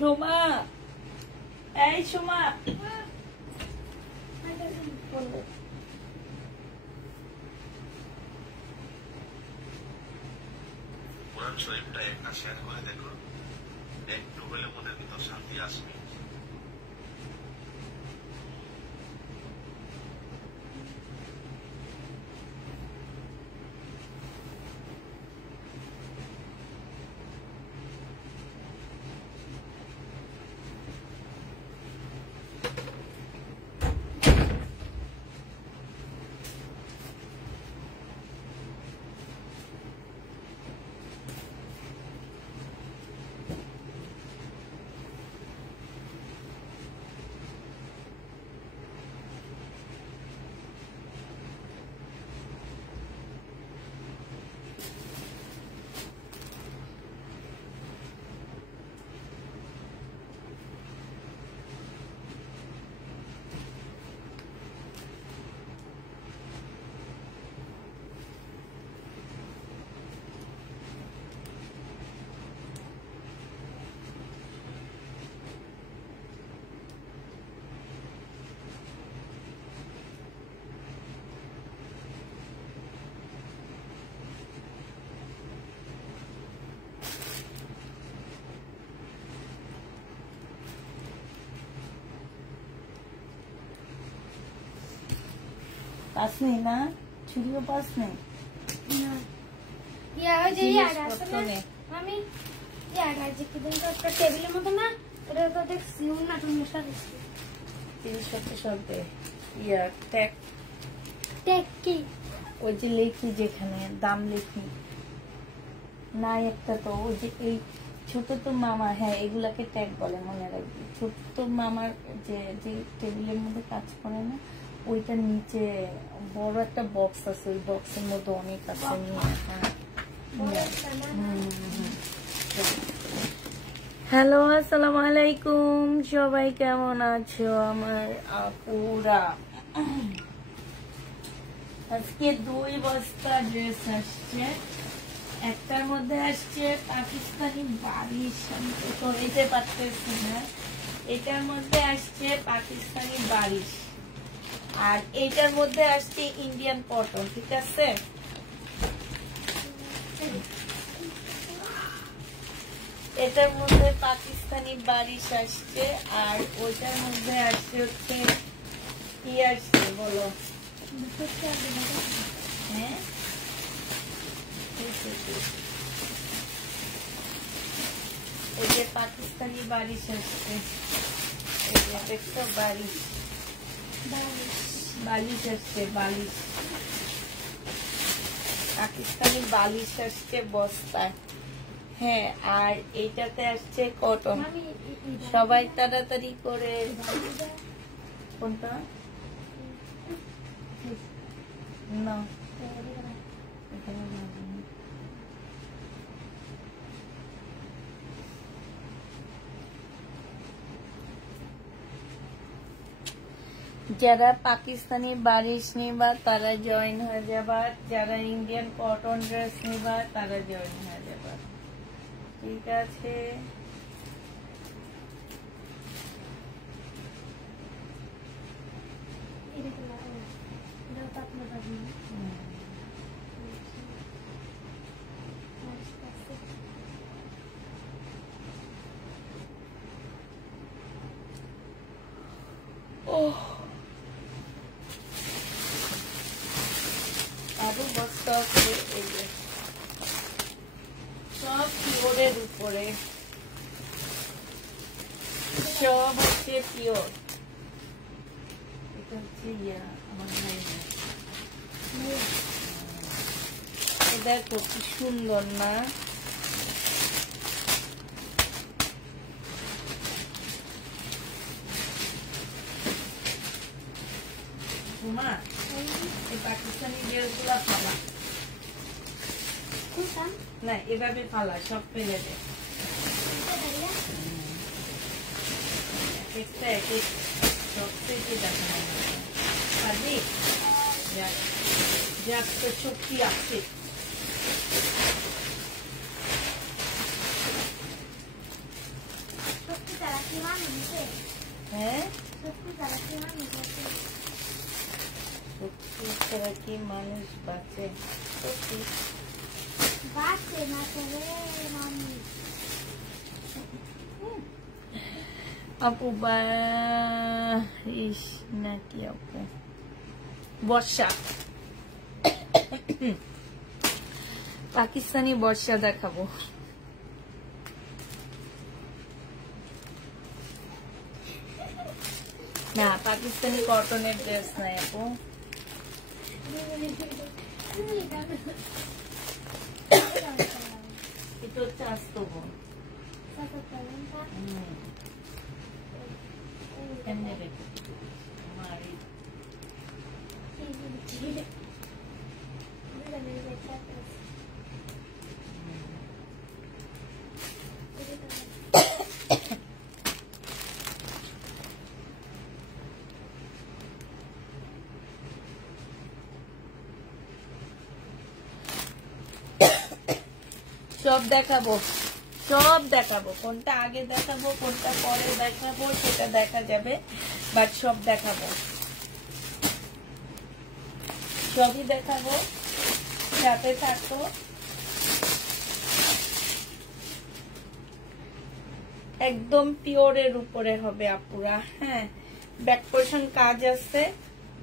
সোমা, এই সোমা, কোরআন শরীফটা একটা শেয়ার করে দেখো, একটু হলে মনের ভিতর শান্তি আসবে। পাস নেই না, ছুরিও পাস নেই। আমি টেবিলের মতো না, এটা তো দেখছি উন্নতন মশলা দেখছি। 30 ইয়া ট্যাগ ট্যাগ কি? ওই যে লিখি, যেখানে দাম লিখি না একটা, তো ওই যে এই ছোট তো মামা, হ্যাঁ এগুলাকে ট্যাগ বলে, মনে রাখবি। ছোট তো মামার যে যে টেবিলের মধ্যে কাজ করে না, ওইটার নিচে বড় একটা বক্স আছে, ওই বক্সের মধ্যে অনেক আছে। হ্যালো, আসসালামু আলাইকুম, সবাই কেমন আছো আমার আপুরা? আজকে 2 বস্তা ড্রেস আসছে। একটার মধ্যে আসছে পাকিস্তানি বারিশ, আমি তো নিতে পারতেছি না। এটার মধ্যে আসছে পাকিস্তানি বারিশ, আর এইটার মধ্যে আসছে ইন্ডিয়ান কটন। ঠিক আছে, এটার মধ্যে পাকিস্তানি বারিশ আসছে, আর ওইটার মধ্যে আসছে হচ্ছে কি আসছে বলো? হ্যাঁ, এই যে পাকিস্তানি বারিশ আসছে, এই যে দেখছো বারিশ, বালিশ আসছে, বালিশ পাকিস্তানি বালিশ আসছে বস্তায়। হ্যাঁ, আর এইটাতে আসছে কটন। সবাই তাড়াতাড়ি করে। কোনটা না, যারা পাকিস্তানি বারিশ নিবা তারা জয়েন হয়ে যাবা, যারা ইন্ডিয়ান কটন ড্রেস নিবা তারা জয়েন হয়ে যাবা। ঠিক আছে, আরো বস্তা করে এই যে সব পিওরের উপরে, সব হচ্ছে পিওর। এটা হচ্ছে আমার ভাই, দেখো কি সুন্দর না? এই পাকিস্তানি ড্রেসগুলা ফালা না, এভাবে ফালা, সব ফেলে দে। একটা এক এক সব থেকে দেখা পারবি, যে একটা শক্তি আছে। শক্তি কি মানুষে হ্যাঁ সত্যি তারা কি মানুষ আছে সত্যি ছাড়া কি মানুষ বাঁচে? সত্যি বাঁচে না করে মানুষ আপু ইস নাকি আপু বর্ষা পাকিস্তানি বর্ষা দেখাবো। না পাকিস্তানি কটনের ড্রেস নাই আপু। এটা হচ্ছে আস্ত বোন। এমনি রেখে আমার সব দেখাবো, সব দেখাবো, কোনটা আগে দেখাবো কোনটা পরে দেখাবো সেটা দেখা যাবে, বাট সব দেখাবো, সবই দেখাবো, সাথে থাকো। একদম পিওরের উপরে হবে আপুরা। হ্যাঁ ব্যাক পোর্শন কাজ আছে,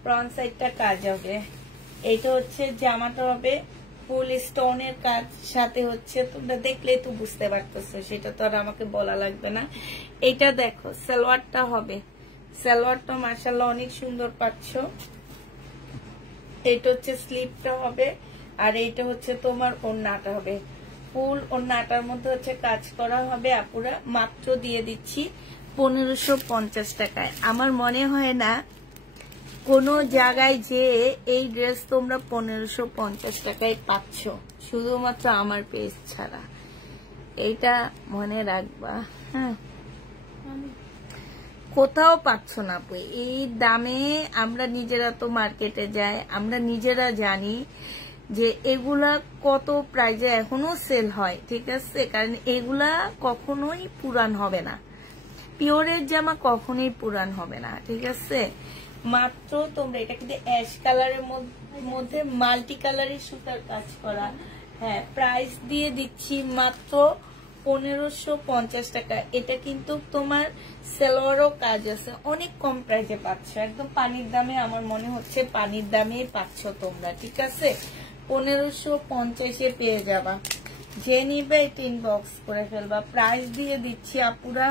ফ্রন্ট সাইডটা কাজ হবে। এইটা হচ্ছে জামাটা হবে ফুল স্টোনের কাজ, সাথে হচ্ছে তোমরা দেখলেই তো বুঝতে পারতেছো, সেটা তো আর আমাকে বলা লাগবে না। এটা দেখো সালোয়ারটা হবে, সালোয়ারটা মাশাআল্লাহ অনেক সুন্দর পাচ্ছ। এটা হচ্ছে স্লিপটা হবে, আর এইটা হচ্ছে তোমার ওড়নাটা হবে, ফুল ওড়নাটার মধ্যে হচ্ছে কাজ করা হবে আপুরা। মাত্র দিয়ে দিচ্ছি 1550 টাকায়। আমার মনে হয় না কোনো জায়গায় যে এই ড্রেস তোমরা 1550 টাকায় পাচ্ছ, শুধুমাত্র আমার পেজ ছাড়া। এইটা মনে রাখবা। হ্যাঁ কোথাও পাচ্ছ না আপু এই দামে। আমরা নিজেরা তো মার্কেটে যাই, আমরা নিজেরা জানি যে এগুলা কত প্রাইজে এখনো সেল হয়, ঠিক আছে? কারণ এগুলা কখনোই পুরান হবে না, পিওরের জামা কখনোই পুরান হবে না, ঠিক আছে? মাত্র তোমরা এটা কিন্তু অ্যাশ কালারের মধ্যে মাল্টি কালারের সুতার কাজ করা। হ্যাঁ প্রাইস দিয়ে দিচ্ছি মাত্র 1550 টাকা। এটা কিন্তু তোমার সেলোয়ারও কাজ আছে, অনেক কম প্রাইসে পাচ্ছ, একদম পানির দামে। আমার মনে হচ্ছে পানির দামে পাচ্ছ তোমরা, ঠিক আছে? 1550-এ পেয়ে যাবা। যে নিবে এটা ইনবক্স করে ফেলবা। প্রাইস দিয়ে দিচ্ছি আপুরা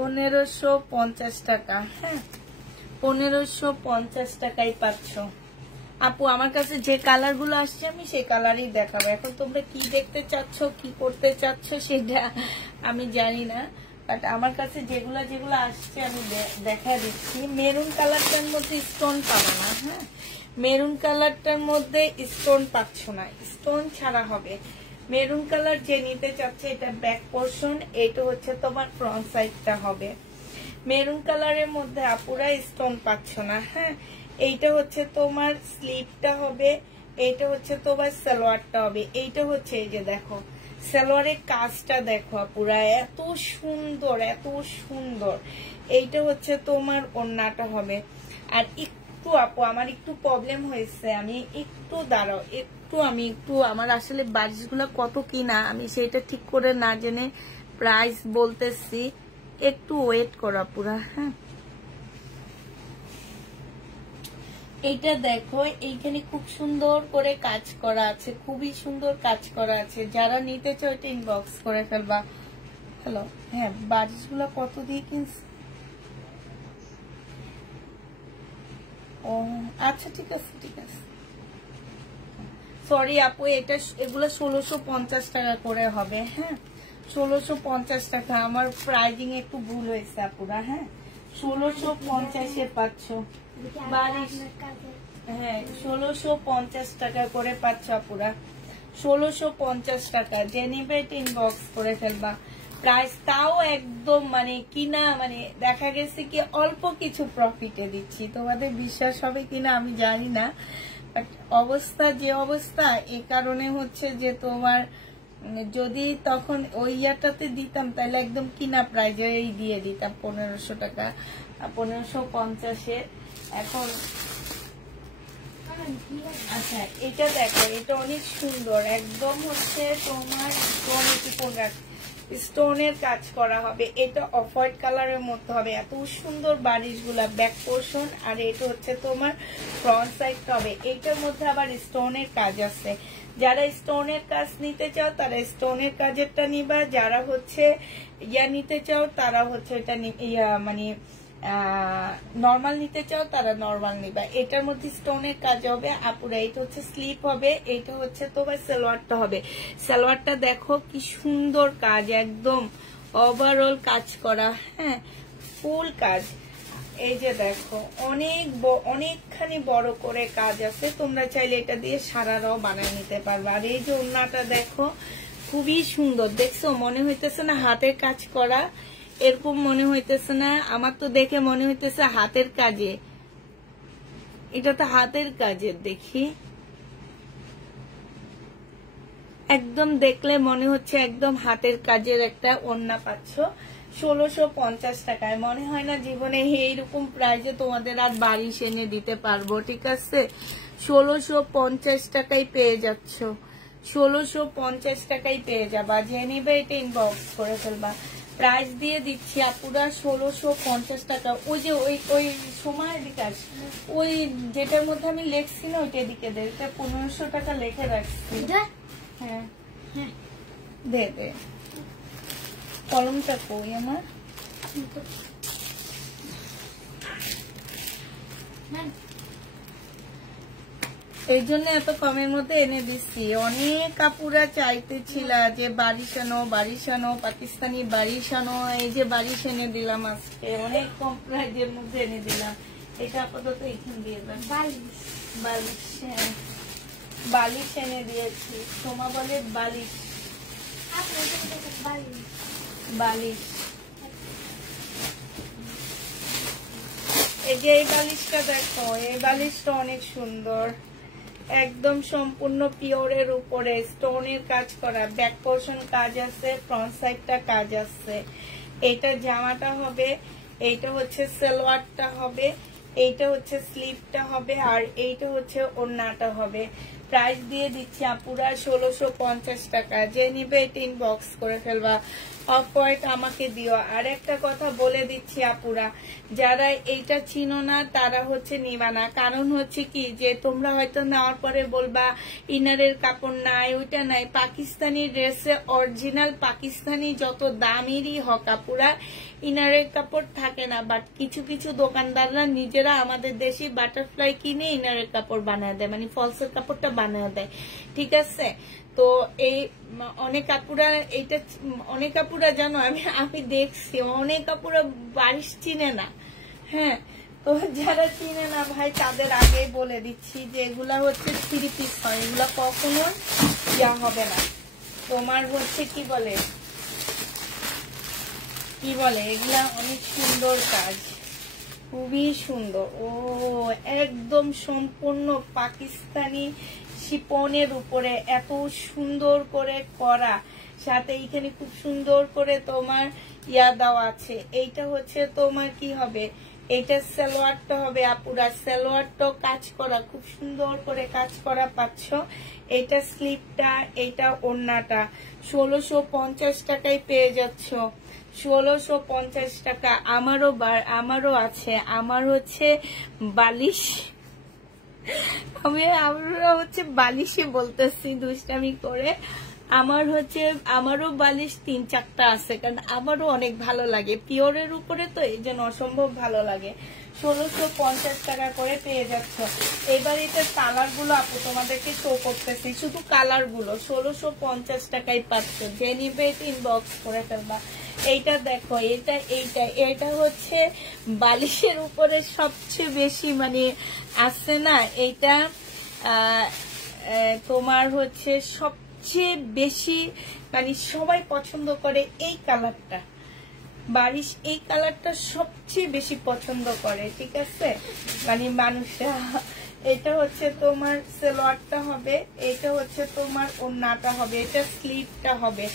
1550 টাকা। হ্যাঁ 1550 টাকায় পাচ্ছ আপু। আমার কাছে যে কালার গুলো আসছে আমি সেই কালারই দেখাবো। এখন তোমরা কি দেখতে চাচ্ছ, কি করতে চাচ্ছ সেটা আমি জানি না, বাট আমার কাছে যেগুলা যেগুলো আসছে আমি দেখা দিচ্ছি। মেরুন কালারটার মধ্যে স্টোন পাবো না। হ্যাঁ মেরুন কালারটার মধ্যে স্টোন পাচ্ছ না, স্টোন ছাড়া হবে। মেরুন কালার যে নিতে চাচ্ছে এটা ব্যাক পোর্শন, এটা হচ্ছে তোমার ফ্রন্ট সাইডটা হবে। মেরুন কালারের মধ্যে আপুরা স্টোন পাচ্ছ না। হ্যাঁ এইটা হচ্ছে তোমার স্লিপটা হবে, এইটা হচ্ছে তোমার সালোয়ারটা হবে। এইটা হচ্ছে এই যে দেখো সালোয়ারের কাজটা দেখো আপুরা, এত সুন্দর এত সুন্দর। এইটা হচ্ছে তোমার ওড়নাটা হবে। আর একটু আপু আমার একটু প্রবলেম হয়েছে, আমি একটু দাঁড়াও, আমি একটু আমার আসলে বারিশগুলো কত কিনা আমি সেটা ঠিক করে না জেনে প্রাইস বলতেছি, একটু ওয়েট করা পুরা। হ্যাঁ এইটা দেখো এইখানে খুব সুন্দর করে কাজ করা আছে, খুবই সুন্দর কাজ করা আছে। যারা নিতে চাও এটা ইনবক্স করে ফেলবা। হ্যালো হ্যাঁ বারিশগুলো কত দিয়ে কিনছি? ও আচ্ছা ঠিক আছে ঠিক আছে, সরি আপু। এটা এগুলো 1650 টাকা করে হবে। হ্যাঁ 1650 টাকা, আমার প্রাইজিং একটু ভুল হয়েছে আপুরা। হ্যাঁ 1650-এ পাচ্ছ বারিশ। হ্যাঁ 1650 টাকা করে পাচ্ছ আপুরা, 1650 টাকা। যে নিবে এটা ইনবক্স করে ফেলবা। প্রাইস তাও একদম মানে কিনা মানে দেখা গেছে কি অল্প কিছু প্রফিটে দিচ্ছি, তোমাদের বিশ্বাস হবে কিনা আমি জানি না, বাট অবস্থা যে অবস্থা এ কারণে হচ্ছে যে তোমার যদি তখন ওই ইয়াটাতে দিতাম তাহলে একদম কিনা প্রাইজে দিয়ে দিতাম 1500 টাকা, 1550-এ। এখন আচ্ছা এটা দেখো, এটা অনেক সুন্দর, একদম হচ্ছে তোমার স্টোনের কাজ করা হবে। এটা অফ হোয়াইট কালারের মধ্যে হবে, এত সুন্দর বালিশগুলা ব্যাক পোর্শন, আর এটা হচ্ছে তোমার ফ্রন্ট সাইড হবে। এটার মধ্যে আবার স্টোনের কাজ আছে। যারা স্টোনের কাজ নিতে চাও তারা স্টোনের কাজেরটা নিবা, যারা হচ্ছে ইয়া নিতে চাও তারা হচ্ছে এটা মানে নরমাল নিতে চাও তারা নরমাল নিবা। এটার মধ্যে স্টোনের কাজ হবে আপুরা। এটা হচ্ছে স্লিপ হবে, এটা হচ্ছে তোমার সালোয়ারটা হবে। সালোয়ারটা দেখো কি সুন্দর কাজ, একদম ওভারঅল কাজ করা, হ্যাঁ ফুল কাজ। এই যে দেখো অনেকখানি বড় করে কাজ আছে, তোমরা চাইলে এটা দিয়ে সারারাও বানিয়ে নিতে পারবে। আর এই যে ওড়নাটা দেখো খুবই সুন্দর, দেখছো মনে হইতেছে না হাতের কাজ করা? এরকম মনে হইতেছে না? আমার তো দেখে মনে হইতেছে হাতের কাজে, এটা তো হাতের কাজের। দেখি একদম দেখলে মনে হচ্ছে একদম হাতের কাজের একটা ওড়না পাচ্ছ 1650 টাকায়। মনে হয় না জীবনে এইরকম প্রাইজে তোমাদের আর বালিশ এনে দিতে পারবো, ঠিক আছে? 1650 টাকায় পেয়ে যাচ্ছ, 1650 টাকায় পেয়ে যাবা। যে নিবে এটা ইনবক্স করে ফেলবা। প্রাইস দিয়ে দিচ্ছি আপুরা 1650 টাকা। ওই যে ওই সময় বিকাশ ওই যেটার মধ্যে আমি লেখছি না ওইটা দিকে দে, এটা 1500 টাকা লেখে রাখছি। হ্যাঁ দে দে, কলমটা কই আমার? এই জন্য এত কমের মধ্যে এনে দিচ্ছি। অনেক কাপুরা চাইতেছিল যে বারিশ আনো, পাকিস্তানি বারিশ আনো। এই যে বারিশ এনে দিলাম আজকে, অনেক কম প্রাইজের মধ্যে এনে দিলাম। এটা আপাতত এখানে দিয়ে দেন। বালিশ এনে দিয়েছি। সোমা বলে বালিশ, বালিশ। এই যে এই বালিশটা দেখো, এই বালিশটা অনেক সুন্দর, একদম সম্পূর্ণ পিওরের উপরে স্টোনের কাজ করা, ব্যাক পোর্শন কাজ আছে, ফ্রন্ট সাইডটা কাজ আছে। এটা জামাটা হবে, এইটা হচ্ছে সালোয়ারটা হবে, এইটা হচ্ছে স্লিভটা হবে, আর এইটা হচ্ছে ওড়নাটা হবে। প্রাইস দিয়ে দিচ্ছি আপুরা 1650 টাকা। যে নিবে এটা ইনবক্স করে ফেলবা। অফ হোয়াইট আমাকে দিও। আর একটা কথা বলে দিচ্ছি আপুরা, যারা এইটা চিনো না তারা হচ্ছে নিবা না। কারণ হচ্ছে কি যে তোমরা হয়তো নেওয়ার পরে বলবা ইনারের কাপড় নাই, ওইটা নাই। পাকিস্তানি ড্রেসে অরিজিনাল পাকিস্তানি যত দামেরই হোক আপুরা, ইনারের কাপড় থাকে না। বাট কিছু কিছু দোকানদাররা নিজেরা আমাদের দেশি বাটারফ্লাই কিনে ইনারের কাপড় বানায় দেয়, মানে ফলসের কাপড়টা বানায় দেয়, ঠিক আছে? তো এই অনেক কাপুরা এইটা, অনেক কাপুরা জানো আমি দেখছি অনেক কাপুরা বারিশ চিনে না। হ্যাঁ, তো যারা চিনে না ভাই তাদের আগে বলে দিচ্ছি যে এগুলা হচ্ছে 3 পিস হয়, এগুলা কখনো ইয়া হবে না। তোমার হচ্ছে কি বলে এগুলা অনেক সুন্দর কাজ, খুবই সুন্দর। ও একদম সম্পূর্ণ পাকিস্তানি শিপনের উপরে এত সুন্দর করে করা, সাথে এইখানে খুব সুন্দর করে তোমার ইয়া দেওয়া আছে। এইটা হচ্ছে তোমার কি হবে, এইটা সালোয়ারটা হবে আপুরা, সালোয়ারটাও কাজ করা, খুব সুন্দর করে কাজ করা পাচ্ছ। এটা স্লিপটা, এইটা ওড়নাটা 1650 টাকায় পেয়ে যাচ্ছ। 1650 টাকা। আমারও আছে, আমার হচ্ছে বালিশ, আমরা হচ্ছে বালিশে বলতেছি দুষ্টামি করে। আমারও বালিশ 3-4টা আছে, কারণ আমারও অনেক ভালো লাগে পিওরের উপরে, তো এই জন্য অসম্ভব ভালো লাগে। 1650 টাকা করে পেয়ে যাচ্ছ। এবার এটা কালার গুলো আপু তোমাদেরকে শো করতেছি, শুধু কালার গুলো 1650 টাকায় পাচ্ছ। যে নিবে এটা ইনবক্স করে ফেলবা। এইটা দেখো, এটা হচ্ছে বালিশের উপরে সবচেয়ে বেশি মানে আছে না, এইটা তোমার হচ্ছে সবচেয়ে বেশি মানে সবাই পছন্দ করে এই কালারটা, বালিশ এই কালারটা সবচেয়ে বেশি পছন্দ করে, ঠিক আছে? মানে মানুষরা এটা হচ্ছে তোমার সালোয়ারটা হবে, এটা হচ্ছে তোমার ওড়নাটা হবে, এটা স্লিভটা হবে।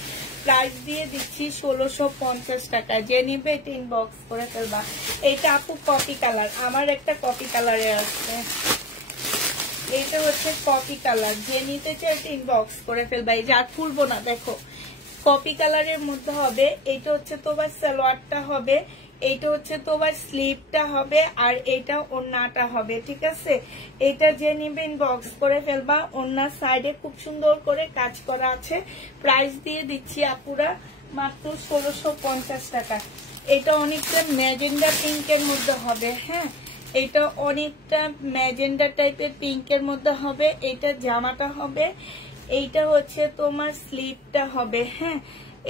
প্রাইস দিয়ে দিচ্ছি 1650 টাকা। যে নিবে এটা ইনবক্স করে ফেলবা। এটা আপু কপি কালার, আমার একটা কপি কালারে আছে, এটা হচ্ছে কপি কালার। যে নিতে চাই এটা ইনবক্স করে ফেলবা। এই যে আর খুলবো না, দেখো কপি কালারের মধ্যে হবে। এটা হচ্ছে তোমার সালোয়ারটা হবে, এইটা হচ্ছে তোমার স্লিভটা হবে, আর এটা ওড়নাটা হবে। ঠিক আছে, এটা যে নিবে ইনবক্স করে ফেলবা। ওড়নার সাইডে খুব সুন্দর করে কাজ করা আছে। প্রাইস দিয়ে দিচ্ছি আপুরা মাত্র 1650 টাকা। এটা অনেকটা ম্যাজেন্ডা পিঙ্কের মধ্যে হবে। হ্যাঁ, এটা অনেকটা ম্যাজেন্ডা টাইপের পিঙ্কের মধ্যে হবে। এটা জামাটা হবে, এইটা হচ্ছে তোমার স্লিভটা হবে। হ্যাঁ,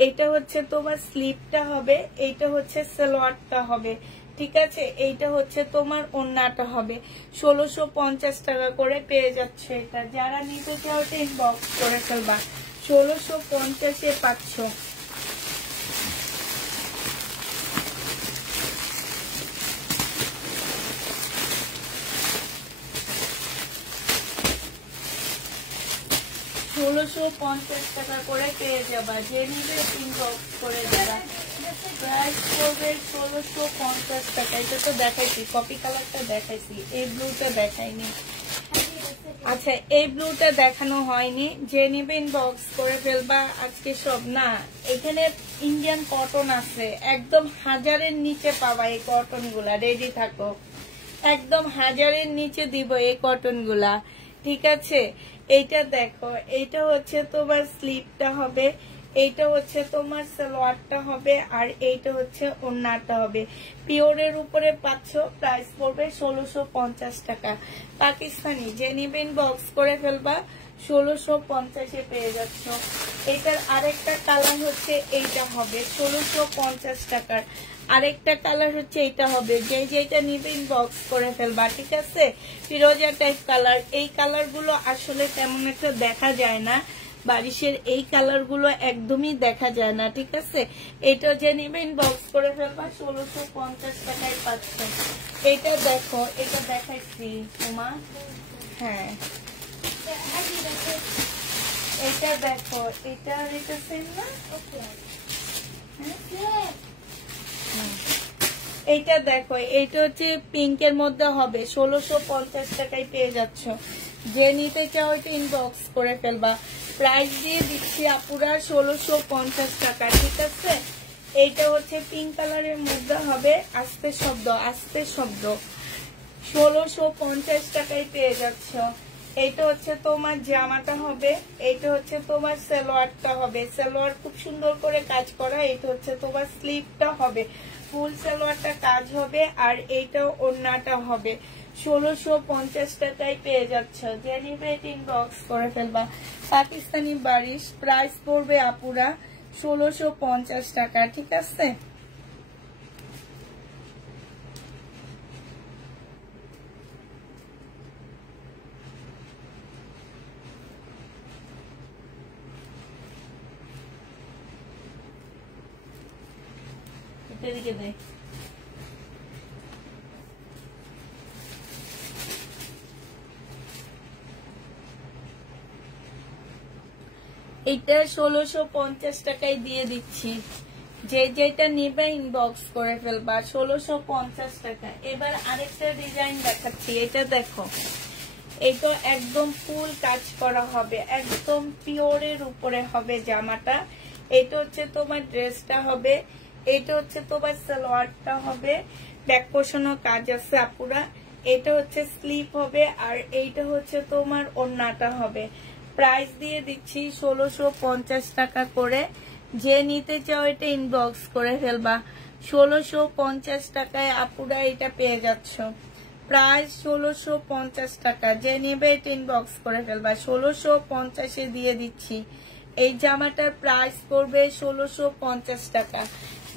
এইটা হচ্ছে তোমার স্লিভটা হবে, এইটা হচ্ছে সালোয়ারটা হবে। ঠিক আছে, এইটা হচ্ছে তোমার ওড়নাটা হবে। 1650 টাকা করে পেয়ে যাচ্ছে এটা। যারা নিতে চাও এটা ইনবক্স করে ফেলবা। 1650-এ পাচ্ছ। 1650 টাকা করে পেয়ে যাবা। যে নিবে ইনবক্স করে দেবা। প্রাইস পড়বে 1650 টাকা। এটা তো দেখাইছি, কপি কালারটা দেখাইছি, এই ব্লুটা দেখাইনি। আচ্ছা, এই ব্লুটা দেখানো হয়নি। যে নিবে ইনবক্স করে ফেলবা। আজকে সব না, এখানে ইন্ডিয়ান কটন আছে, একদম 1000-এর নিচে পাবা এই কটন গুলা। রেডি থাকো, একদম 1000-এর নিচে দিব এই কটন গুলা। ঠিক আছে, এইটা দেখো, এইটা হচ্ছে তোমার স্লিভটা হবে, এইটা হচ্ছে তোমার সালোয়ারটা হবে, আর এইটা হচ্ছে ওড়নাটা হবে। পিওরের উপরে পাচ্ছ। প্রাইস পড়বে 1650 টাকা। পাকিস্তানি। যে নিবেন বক্স করে ফেলবা। 1650-এ পেয়ে যাচ্ছ। এটার আরেকটা কালার হচ্ছে এইটা হবে 1650 টাকার। আরেকটা কালার হচ্ছে এটা হবে। যেটা নিবেন বক্স করে ফেলবা। ঠিক আছে, ফিরোজা টাইপ কালার। এই কালার গুলো আসলে তেমন একটা দেখা যায় না, বারিশের এই কালার গুলো একদমই দেখা যায় না। ঠিক আছে, এটা যে নিবেন বক্স করে ফেলবা। 1650 টাকায় পাচ্ছ। এটা দেখো, এটা দেখাইছি তোমার। হ্যাঁ, এটা দেখো, এটা সেম না? এইটা দেখো, এইটা হচ্ছে পিঙ্কের মধ্যে হবে। 1650 টাকায় পেয়ে যাচ্ছ। যে নিতে চাও এটা ইনবক্স করে ফেলবা। প্রাইস দিয়ে দিচ্ছি আপুরা 1650 টাকা। ঠিক আছে, এইটা হচ্ছে পিঙ্ক কালারের মধ্যে হবে। আস্তে শব্দ, আস্তে শব্দ। 1650 টাকায় পেয়ে যাচ্ছ। এইটা হচ্ছে তোমার জামাটা হবে, এইটা হচ্ছে তোমার সালোয়ারটা হবে। সালোয়ার খুব সুন্দর করে কাজ করা। এইটা হচ্ছে তোমার স্লিভটা হবে, ফুল সালোয়ারটা কাজ হবে, আর এইটাও ওড়নাটা হবে। 1650 টাকায় পেয়ে যাচ্ছ। যে নিবে ইনবক্স করে ফেলবা। পাকিস্তানি বারিশ। প্রাইস পড়বে আপুরা 1650 টাকা। ঠিক আছে, এদিকে দে। এটা 1650 টাকায় দিয়ে দিচ্ছি। যেটা নিবে ইনবক্স করে ফেলবা। 1650 টাকা। এবার আরেকটা ডিজাইন দেখাচ্ছি। এটা দেখো, এটা একদম ফুল কাজ করা হবে, একদম পিওরের উপরে হবে জামাটা। এটা হচ্ছে তোমার ড্রেসটা হবে, এটা হচ্ছে তোমার সালোয়ারটা হবে। ব্যাক পোর্শনও কাজ আছে আপুরা। এটা হচ্ছে স্লিভ হবে, আর এইটা হচ্ছে তোমার ওড়নাটা হবে। প্রাইস দিয়ে দিচ্ছি 1650 টাকা করে। যে নিতে চাও এটা ইনবক্স করে ফেলবা। 1650 টাকায় আপুরা এটা পেয়ে যাচ্ছ। প্রাইস 1650 টাকা। যে নেবে এটা ইনবক্স করে ফেলবা। 1650-এ দিয়ে দিচ্ছি। এই জামাটার প্রাইস পড়বে 1650 টাকা।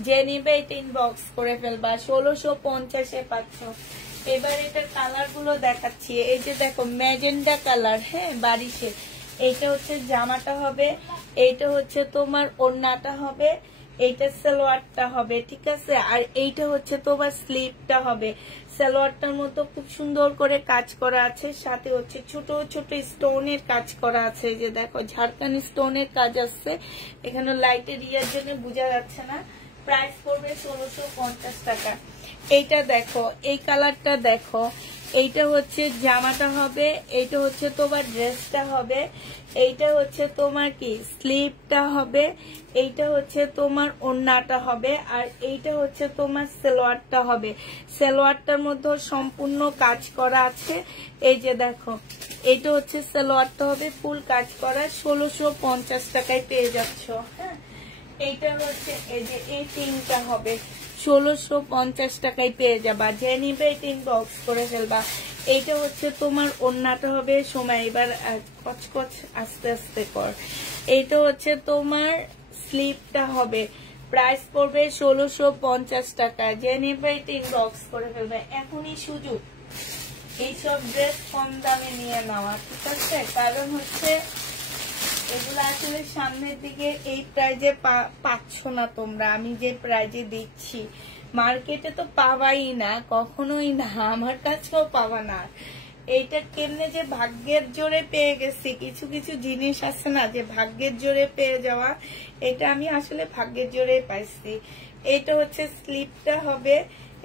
যে নিবে এটা ইনবক্স করে ফেলবা। 1650-এ পাচ্ছ। এবার এটার কালার গুলো দেখাচ্ছি। এই যে দেখো, ম্যাজেন্ডা কালার। হ্যাঁ, বারিশে। এইটা হচ্ছে জামাটা হবে, এইটা হচ্ছে তোমার ওড়নাটা হবে, এইটা সালোয়ারটা হবে, ঠিক আছে। আর এইটা হচ্ছে তোমার স্লিপটা হবে। সালোয়ারটার মতো খুব সুন্দর করে কাজ করা আছে, সাথে হচ্ছে ছোট ছোট স্টোনের কাজ করা আছে। এই যে দেখো ঝাড়খানি স্টোনের কাজ আছে, এখানে লাইটের ইয়ার জন্য বোঝা যাচ্ছে না। প্রাইস পড়বে 1650 টাকা। এইটা দেখো, এই কালারটা দেখো, এইটা হচ্ছে জামাটা হবে, এইটা হচ্ছে তোমার ড্রেসটা হবে, এইটা হচ্ছে তোমার কি স্লিভটা হবে, এইটা হচ্ছে তোমার ওড়নাটা হবে, আর এইটা হচ্ছে তোমার সালোয়ারটা হবে। সালোয়ারটার মধ্যে সম্পূর্ণ কাজ করা আছে। এই যে দেখো, এইটা হচ্ছে সালোয়ারটা হবে ফুল কাজ করা, 1650 টাকায় পেয়ে যাচ্ছ। হ্যাঁ, এইটা হচ্ছে এই যে এই তিনটা হবে 1650 টাকায় পেয়ে যাবা। যে নিবে 3 বক্স করে ফেলবা। এইটা হচ্ছে তোমার ওড়নাটা হবে, সময় এবার কচকচ আস্তে আস্তে কর। এইটা হচ্ছে তোমার স্লিপটা হবে, প্রাইস পড়বে 1650 টাকা। যে নিবে 3 বক্স করে ফেলবে। এখনই সুযোগ এইসব ড্রেস কম দামে নিয়ে নেওয়া, ঠিক আছে। কারণ হচ্ছে এগুলো আসলে সামনের দিকে এই প্রাইজে পাচ্ছ না তোমরা, আমি যে প্রাইজে দিচ্ছি মার্কেটে তো পাবাই না, কখনোই না, আমার কাছেও পাবা না। এইটা কেমনে যে ভাগ্যের জোরে পেয়ে গেছি, কিছু কিছু জিনিস আছে না যে ভাগ্যের জোরে পেয়ে যাওয়া, এটা আমি আসলে ভাগ্যের জোরে পাইছি। এইটা হচ্ছে স্লিপটা হবে,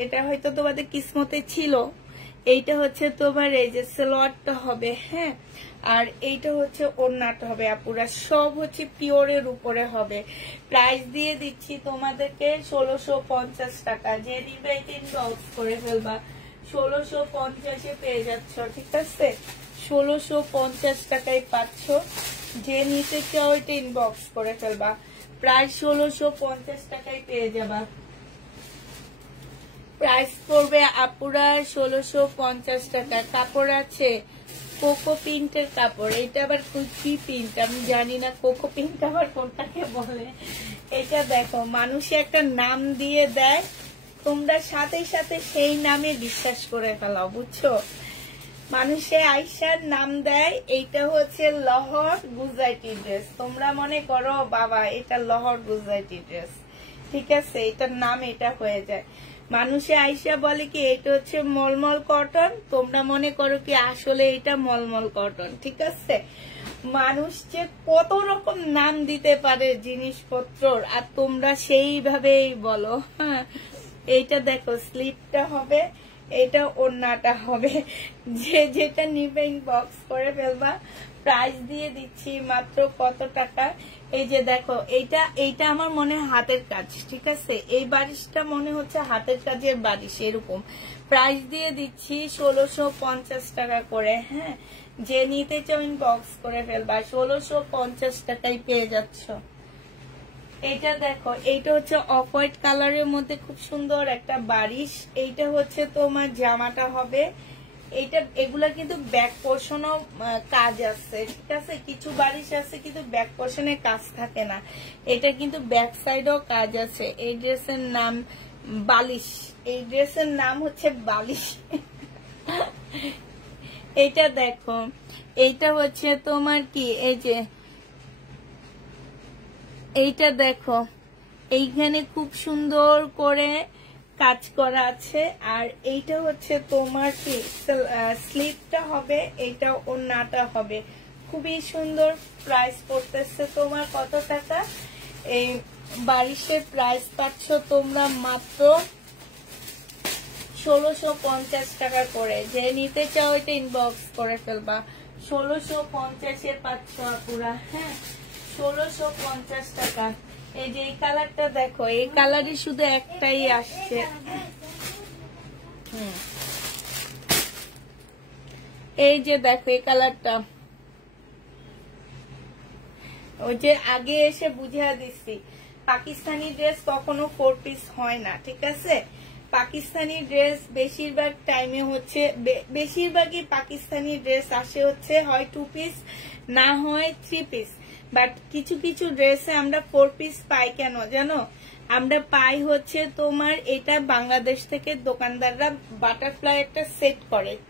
এটা হয়তো তোমাদের কিসমতে ছিল। এইটা হচ্ছে তোমার এই যে সালোয়ারটা হবে, হ্যাঁ, আর এইটা হচ্ছে ওড়নাটা হবে। আপুরা সব হচ্ছে পিওরের উপরে হবে। প্রাইস দিয়ে দিচ্ছি তোমাদেরকে 1650 টাকা। যে নিবে 3 বক্স করে ফেলবা, 1650-এ পেয়ে যাচ্ছ, ঠিক আছে। 1650 টাকায় পাচ্ছ। যে নিতে চাও 3 বক্স করে ফেলবা, প্রায় 1650 টাকায় পেয়ে যাবা। প্রাইস পড়বে আপুরা 1650 টাকা। কাপড় আছে কোকো প্রিন্টের কাপড়, এটা আবার কি প্রিন্ট আমি জানি না, কোকো প্রিন্ট আবার কোনটাকে বলে। এটা দেখো, মানুষে একটা নাম দিয়ে দেয়, তোমরা সাথে সাথে সেই নামে বিশ্বাস করে ফেলাও, বুঝছো। মানুষে আইসার নাম দেয়, এইটা হচ্ছে লহর গুজরাটি ড্রেস, তোমরা মনে করো বাবা এটা লহর গুজরাটি ড্রেস, ঠিক আছে। এটার নাম এটা হয়ে যায়। মানুষে আইসা বলে কি এটা হচ্ছে মলমল কটন, তোমরা মনে করো কি আসলে এটা মলমল কটন, ঠিক আছে। মানুষ যে কত রকম নাম দিতে পারে জিনিসপত্র, আর তোমরা সেইভাবেই বলো। হ্যাঁ, এইটা দেখো স্লিপটা হবে, এটা ওড়নাটা হবে। যে যেটা নিবে বক্স করে ফেলবা। প্রাইস দিয়ে দিচ্ছি মাত্র কত টাকা। এই যে দেখো, এইটা আমার মনে হাতের কাজ, ঠিক আছে। এই বারিশটা মনে হচ্ছে হাতের কাজের বারিশ এরকম। প্রাইস দিয়ে দিচ্ছি 1650 টাকা করে। হ্যাঁ, যে নিতে চাও বক্স করে ফেলবা, 1650 টাকায় পেয়ে যাচ্ছ। এইটা দেখো, এইটা হচ্ছে অফ হোয়াইট কালারের মধ্যে খুব সুন্দর একটা বারিশ। এইটা হচ্ছে তোমার জামাটা হবে। এইটা এগুলা কিন্তু ব্যাক পোর্শনও কাজ আছে, ঠিক আছে। কিছু বারিশ আছে কিন্তু ব্যাক পোর্শনে কাজ থাকে না, এটা কিন্তু ব্যাক সাইডও কাজ আছে। এই ড্রেসের নাম বালিশ, এই ড্রেসের নাম হচ্ছে বালিশ। এইটা দেখো, এইটা হচ্ছে তোমার কি এই যে এইটা দেখো, এইখানে খুব সুন্দর করে কাজ করা আছে। আর এইটা হচ্ছে তোমার কি স্লিপটা হবে, এইটা ওড়নাটা হবে, খুবই সুন্দর। প্রাইস পড়তেছে তোমার কত টাকা। এই বারিশের প্রাইস পাচ্ছ তোমরা মাত্র 1650 টাকা করে। যে নিতে চাও এটা ইনবক্স করে ফেলবা, 1650-এ পাচ্ছ পুরা। হ্যাঁ, 1650 টাকা। এই যে এই কালারটা দেখো, এই কালারই শুধু একটাই আসছে। এই যে দেখো এই কালারটা, ওই যে আগে এসে বুঝিয়ে দিচ্ছি, পাকিস্তানি ড্রেস কখনো 4 পিস হয় না, ঠিক আছে। পাকিস্তানি ড্রেস বেশিরভাগ টাইমে হচ্ছে, বেশিরভাগই পাকিস্তানি ড্রেস আসে হচ্ছে হয় 2 পিস না হয় 3 পিস। বাট কিছু কিছু ড্রেসে আমরা 4 পিস পাই, কেন জানো? আমরা পাই হচ্ছে তোমার এটা বাংলাদেশ থেকে দোকানদাররা বাটারফ্লাই একটা সেট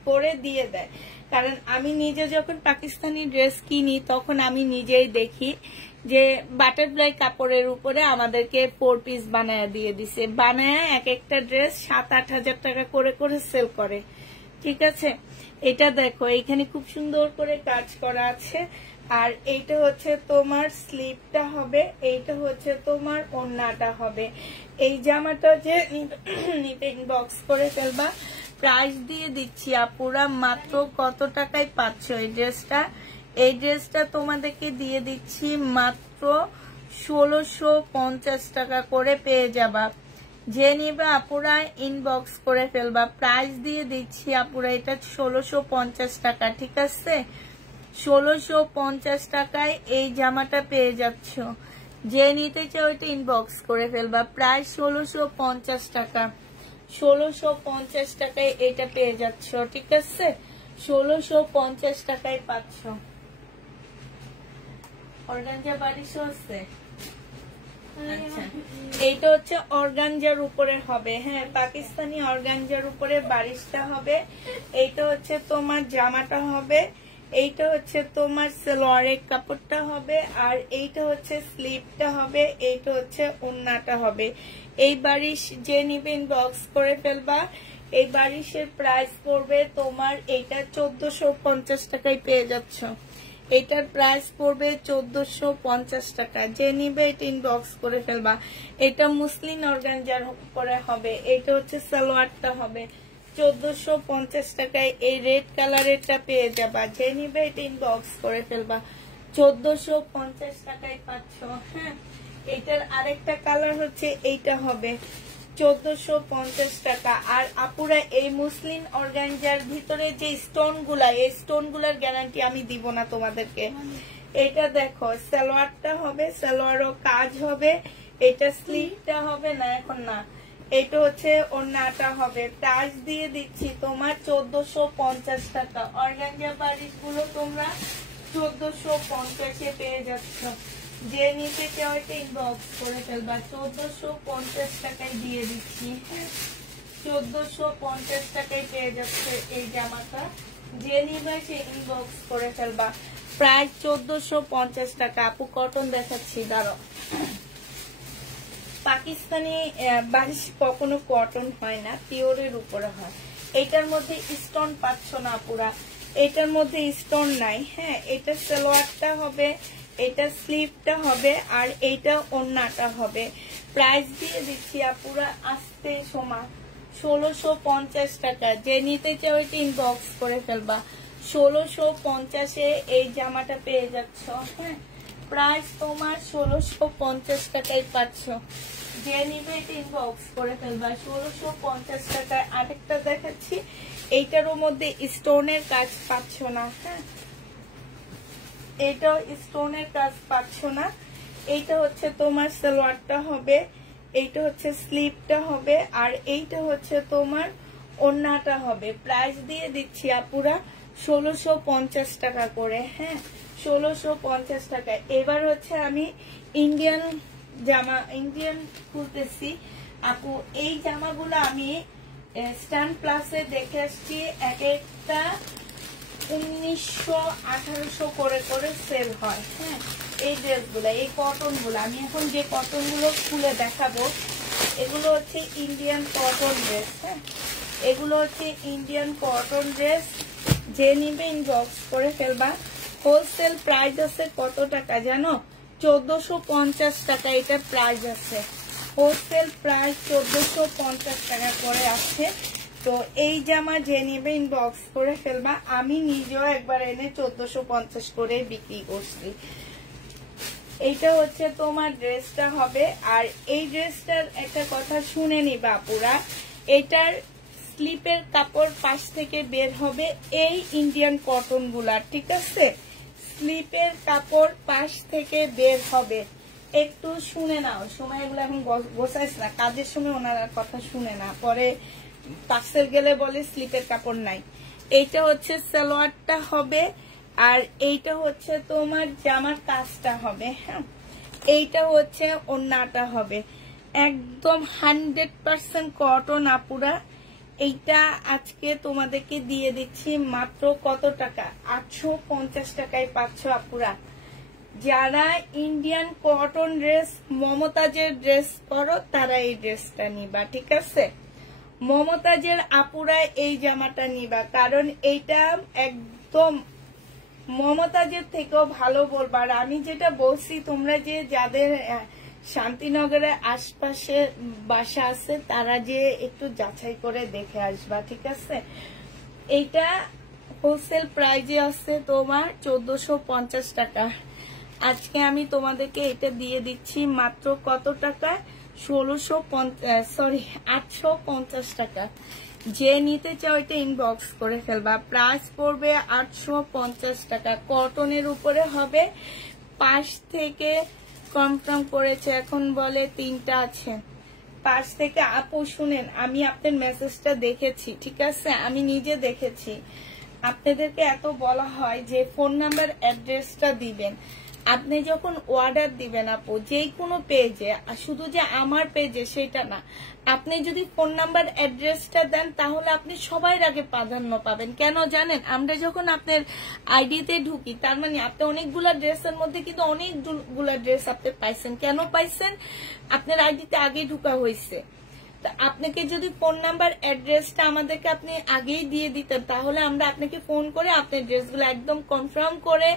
করে দিয়ে দেয়। কারণ আমি নিজে যখন পাকিস্তানি ড্রেস কিনি তখন আমি নিজেই দেখি যে বাটারফ্লাই কাপড়ের উপরে আমাদেরকে 4 পিস বানায় দিয়ে দিছে, বানায় এক একটা ড্রেস 7-8 হাজার টাকা করে করে সেল করে। ঠিক আছে, এটা দেখো এখানে খুব সুন্দর করে কাজ করা আছে। আর এইটা হচ্ছে তোমার স্লিভটা হবে, এইটা হচ্ছে তোমার ওড়নাটা হবে। এই জামাটা যে নিতে ইনবক্স করে ফেলবা। প্রাইস দিয়ে দিচ্ছি আপুরা মাত্র কত টাকায় পাচ্ছ এই ড্রেসটা? এই ড্রেসটা তোমাদেরকে দিয়ে দিচ্ছি মাত্র 1650 টাকা করে পেয়ে যাবা। যে নিবে আপুরা ইনবক্স করে ফেলবা। প্রাইস দিয়ে দিচ্ছি আপুরা এটা 1650 টাকা। ঠিক আছে, 1650 টাকায় এই জামাটা পেয়ে যাচ্ছ। যে নিতে চাও এটা ইনবক্স করে ফেলবা। প্রাইস 1650 টাকা। 1650 টাকায় এটা পেয়ে যাচ্ছ। ঠিক আছে, 1650 টাকায় পাচ্ছ। অর্গানজা বারিশও আছে। আচ্ছা, এইটা হচ্ছে অর্গানজার উপরে হবে। হ্যাঁ, পাকিস্তানি অর্গানজার উপরে বারিশটা হবে। এইটা হচ্ছে তোমার জামাটা হবে, এইটা হচ্ছে তোমার সালোয়ারের কাপড়টা হবে, আর এইটা হচ্ছে স্লিভটা হবে, এইটা হচ্ছে ওড়নাটা হবে। এই বারিশ যে নিবে ইনবক্স করে ফেলবা। এই বারিশের প্রাইস পড়বে তোমার এইটা 1450 টাকায় পেয়ে যাচ্ছ। এটার প্রাইস পড়বে 1450 টাকা। যে নিবে এটা ইনবক্স করে ফেলবা। এটা মুসলিম অর্গানজার উপরে হবে। এটা হচ্ছে সালোয়ারটা হবে 1450 টাকায়। এই রেড কালারেরটা পেয়ে যাবা। যে নিবে এটা ইনবক্স করে ফেলবা। 1450 টাকায় পাচ্ছ। হ্যাঁ, এটার আরেকটা কালার হচ্ছে এইটা হবে 1450 টাকা। আর আপুরা এই মুসলিম অর্গানজার ভিতরে যে স্টোন গুলা, এই স্টোন গুলার গ্যারান্টি আমি দিব না তোমাদেরকে। এটা দেখো সালোয়ারটা হবে, সালোয়ারও কাজ হবে। এটা স্লিভটা হবে না, এখন না, এটা হচ্ছে ওড়নাটা হবে। প্রাইস দিয়ে দিচ্ছি তোমার 1450 টাকা। অর্গানজা বারিশ গুলো তোমরা 1450-এ পেয়ে যাচ্ছ। যে নিতে চাও এটা ইনবক্স করে ফেলবা। 1450 টাকায় দিয়ে দিচ্ছি। 1450 টাকায় পেয়ে যাচ্ছে এই জামাটা। যে নিবে সে ইনবক্স করে ফেলবা। প্রায় 1450 টাকা। আপু কটন দেখাচ্ছি, দাঁড়াও। পাকিস্তানি বারিশ কখনো কটন হয় না, পিওরের উপরে হয়। এটার মধ্যে স্টোন পাচ্ছ না পুরা, এটার মধ্যে স্টোন নাই। হ্যাঁ, এটা সালোয়ারটা হবে, এটা স্লিভটা হবে, আর এইটা ওড়নাটা হবে। প্রাইস দিয়ে দিচ্ছি আপুরা আস্তে সমান 1650 টাকা। যে নিতে চাও এটা ইনবক্স করে ফেলবা। 1650-এ এই জামাটা পেয়ে যাচ্ছ। হ্যাঁ, প্রাইস তোমার 1650 টাকায় পাচ্ছ। যে নিবে এটা ইনবক্স করে ফেলবা। 1650 টাকায় আরেকটা দেখাচ্ছি, এইটারও মধ্যে স্টোনের কাজ পাচ্ছ না। হ্যাঁ, এটাও স্টোনের কাজ পাচ্ছ না। এইটা হচ্ছে তোমার সালোয়ারটা হবে, এইটা হচ্ছে স্লিভটা হবে, আর এইটা হচ্ছে তোমার ওড়নাটা হবে। প্রাইস দিয়ে দিচ্ছি আপুরা 1650 টাকা করে। হ্যাঁ, 1650 টাকা। এবার হচ্ছে আমি ইন্ডিয়ান জামা, ইন্ডিয়ান খুলতেছি আপু। এই জামাগুলো আমি স্ট্যান্ড প্লাসে দেখে আসছি, এক একটা 1900-1800 করে করে সেল হয়। হ্যাঁ, এই ড্রেসগুলো, এই কটন গুলো, আমি এখন যে কটন গুলো খুলে দেখাবো এগুলো হচ্ছে ইন্ডিয়ান কটন ড্রেস। হ্যাঁ, এগুলো হচ্ছে ইন্ডিয়ান কটন ড্রেস। যে নিবে ইনবক্স করে ফেলবা। হোলসেল প্রাইস আছে কত টাকা জানো? 1450 টাকা এটা প্রাইস আছে। হোলসেল প্রাইস 1450 টাকা করে আছে। তো এই জামা যে নিবে ইনবক্স করে ফেলবা। আমি নিজেও একবার এনে 1450 করে বিক্রি করছি। এইটা হচ্ছে তোমার ড্রেসটা হবে। আর এই ড্রেসটার একটা কথা শুনে নিবা আপুরা, এটার স্লিপের কাপড় পাশ থেকে বের হবে এই ইন্ডিয়ান কটন গুলা। ঠিক আছে, স্লিপের কাপড় পাশ থেকে বের হবে। একটু শুনে নাও, সময় এগুলো এখন গোছাইস না, কাজের সময় ওনারা কথা শুনে না, পরে পার্সেল গেলে বলে স্লিপের কাপড় নাই। এইটা হচ্ছে সালোয়ারটা হবে, আর এইটা হচ্ছে তোমার জামার কাজটা হবে। হ্যাঁ, এইটা হচ্ছে ওড়নাটা হবে। একদম 100% কটন আপুরা। এইটা আজকে তোমাদেরকে দিয়ে দিচ্ছি মাত্র কত টাকা, 850 টাকায় পাচ্ছ আপুরা। যারা ইন্ডিয়ান কটন ড্রেস মমতাজের ড্রেস করো তারা এই ড্রেসটা নিবা, ঠিক আছে? মমতাজের আপুরা এই জামাটা নিবা, কারণ এইটা একদম মমতাজের থেকেও ভালো বলবা। আর আমি যেটা বলছি, তোমরা যে যাদের শান্তিনগরের আশপাশে বাসা আছে তারা যে একটু যাচাই করে দেখে আসবা, ঠিক আছে? এইটা হোলসেল প্রাইজে আছে তোমার 1450 টাকা। আজকে আমি তোমাদেরকে এটা দিয়ে দিচ্ছি মাত্র কত টাকা, 850 টাকা। যে নিতে চাও এটা ইনবক্স করে ফেলবা। প্রাইস পড়বে 850 টাকা। কটনের উপরে হবে। পাশ থেকে কনফার্ম করেছে, এখন বলে 3টা আছে। পাশ থেকে আপু শুনেন, আমি আপনার মেসেজটা দেখেছি, ঠিক আছে? আমি নিজে দেখেছি। আপনাদেরকে এত বলা হয় যে ফোন নাম্বার অ্যাড্রেসটা দিবেন। আপনি যখন অর্ডার দিবেন আপু যে কোনো পেজে, শুধু যে আমার পেজে সেটা না, আপনি যদি ফোন নাম্বার অ্যাড্রেসটা দেন তাহলে আপনি সবার আগে প্রাধান্য পাবেন। কেন জানেন? আমরা যখন আপনার আইডিতে ঢুকি, তার মানে আপনি অনেকগুলা ড্রেসের মধ্যে কিন্তু অনেকগুলা ড্রেস আপনি পাইছেন। কেন পাইছেন? আপনার আইডিতে আগে ঢুকা হয়েছে। আপনাকে যদি ফোন নাম্বার অ্যাড্রেসটা আমাদেরকে আপনি আগেই দিয়ে দিতেন, তাহলে আমরা আপনাকে ফোন করে আপনার ড্রেসগুলো একদম কনফার্ম করে,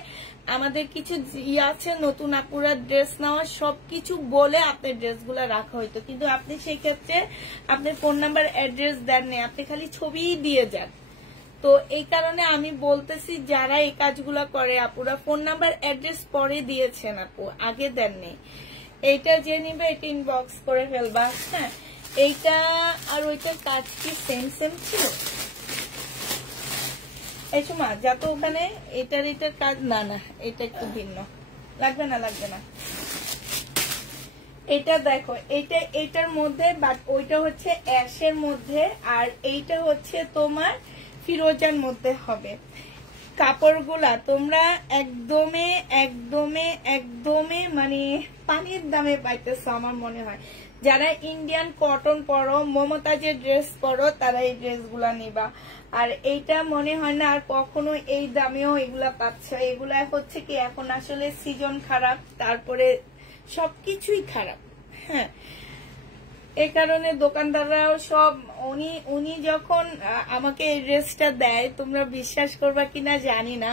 আমাদের কিছু আছে নতুন আপুরা ড্রেস নেওয়া, সবকিছু বলে আপনার ড্রেসগুলো রাখা হইতো। কিন্তু আপনি সেই ক্ষেত্রে আপনার ফোন নাম্বার অ্যাড্রেস দেন নেই, আপনি খালি ছবিই দিয়ে যান। তো এই কারণে আমি বলতেছি, যারা এই কাজগুলো করে আপুরা, ফোন নাম্বার অ্যাড্রেস পরে দিয়েছেন আপু, আগে দেন নেই। এইটা যে নিবে এটা ইনবক্স করে ফেলবা। হ্যাঁ, এইটা আর ওইটার কাজ কি সেম ছিল? এই সময় যা তো ওখানে এটার কাজ না, এটা একটু ভিন্ন। লাগবে না। এটা দেখো, এটার মধ্যে, বাট ওইটা হচ্ছে অ্যাশের মধ্যে, আর এইটা হচ্ছে তোমার ফিরোজার মধ্যে হবে। কাপড়গুলা তোমরা একদমে মানে পানির দামে পাইতেছো আমার মনে হয়। যারা ইন্ডিয়ান কটন পরো, মমতাজের ড্রেস পরো, তারা এই ড্রেসগুলা নিবা। আর এইটা মনে হয় না আর কখনো এই দামেও এগুলা পাচ্ছ। এগুলা হচ্ছে কি, এখন আসলে সিজন খারাপ, তারপরে সবকিছুই খারাপ। হ্যাঁ, এই কারণে দোকানদাররাও সব, উনি যখন আমাকে এই ড্রেসটা দেয়, তোমরা বিশ্বাস করবা কিনা জানি না,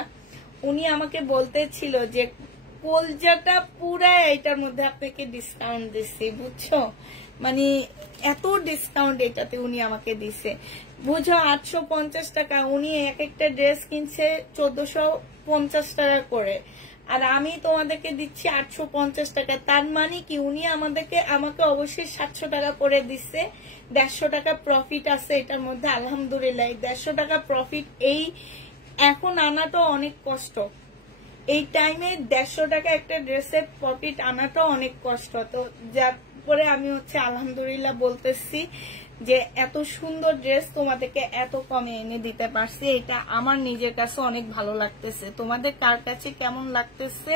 উনি আমাকে বলতেছিল যে কলজাটা পুরা এটার মধ্যে আপনাকে ডিসকাউন্ট দিচ্ছি, বুঝছো? মানে এত ডিসকাউন্ট এটাতে উনি আমাকে দিছে, বুঝো? 850 টাকা। উনি এক একটা ড্রেস কিনছে 1450 টাকা করে, আর আমি তোমাদেরকে দিচ্ছি 850 টাকা। তার মানে কি, উনি আমাকে অবশ্যই 700 টাকা করে দিচ্ছে। 150 টাকা প্রফিট আছে এটার মধ্যে, আলহামদুলিল্লাহ। 150 টাকা প্রফিট এই এখন আনাটা অনেক কষ্ট। এই টাইমে 150 টাকা একটা ড্রেসের প্রফিট আনাটা অনেক কষ্ট। তো যার পরে আমি হচ্ছে আলহামদুলিল্লাহ বলতেছি যে এত সুন্দর ড্রেস তোমাদেরকে এত কমে এনে দিতে পারছি, এটা আমার নিজের কাছে অনেক ভালো লাগতেছে। তোমাদের কার কাছে কেমন লাগতেছে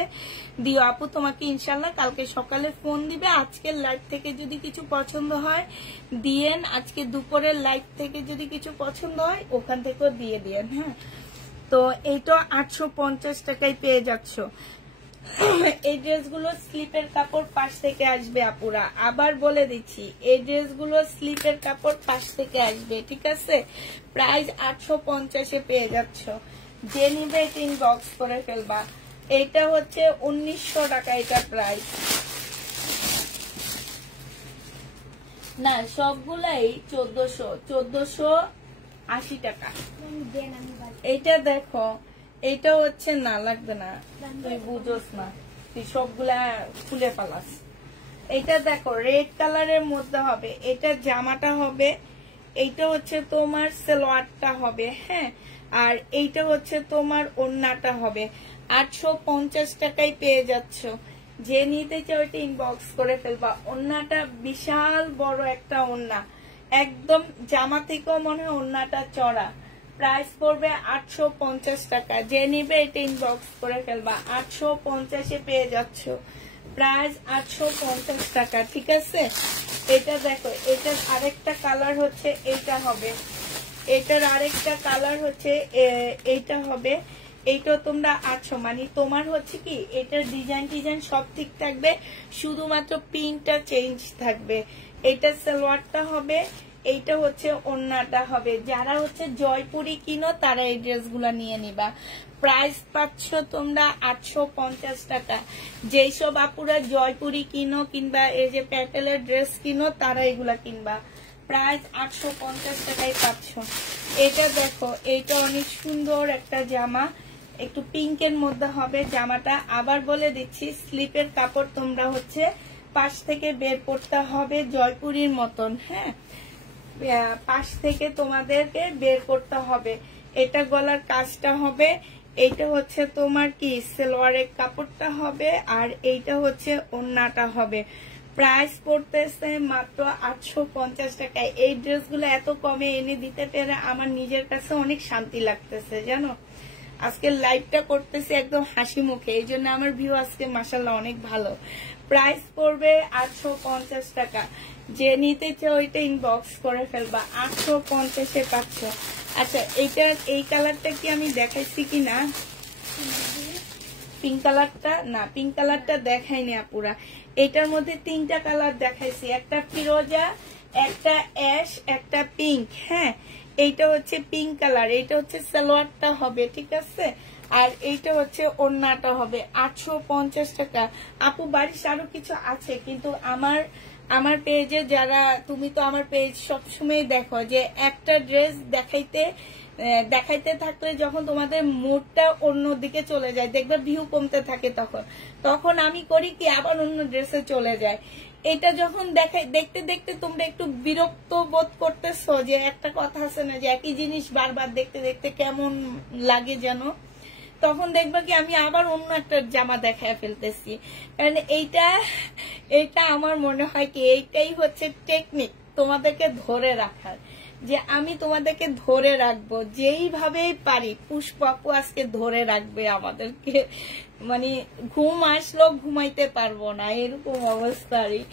দিও আপু। তোমাকে ইনশাল্লাহ কালকে সকালে ফোন দিবে। আজকের লাইভ থেকে যদি কিছু পছন্দ হয় দিয়েন, আজকে দুপুরের লাইভ থেকে যদি কিছু পছন্দ হয় ওখান থেকেও দিয়ে দিয়েন। হ্যাঁ, তো এইটা 850 টাকায় পেয়ে যাচ্ছ। এই ড্রেসগুলো স্লিপের কাপড় পাশ থেকে আসবে আপুরা, আবার বলে দিচ্ছি, এই ড্রেসগুলো স্লিপের কাপড় পাশ থেকে আসবে, ঠিক আছে? প্রাইস 850-এ পেয়ে যাচ্ছ। যে নিবে এটা ইনবক্স করে ফেলবা। এইটা হচ্ছে 1900 টাকা এটা প্রাইস। না, সবগুলাই 1480 টাকা। এইটা দেখো, এইটা হচ্ছে না, লাগবে না, তুই বুঝোস না, তুই সবগুলা খুলে পালাস। এটা দেখো রেড কালারের মধ্যে হবে, এটা জামাটা হবে, এইটা হচ্ছে তোমার সালোয়ারটা হবে। হ্যাঁ, আর এইটা হচ্ছে তোমার ওড়নাটা হবে। 850 টাকায় পেয়ে যাচ্ছ। যে নিতে চাও এটা ইনবক্স করে ফেলবা। ওড়নাটা বিশাল বড় একটা ওড়না, একদম জামা থেকেও মনে হয় ওড়নাটা চড়া। প্রাইস পড়বে 850 টাকা। যে নিবে এটা ইনবক্স করে ফেলবা। 850-এ পেয়ে যাচ্ছ। প্রাইস 850 টাকা। ঠিক আছে, এটা দেখো, এটার আরেকটা কালার হচ্ছে এইটা হবে, এটার আরেকটা কালার হচ্ছে এইটা হবে। এইটা তোমরা 800, মানে তোমার হচ্ছে কি এটার ডিজাইন সব ঠিক থাকবে, শুধুমাত্র প্রিন্টটা চেঞ্জ থাকবে। এটা সালোয়ারটা হবে, এইটা হচ্ছে ওড়নাটা হবে। যারা হচ্ছে জয়পুরি কিনো তারা এই ড্রেসগুলা নিয়ে নিবা। প্রাইস পাচ্ছ তোমরা 850 টাকা। যেই সব আপুরা জয়পুরি কিনো কিংবা এই যে প্যাটেলের ড্রেস কিনো তারা এগুলা কিনবা। প্রাইস 850 টাকায় পাচ্ছ। এটা দেখো, এটা অনেক সুন্দর একটা জামা, একটু পিঙ্কের মধ্যে হবে জামাটা। আবার বলে দিচ্ছি, স্লিপের কাপড় তোমরা হচ্ছে পাশ থেকে বের করতে হবে জয়পুরির মতন। হ্যাঁ, পাশ থেকে তোমাদেরকে বের করতে হবে। এটা গলার কাজটা হবে, এইটা হচ্ছে তোমার কি সালোয়ারের কাপড়টা হবে, আর এইটা হচ্ছে ওড়নাটা হবে। প্রাইস পড়তেছে মাত্র 850 টাকায়। এই ড্রেসগুলো এত কমে এনে দিতে পেরে আমার নিজের কাছে অনেক শান্তি লাগতেছে জানো। আজকে লাইভটা করতেছি একদম হাসি মুখে, এই জন্য আমার ভিউ আজকে মাশাআল্লাহ অনেক ভালো। প্রাইস পড়বে 850 টাকা। যে নিতে চাও ওইটা ইনবক্স করে ফেলবা, 850-এ পাচ্ছ। আচ্ছা, এইটার এই কালারটা কি আমি দেখাইছি কিনা, পিঙ্ক কালারটা না, পিঙ্ক কালারটা দেখাইনি আপুরা। এটার মধ্যে 3টা কালার দেখাইছি, একটা ফিরোজা, একটা অ্যাশ, একটা পিঙ্ক। হ্যাঁ, এইটা হচ্ছে পিঙ্ক কালার, এইটা হচ্ছে সালোয়ারটা হবে। ঠিক আছে, আর এইটা হচ্ছে ওড়নাটা হবে। 850 টাকা। আপু বাড়ির আরো কিছু আছে, কিন্তু আমার পেজে যারা, তুমি তো আমার পেজ সবসময় দেখো, যে একটা ড্রেস দেখাইতে থাকলে যখন তোমাদের মুডটা অন্যদিকে চলে যায়, দেখবে ভিউ কমতে থাকে, তখন আমি করি কি আবার অন্য ড্রেসে চলে যায়। এটা যখন দেখতে দেখতে তোমরা একটু বিরক্ত বোধ করতেছো, যে একটা কথা আছে না যে একই জিনিস বারবার দেখতে দেখতে কেমন লাগে যেন, তখন দেখবা কি আমি আবার অন্য একটা জামা দেখায় ফেলতেছি। কারণ এইটা আমার মনে হয় কি এইটাই হচ্ছে টেকনিক তোমাদেরকে ধরে রাখার, যে আমি তোমাদেরকে ধরে রাখবো যেইভাবেই পারি। পুষ্পাপু আজকে ধরে রাখবে আমাদেরকে, মানে ঘুম আসলো ঘুমাইতে পারবো না এরকম অবস্থারই।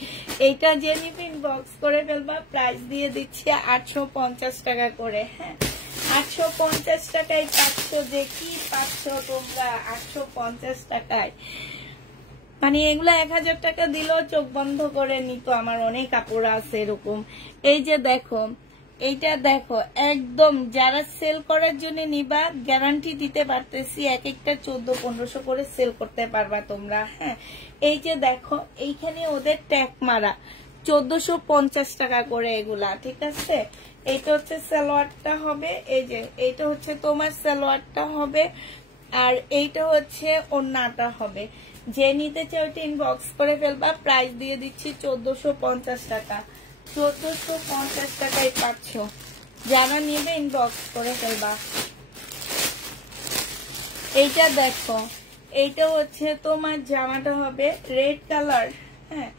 এইটা জেনিফ ইনবক্স করে ফেলবা। প্রাইস দিয়ে দিচ্ছি 850 টাকা করে। হ্যাঁ, 850 টাকায় পাচ্ছ। যে কি পাচ্ছ তোমরা 850 টাকায়, মানে এগুলা 1000 টাকা দিলেও চোখ বন্ধ করে নিত। আমার অনেক কাপড় আছে এরকম। এই যে দেখো, এইটা দেখো, একদম যারা সেল করার জন্য নিবা, গ্যারান্টি দিতে পারতেছি এক একটা 1400-1500 করে সেল করতে পারবা তোমরা। হ্যাঁ, এই যে দেখো, এইখানে ওদের ট্যাগ মারা 1450 টাকা করে এগুলা। ঠিক আছে, এইটা হচ্ছে সালোয়ারটা হবে, এই যে এইটা হচ্ছে তোমার সালোয়ারটা হবে, আর এইটা হচ্ছে ওড়নাটা হবে। যে নিতে চাও ওইটা ইনবক্স করে ফেলবা। প্রাইস দিয়ে দিচ্ছি 1450 টাকা। 1450 টাকায় পাচ্ছ। যারা নিবে ইনবক্স করে ফেলবা। এইটা দেখো, এইটা হচ্ছে তোমার জামাটা হবে রেড কালার। হ্যাঁ,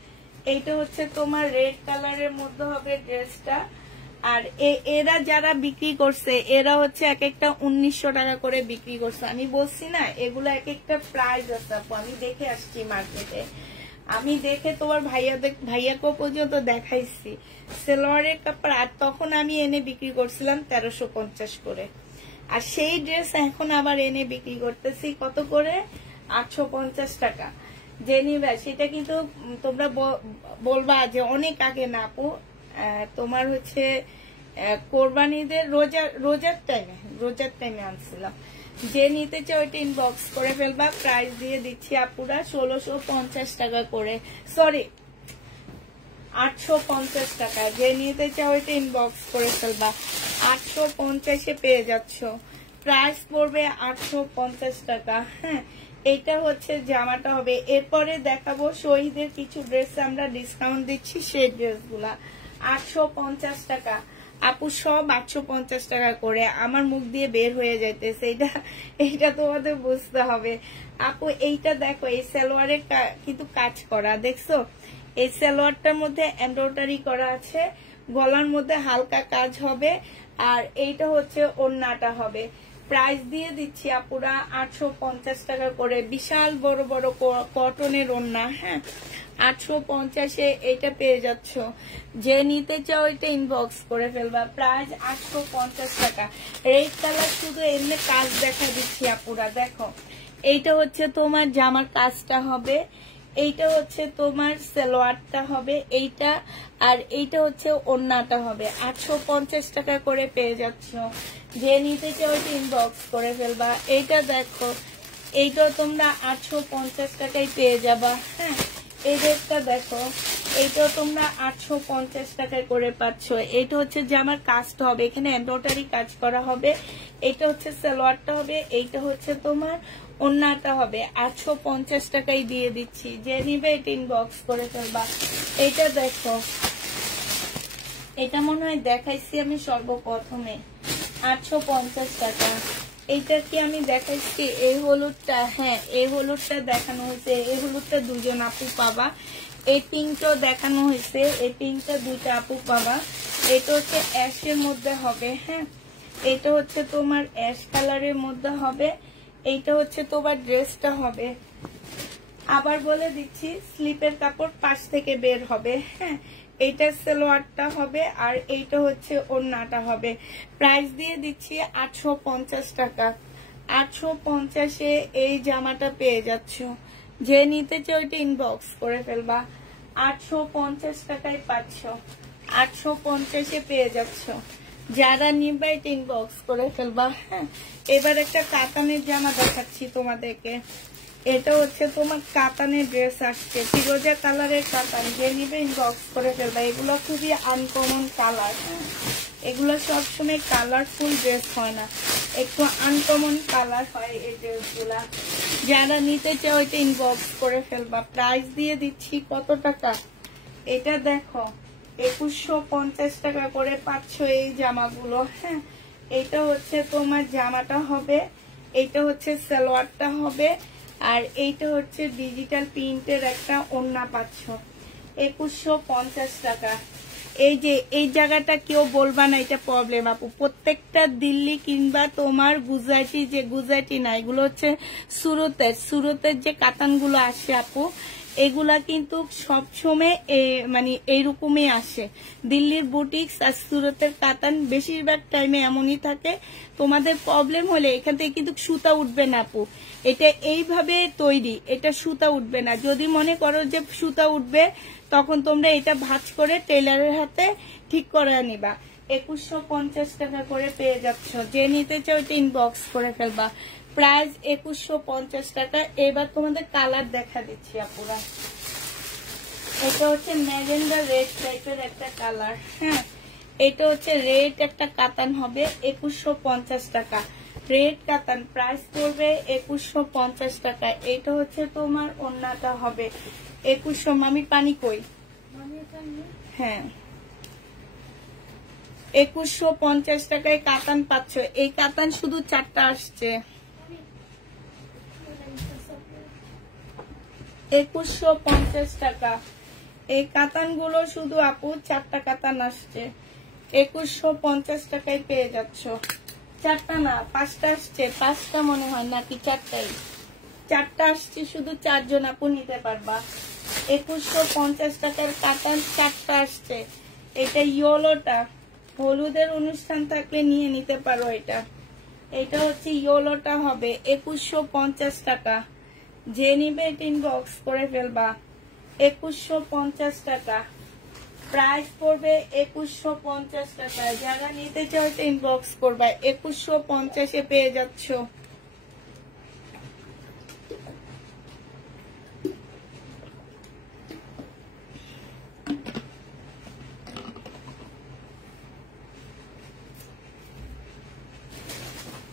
এইটা হচ্ছে তোমার রেড কালারের মধ্যে হবে ড্রেসটা। আর এরা যারা বিক্রি করছে, এরা হচ্ছে এক একটা 1900 টাকা করে বিক্রি করছে। আমি বলছি না, এগুলো এক একটা প্রাইস আছে। আমি দেখে আসছি মার্কেটে, আমি দেখে তোমার ভাইয়াকে পর্যন্ত দেখাইছি সালোয়ারের কাপড়, আর তখন আমি এনে বিক্রি করছিলাম 1350 করে। আর সেই ড্রেস এখন আবার এনে বিক্রি করতেছি কত করে, 850 টাকা। যে নিবে সেটা কিন্তু তোমরা বলবা যে অনেক আগে না আপু, তোমার হচ্ছে কোরবানিদের রোজার টাইমে আনছিলাম। যে নিতে চাও ওইটা ইনবক্স করে ফেলবা। প্রাইস দিয়ে দিচ্ছি আপুরা 1650 টাকা করে, সরি 850 টাকা। যে নিতে চাও ওইটা ইনবক্স করে ফেলবা। 850-এ পেয়ে যাচ্ছ। প্রাইস পড়বে 850 টাকা। হ্যাঁ, এইটা হচ্ছে জামাটা হবে। এরপরে দেখাবো শহীদের কিছু ড্রেস আমরা ডিসকাউন্ট দিচ্ছি, সেই ড্রেসগুলা 850 টাকা। আপু সব 850 টাকা করে, আমার মুখ দিয়ে বের হয়ে যাইতেছে। এইটা তোমাদের বুঝতে হবে। আপু এইটা দেখো, এই সালোয়ারে কিন্তু কাজ করা, দেখছো? এই সালোয়ারটার মধ্যে এমব্রয়ডারি করা আছে, গলার মধ্যে হালকা কাজ হবে, আর এইটা হচ্ছে ওড়নাটা হবে। প্রাইস দিয়ে দিচ্ছি আপুরা 850 টাকা করে। বিশাল বড় বড় কটনের ওড়না, হ্যাঁ 850-এ এটা পেয়ে যাচ্ছ। যে নিতে চাও এটা ইনবক্স করে ফেলবা। প্রাইস 850 টাকা। রেড কালার শুধু এমনি কাজ দেখা দিচ্ছি আপুরা। দেখো এইটা হচ্ছে তোমার জামার কাজটা হবে, এইটা হচ্ছে তোমার সালোয়ারটা হবে, এইটা আর এইটা হচ্ছে ওড়নাটা হবে। 850 টাকা করে পেয়ে যাচ্ছ। যে নিতে চাও এটা ইনবক্স করে ফেলবা। এইটা দেখো, এইটাও তোমরা 850 টাকায় পেয়ে যাবা। হ্যাঁ এই রেটটা দেখো, এইটাও তোমরা 850 টাকায় করে পাচ্ছ। এটা হচ্ছে জামার কাজটা হবে, এখানে এমব্রয়ডারি কাজ করা হবে। এটা হচ্ছে সালোয়ারটা হবে, এইটা হচ্ছে তোমার ওড়নাটা হবে। 850 টাকায় দিয়ে দিচ্ছি। যে নিবে এটা ইনবক্স করে ফেলবা। এটা দেখো, এটা মনে হয় দেখাইছি আমি সর্বপ্রথমে 850 টাকা। এইটা কি আমি দেখাইছি? এই হলুদটা, হ্যাঁ এই হলুদটা দেখানো হয়েছে। এই হলুদটা দুজন আপু পাবা। এই পিঙ্কটাও দেখানো হয়েছে, এই পিঙ্কটা দুইটা আপু পাবা। এটা হচ্ছে অ্যাশের মধ্যে হবে, হ্যাঁ এটা হচ্ছে তোমার অ্যাশ কালারের মধ্যে হবে। এইটা হচ্ছে তোমার ড্রেসটা হবে। আবার বলে দিচ্ছি, স্লিপের কাপড় পাশ থেকে বের হবে, হ্যাঁ এইটা সালোয়ারটা হবে আর এইটা হচ্ছে ওড়নাটা হবে। প্রাইস দিয়ে দিচ্ছি 850 টাকা। 850-এ এই জামাটা পেয়ে যাচ্ছ। যে নিতে চাও ওইটা ইনবক্স করে ফেলবা। 850 টাকায় পাচ্ছ। 850-এ পেয়ে যাচ্ছ। যারা নিবা এটা ইনবক্স করে ফেলবা। হ্যাঁ এবার একটা কাতানের জামা দেখাচ্ছি তোমাদেরকে। এটা হচ্ছে তোমার কাতানের ড্রেস আসছে, ফিরোজা কালারের কাতান। যে নিবে ইনবক্স করে ফেলবা। এগুলো খুবই আনকমন কালার, এগুলো সবসময় কালারফুল ড্রেস হয় না, একটু আনকমন কালার হয় এই ড্রেসগুলা। যারা নিতে চাও এটা ইনবক্স করে ফেলবা। প্রাইস দিয়ে দিচ্ছি কত টাকা? এটা দেখো 2150 টাকা করে পাচ্ছ এই জামাগুলো। হ্যাঁ এটা হচ্ছে তোমার জামাটা হবে, এইটা হচ্ছে সালোয়ারটা হবে আর এইটা হচ্ছে ডিজিটাল প্রিন্টের একটা ওড়না পাচ্ছ। 2150 টাকা। এই যে এই জায়গাটা কেউ বলবা না এটা প্রবলেম আপু। প্রত্যেকটা দিল্লি কিংবা তোমার গুজরাটি, যে গুজরাটি না, এগুলো হচ্ছে সুরতের যে কাতানগুলো আসে আপু, এগুলা কিন্তু সবসময় মানে এইরকমই আসে। দিল্লির বুটিক্স আর সুরতের কাতান বেশিরভাগ টাইমে এমনই থাকে। তোমাদের প্রবলেম হলে এখান থেকে কিন্তু সুতা উঠবে না আপু। এটা এইভাবে তৈরি, এটা সুতা উঠবে না। যদি মনে করো যে সুতা উঠবে, তখন তোমরা এটা ভাঁজ করে টেলারের হাতে ঠিক করে নিবা। 2150 টাকা করে পেয়ে যাচ্ছ। যে নিতে চাও এটা ইনবক্স করে ফেলবা। প্রাইস 2150 টাকা। এবার তোমাদের কালার দেখা দিচ্ছি আপুরা। এটা হচ্ছে ম্যাজেন্ডা রেড টাইপের একটা কালার, হ্যাঁ এটা হচ্ছে রেড একটা কাতান হবে। 2150 টাকা রেড কাতান। প্রাইস পড়বে 2150 টাকা। এটা হচ্ছে তোমার ওড়নাটা হবে 2100। মামি পানি কই? হ্যাঁ 2150 টাকায় কাতান পাচ্ছ। এই কাতান শুধু 4টা আসছে। 2150 টাকা। এই কাতান গুলো শুধু আপু 4টা কাতান আসছে। 2150 টাকায় পেয়ে যাচ্ছ। 4টা না 5টা আসছে, 5টা মনে হয় নাকি 4টাই, 4টা আসছে শুধু। 4 জন আপু নিতে পারবা। 2150 টাকার কাতান 4টা আসছে। এটা ইয়েলোটা, হলুদের অনুষ্ঠান থাকলে নিয়ে নিতে পারো। এটা হচ্ছে ইয়েলোটা হবে 2150 টাকা। যে নিবে এটা ইনবক্স করে ফেলবা। 2150 টাকা প্রাইস পড়বে। 2150 টাকা। যারা নিতে চাও এটা ইনবক্স করবা। 2150-এ পেয়ে যাচ্ছ।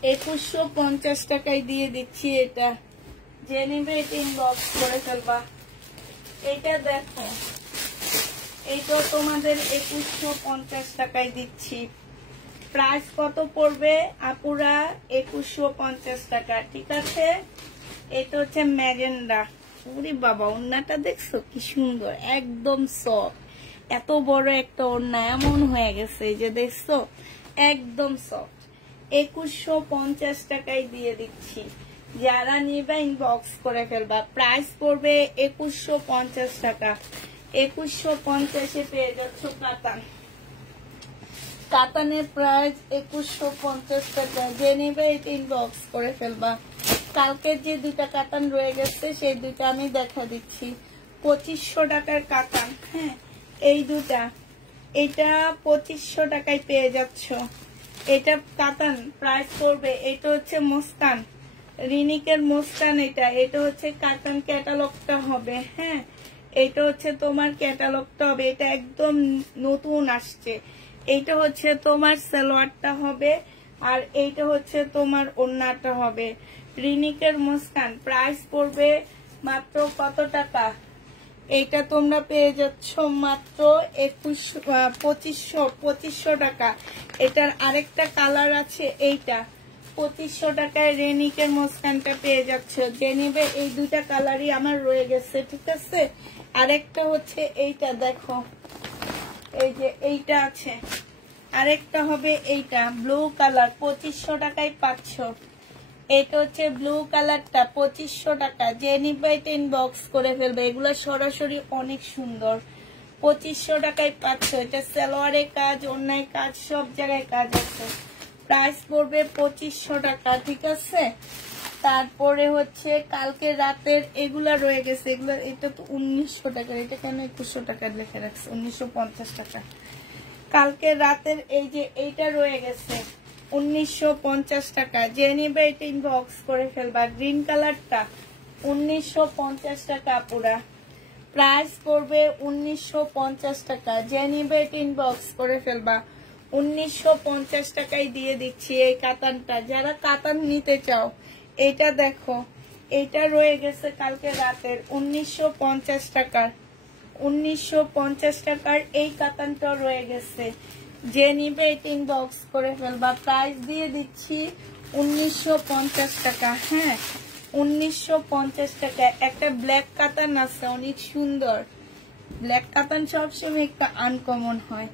$2150 টাকায় দিয়ে দিচ্ছি এটা। যে নিবে এটা ইনবক্স করে ফেলবা। এটা দেখো, এইটা তোমাদের 2150 টাকায় দিচ্ছি। প্রাইস কত পড়বে আপুরা? 2150 টাকা। ঠিক আছে, এটা হচ্ছে ম্যাজেন্ডা। ওরে বাবা, ওড়নাটা দেখছো কি সুন্দর, একদম সফট। এত বড় একটা ওড়না এমন হয়ে গেছে যে দেখছো, একদম সফট। 2150 টাকায় দিয়ে দিচ্ছি। যারা নিবা ইনবক্স করে ফেলবা। প্রাইস পড়বে 2150 টাকা। 2150-এ পেয়ে যাচ্ছ কাতান। কাতানের প্রাইস 2150 টাকা। যে নিবে এটা ইনবক্স করে ফেলবা। কালকে যে দুইটা কাতান রয়ে গেছে সেই দুইটা আমি দেখা দিচ্ছি। 2500 টাকার কাতান। হ্যাঁ, এই দুটা, এটা 2500 টাকায় পেয়ে যাচ্ছ। এটা কাতান প্রাইস পড়বে। এটা হচ্ছে মুস্কান, রিনিকের মুস্কান। এটা হচ্ছে কাতান ক্যাটালগটা হবে। হ্যাঁ, এটা হচ্ছে তোমার ক্যাটালগটা হবে। এটা একদম নতুন আসছে। এইটা হচ্ছে তোমার সালোয়ারটা হবে, আর এইটা হচ্ছে তোমার ওড়নাটা হবে। রিনিকের মুস্কান প্রাইস পড়বে মাত্র কত টাকা? এইটা তোমরা পেয়ে যাচ্ছ মাত্র 2500 টাকা। এটার আরেকটা কালার আছে, এইটা 2500 টাকায় রেনিকের মুস্কানটা পেয়ে যাচ্ছ। যে নিবে এই দুইটা কালারই আমার রয়ে গেছে, ঠিক আছে। আরেকটা হচ্ছে এইটা, দেখো এই যে এইটা আছে। আরেকটা হবে এইটা ব্লু কালার, 2500 টাকায় পাচ্ছ। এটা হচ্ছে ব্লু কালারটা, 2500 টাকা। যে নিবে এটা ইনবক্স করে ফেলবে। এগুলো সরাসরি অনেক সুন্দর। 2500 টাকায় পাচ্ছ। এটা সালোয়ারে কাজ, অন্যায় কাজ, সব জায়গায় কাজ আছে। প্রাইস পড়বে 2500 টাকা, ঠিক আছে। তারপরে হচ্ছে কালকে রাতের এগুলা রয়ে গেছে। এগুলো, এটা তো 1900 টাকার। এটা কেন 2100 টাকার লেখা রাখছে? 1950 টাকা। কালকে রাতের এই যে এইটা রয়ে গেছে 1950 টাকা। যে নিবে এটা ইনবক্স করে ফেলবা। গ্রিন কালারটা 1950 টাকা পুরা। প্রাইস পড়বে 1950 টাকা। যে নিবে এটা ইনবক্স করে ফেলবা। 1950 টাকায় দিয়ে দিচ্ছি এই কাতানটা। যারা কাতান নিতে চাও, এটা দেখো, এটা রয়ে গেছে কালকে রাতের 1950 টাকার। 1950 টাকার এই কাতানটা রয়ে গেছে। যে নিবে এটা ইনবক্স করে ফেলবা। প্রাইস দিয়ে দিচ্ছি 1950 টাকা। হ্যাঁ, 1950 টাকা। একটা ব্ল্যাক কাতান আছে, অনেক সুন্দর। ব্ল্যাক কাতান সবসময় একটা আনকমন হয়।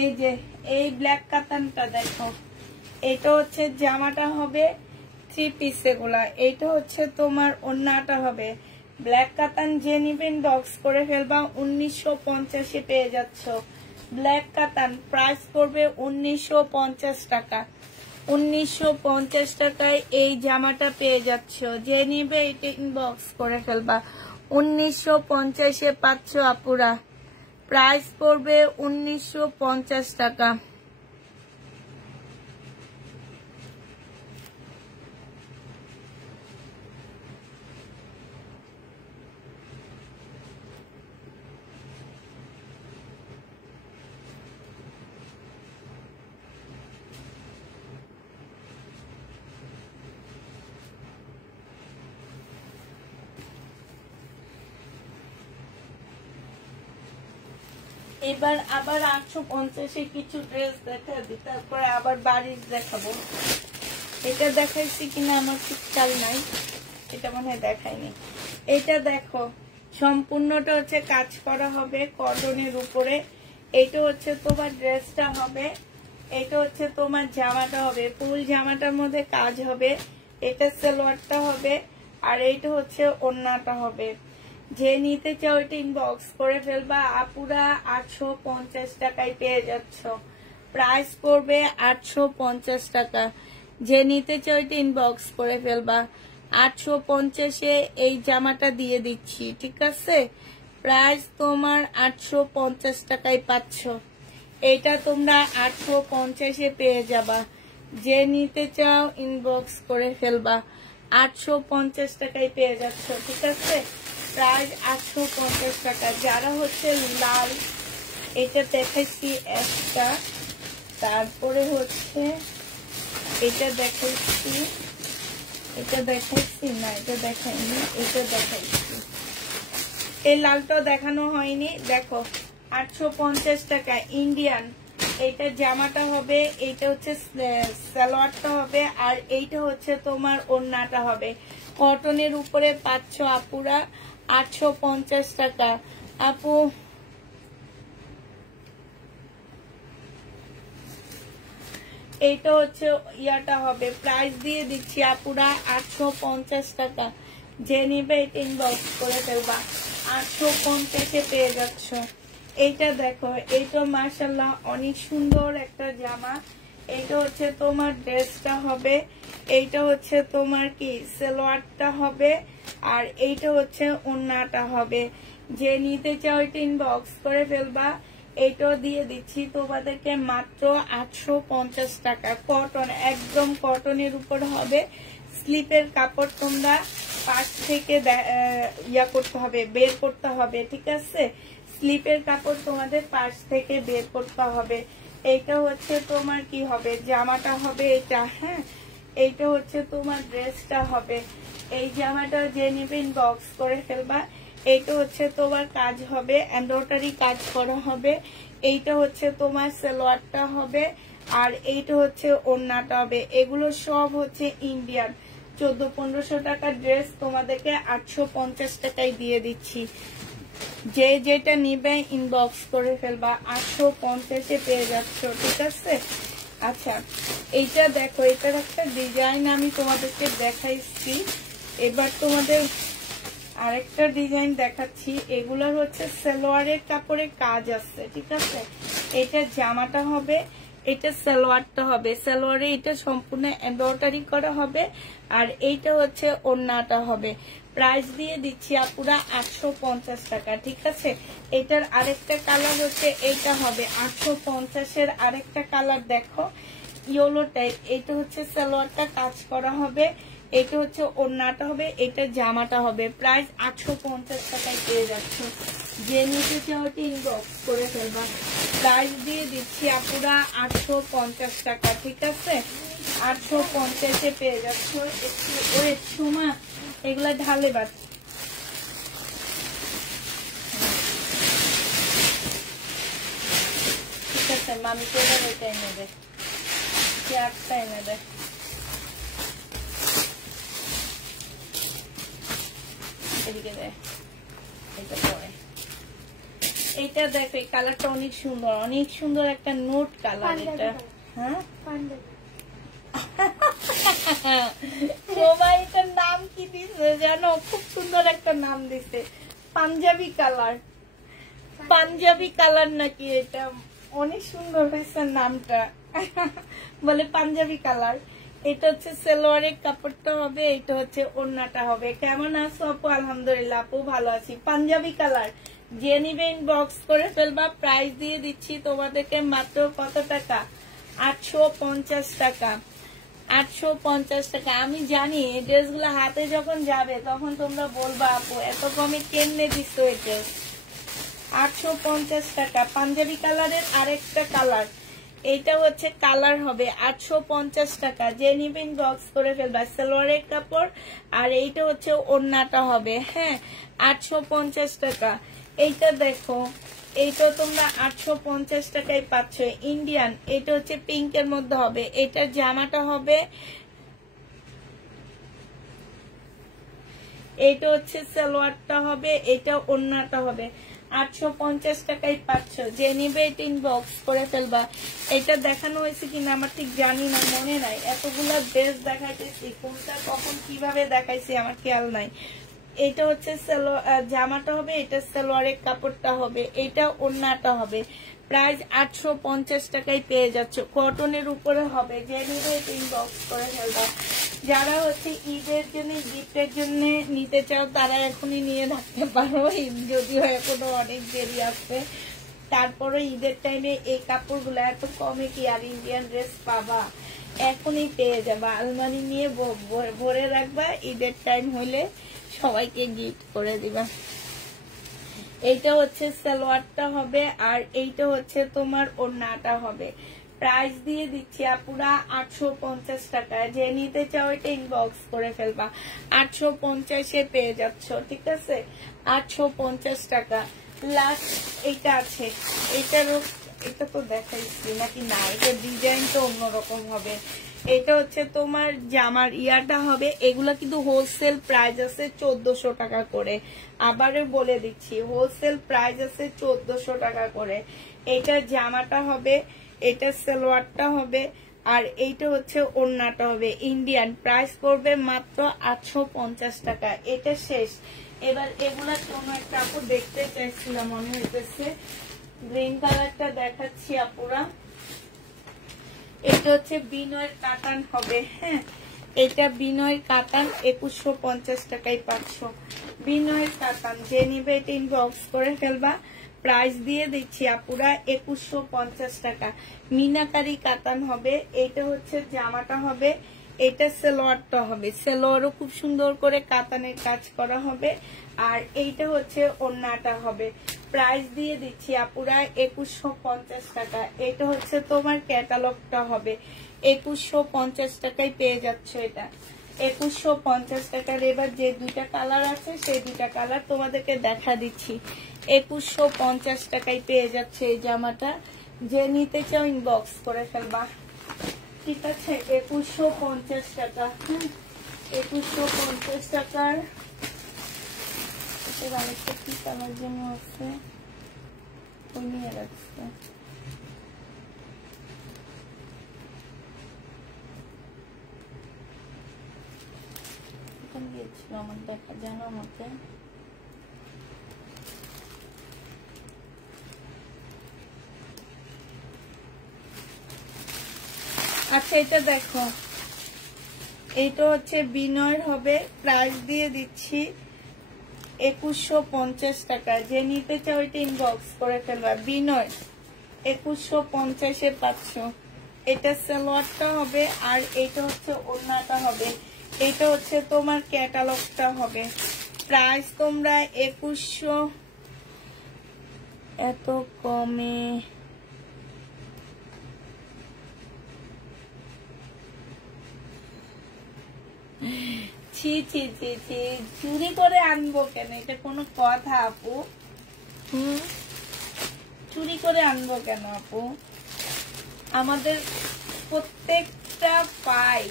এই যে এই ব্ল্যাক কাতানটা দেখো, এটা হচ্ছে জামাটা হবে 3 পিস এগুলা। এইটা হচ্ছে তোমার ওড়নাটা হবে। ব্ল্যাক কাতান যে নিবেন বক্স করে ফেলবা। 1950-এ পেয়ে যাচ্ছ ব্ল্যাক কাতান। প্রাইস পড়বে 1950 টাকা। 1950 টাকায় এই জামাটা পেয়ে যাচ্ছ। যে নিবে এটা ইনবক্স করে ফেলবা। 1950-এ পাচ্ছ আপুরা। প্রাইস পড়বে 1950 টাকা। এবার আবার 850-এ কিছু ড্রেস দেখাবি, তারপরে আবার বাড়ির দেখাবো। এটা দেখাইছি কিনা আমার ঠিক খেয়াল নাই, এটা মনে হয় দেখাইনি। এটা দেখো, সম্পূর্ণটা হচ্ছে কাজ করা হবে কটনের উপরে। এটা হচ্ছে তোমার ড্রেসটা হবে, এটা হচ্ছে তোমার জামাটা হবে। ফুল জামাটার মধ্যে কাজ হবে। এটা সালোয়ারটা হবে, আর এইটা হচ্ছে ওড়নাটা হবে। যে নিতে চাও এটা ইনবক্স করে ফেলবা। আপুরা 850 টাকায় পেয়ে যাচ্ছ। প্রাইস পড়বে 850 টাকা। যে নিতে চাও এটা ইনবক্স করে ফেলবা। 850-এ এই জামাটা দিয়ে দিচ্ছি, ঠিক আছে। প্রাইস তোমার 850 টাকায় পাচ্ছ। এটা তোমরা 850-এ পেয়ে যাবা। যে নিতে চাও ইনবক্স করে ফেলবা। 850 টাকায় পেয়ে যাচ্ছ, ঠিক আছে। প্রাইস 850 টাকা। যারা হচ্ছে লাল, এটা দেখাইছি একটা, তারপরে হচ্ছে এটা দেখাইছি, এটা দেখাইছি না, এটা দেখাইনি, এটা দেখাইছি। এই লালটাও দেখানো হয়নি। দেখো 850 টাকা ইন্ডিয়ান। এইটা জামাটা হবে, এইটা হচ্ছে সালোয়ারটা হবে, আর এইটা হচ্ছে তোমার ওড়নাটা হবে। কটনের উপরে পাচ্ছ আপুরা 850 টাকা। আপু এইটা হচ্ছে ইয়াটা হবে, প্রাইস দিয়ে দিচ্ছি আপুরা 850 টাকা। যে নিবে এটা ইনবক্স করে ফেলবা, 850-এ পেয়ে যাচ্ছ। এইটা দেখো, এইটা মাশাআল্লাহ অনেক সুন্দর একটা জামা। এইটা হচ্ছে তোমার ড্রেসটা হবে, এইটা হচ্ছে তোমার কি সালোয়ারটা হবে, আর এইটা হচ্ছে ওড়নাটা হবে। যে নিতে চাও এটা ইনবক্স করে ফেলবা। এইটাও দিয়ে দিচ্ছি তোমাদেরকে মাত্র 850 টাকা। কটন, একদম কটনের উপর হবে। স্লিপের কাপড় তোমরা পাশ থেকে ইয়া করতে হবে, বের করতে হবে, ঠিক আছে? স্লিপের কাপড় তোমাদের পাশ থেকে বের করতে হবে। এইটা হচ্ছে তোমার কি হবে, জামাটা হবে এটা, হ্যাঁ। এইটা হচ্ছে তোমার ড্রেসটা হবে। এই জামাটা যে নিবে ইনবক্স করে ফেলবা। এইটা হচ্ছে তোমার কাজ হবে, এমব্রয়ডারি কাজ করা হবে। এইটা হচ্ছে তোমার সালোয়ারটা হবে, আর এইটা হচ্ছে ওড়নাটা হবে। এগুলো সব হচ্ছে ইন্ডিয়ান। 1400-1500 টাকার ড্রেস তোমাদেরকে 850 টাকায় দিয়ে দিচ্ছি। যে যেটা নিবে ইনবক্স করে ফেলবা, 850-এ পেয়ে যাচ্ছ, ঠিক আছে? আচ্ছা, এইটা দেখো, এটার একটা ডিজাইন আমি তোমাদেরকে দেখাইছি। এবার তোমাদের আরেকটা ডিজাইন দেখাচ্ছি। এগুলোর হচ্ছে সালোয়ারের কাপড়ে কাজ আছে, ঠিক আছে? এটা জামাটা হবে, এটা সালোয়ারটা হবে। সালোয়ারে এটা সম্পূর্ণ এমব্রয়ডারি করা হবে, আর এইটা হচ্ছে ওড়নাটা হবে। প্রাইস দিয়ে দিচ্ছি আপুরা 850 টাকা, ঠিক আছে? এটার আরেকটা কালার হচ্ছে এইটা হবে 850-এর আরেকটা কালার দেখো, ইয়েলো টাইপ। এটা হচ্ছে সালোয়ারটা কাজ করা হবে, এটা হচ্ছে ওড়নাটা হবে, এটা জামাটা হবে। প্রাইস 850 টাকায় পেয়ে যাচ্ছ। যে নিতে চাও ইনবক্স করে ফেলবা। প্রাইস দিয়ে দিচ্ছি আপুরা 850 টাকা, ঠিক আছে? 850-এ পেয়ে যাচ্ছ। একটু ওরে সোমা, এগুলা ঢালে বাদ। ঠিক আছে, মামিকে এবার এটা এনে দেয়, চেয়ারটা এনে দেয়। এদিকে দেয়, এটা পরে। এইটা দেখো, এই কালারটা অনেক সুন্দর, অনেক সুন্দর একটা নোট কালার এটা। হ্যাঁ, সবাই এটার নাম কি দিছে জানো? খুব সুন্দর একটা নাম দিছে, পাঞ্জাবি কালার। পাঞ্জাবি কালার নাকি এটা? অনেক সুন্দর হয়েছে নামটা। বলে পাঞ্জাবি কালার। এটা হচ্ছে সালোয়ারের কাপড়টা হবে, এটা হচ্ছে ওড়নাটা হবে। কেমন আছো আপু? আলহামদুলিল্লাহ আপু ভালো আছি। পাঞ্জাবি কালার যে নিবে ইনবক্স করে ফেলবা। প্রাইস দিয়ে দিচ্ছি তোমাদেরকে মাত্র কত টাকা? 850 টাকা। 850 টাকা। আমি জানি এই ড্রেসগুলো হাতে যখন যাবে তখন তোমরা বলবা আপু এত কমে কেমনে দিচ্ছ এই ড্রেস। 850 টাকা। পাঞ্জাবি কালারের আরেকটা কালার, এইটা হচ্ছে কালার হবে 850 টাকা। যে নিবে ইনবক্স করে ফেলবা। সালোয়ারের কাপড়, আর এইটা হচ্ছে ওড়নাটা হবে, হ্যাঁ। 850 টাকা। এইটা দেখো, এইটা তোমরা 850 টাকায় পাচ্ছ, ইন্ডিয়ান। এটা হচ্ছে পিঙ্কের মধ্যে হবে, এটা জামাটা হবে, এটা হচ্ছে সালোয়ারটা হবে, এটা ওড়নাটা হবে। 850 টাকায় পাচ্ছ। যে নিবে এটা ইনবক্স করে ফেলবা। এটা দেখানো হয়েছে কিনা আমার ঠিক জানি না, মনে নাই। এতগুলা ড্রেস দেখাইতেছি, কোনটা কখন কিভাবে দেখাইছি আমার খেয়াল নাই। এটা হচ্ছে জামাটা হবে, এটা সালোয়ারের কাপড়টা হবে, এটা ওড়নাটা হবে। প্রাইস 850 টাকায় পেয়ে যাচ্ছ। কটনের উপরে হবে। যে নিবে এটা ইনবক্স করে ফেলবা। যারা হচ্ছে ঈদের জন্য, গিফটের জন্য নিতে চাও তারা এখনই নিয়ে রাখতে পারো। ঈদ যদিও এখনো অনেক দেরি আছে, তারপরে ঈদের টাইমে এই কাপড়গুলো এত কমে কি আর ইন্ডিয়ান ড্রেস পাবা? এখনই পেয়ে যাবা। আলমারি নিয়ে ভরে রাখবা, ঈদের টাইম হইলে সবাইকে গিফট করে দিবা। এইটা হচ্ছে সালোয়ারটা হবে, আর এইটা হচ্ছে তোমার ওড়নাটা হবে। প্রাইস দিয়ে দিচ্ছি আপুরা 850 টাকায়। যে নিতে চাও এটা ইনবক্স করে ফেলবা। 850-এ পেয়ে যাচ্ছ, ঠিক আছে? 850 টাকা। লাস্ট এইটা আছে, এটা তো দেখাইছি নাকি না? এটা ডিজাইন তো অন্যরকম হবে। এটা হচ্ছে তোমার জামার ইয়াটা হবে। এগুলা কিন্তু হোলসেল প্রাইস আছে 1400 টাকা করে। আবারও বলে দিচ্ছি, হোলসেল প্রাইস আছে 1400 টাকা করে। এটা জামাটা হবে, এটা সালোয়ারটা হবে, আর এইটা হচ্ছে ওড়নাটা হবে ইন্ডিয়ান, প্রাইস পড়বে মাত্র 850 টাকা। এটা শেষ। এবার এগুলা কোনো একটা আপু দেখতে চাইছিলাম, মনে হইতেছে গ্রিন কালারটা দেখাচ্ছি আপুরা। এটা হচ্ছে বিনয়ের কাতান হবে, হ্যাঁ এটা বিনয়ের কাতান, 2150 টাকায় 500 বিনয়ের কাতান। যে নিবে এটা ইনবক্স করে ফেলবা, প্রাইস দিয়ে দিচ্ছি আপুরা 2150 টাকা। মিনাকারি কাতান হবে। এটা হচ্ছে জামাটা হবে, এটা সালোয়ারটা হবে, সালোয়ারও খুব সুন্দর করে কাতানের কাজ করা হবে। আর এইটা হচ্ছে ওড়নাটা হবে, প্রাইস দিয়ে দিচ্ছি আপুরা 2150 টাকা। এটা হচ্ছে তোমার ক্যাটালগটা হবে, 2150 টাকায় পেয়ে যাচ্ছে এটা 2150 টাকার। এবার যে দুইটা কালার আছে সেই দুইটা কালার তোমাদেরকে দেখা দিচ্ছি। 2150 টাকায় পেয়ে যাচ্ছে এই জামাটা। যে নিতে চাও ইনবক্স করে ফেলবা, ঠিক আছে? 2150 টাকা, 2150 টাকার। আরেকটা কি কালার জন্য আছে ওই নিয়ে রাখছে। গিয়েছিল আমার দেখা জানো মতে। আচ্ছা এটা দেখো, এইটা হচ্ছে বিনয়ের হবে, প্রাইস দিয়ে দিচ্ছি 2150 টাকা। যে নিতে চাও এটা ইনবক্স করে ফেলবা। বিনয় 2150-এ 500। এটা সালোয়ারটা হবে আর এটা হচ্ছে ওড়নাটা হবে। এটা হচ্ছে তোমার ক্যাটালগটা হবে, প্রাইস তোমরা 2100 এত কমে ছি ছি ছি ছি, চুরি করে আনবো কেন? এটা কোনো কথা আপু? চুরি করে আনবো কেন আপু? আমাদের প্রত্যেকটা পাই,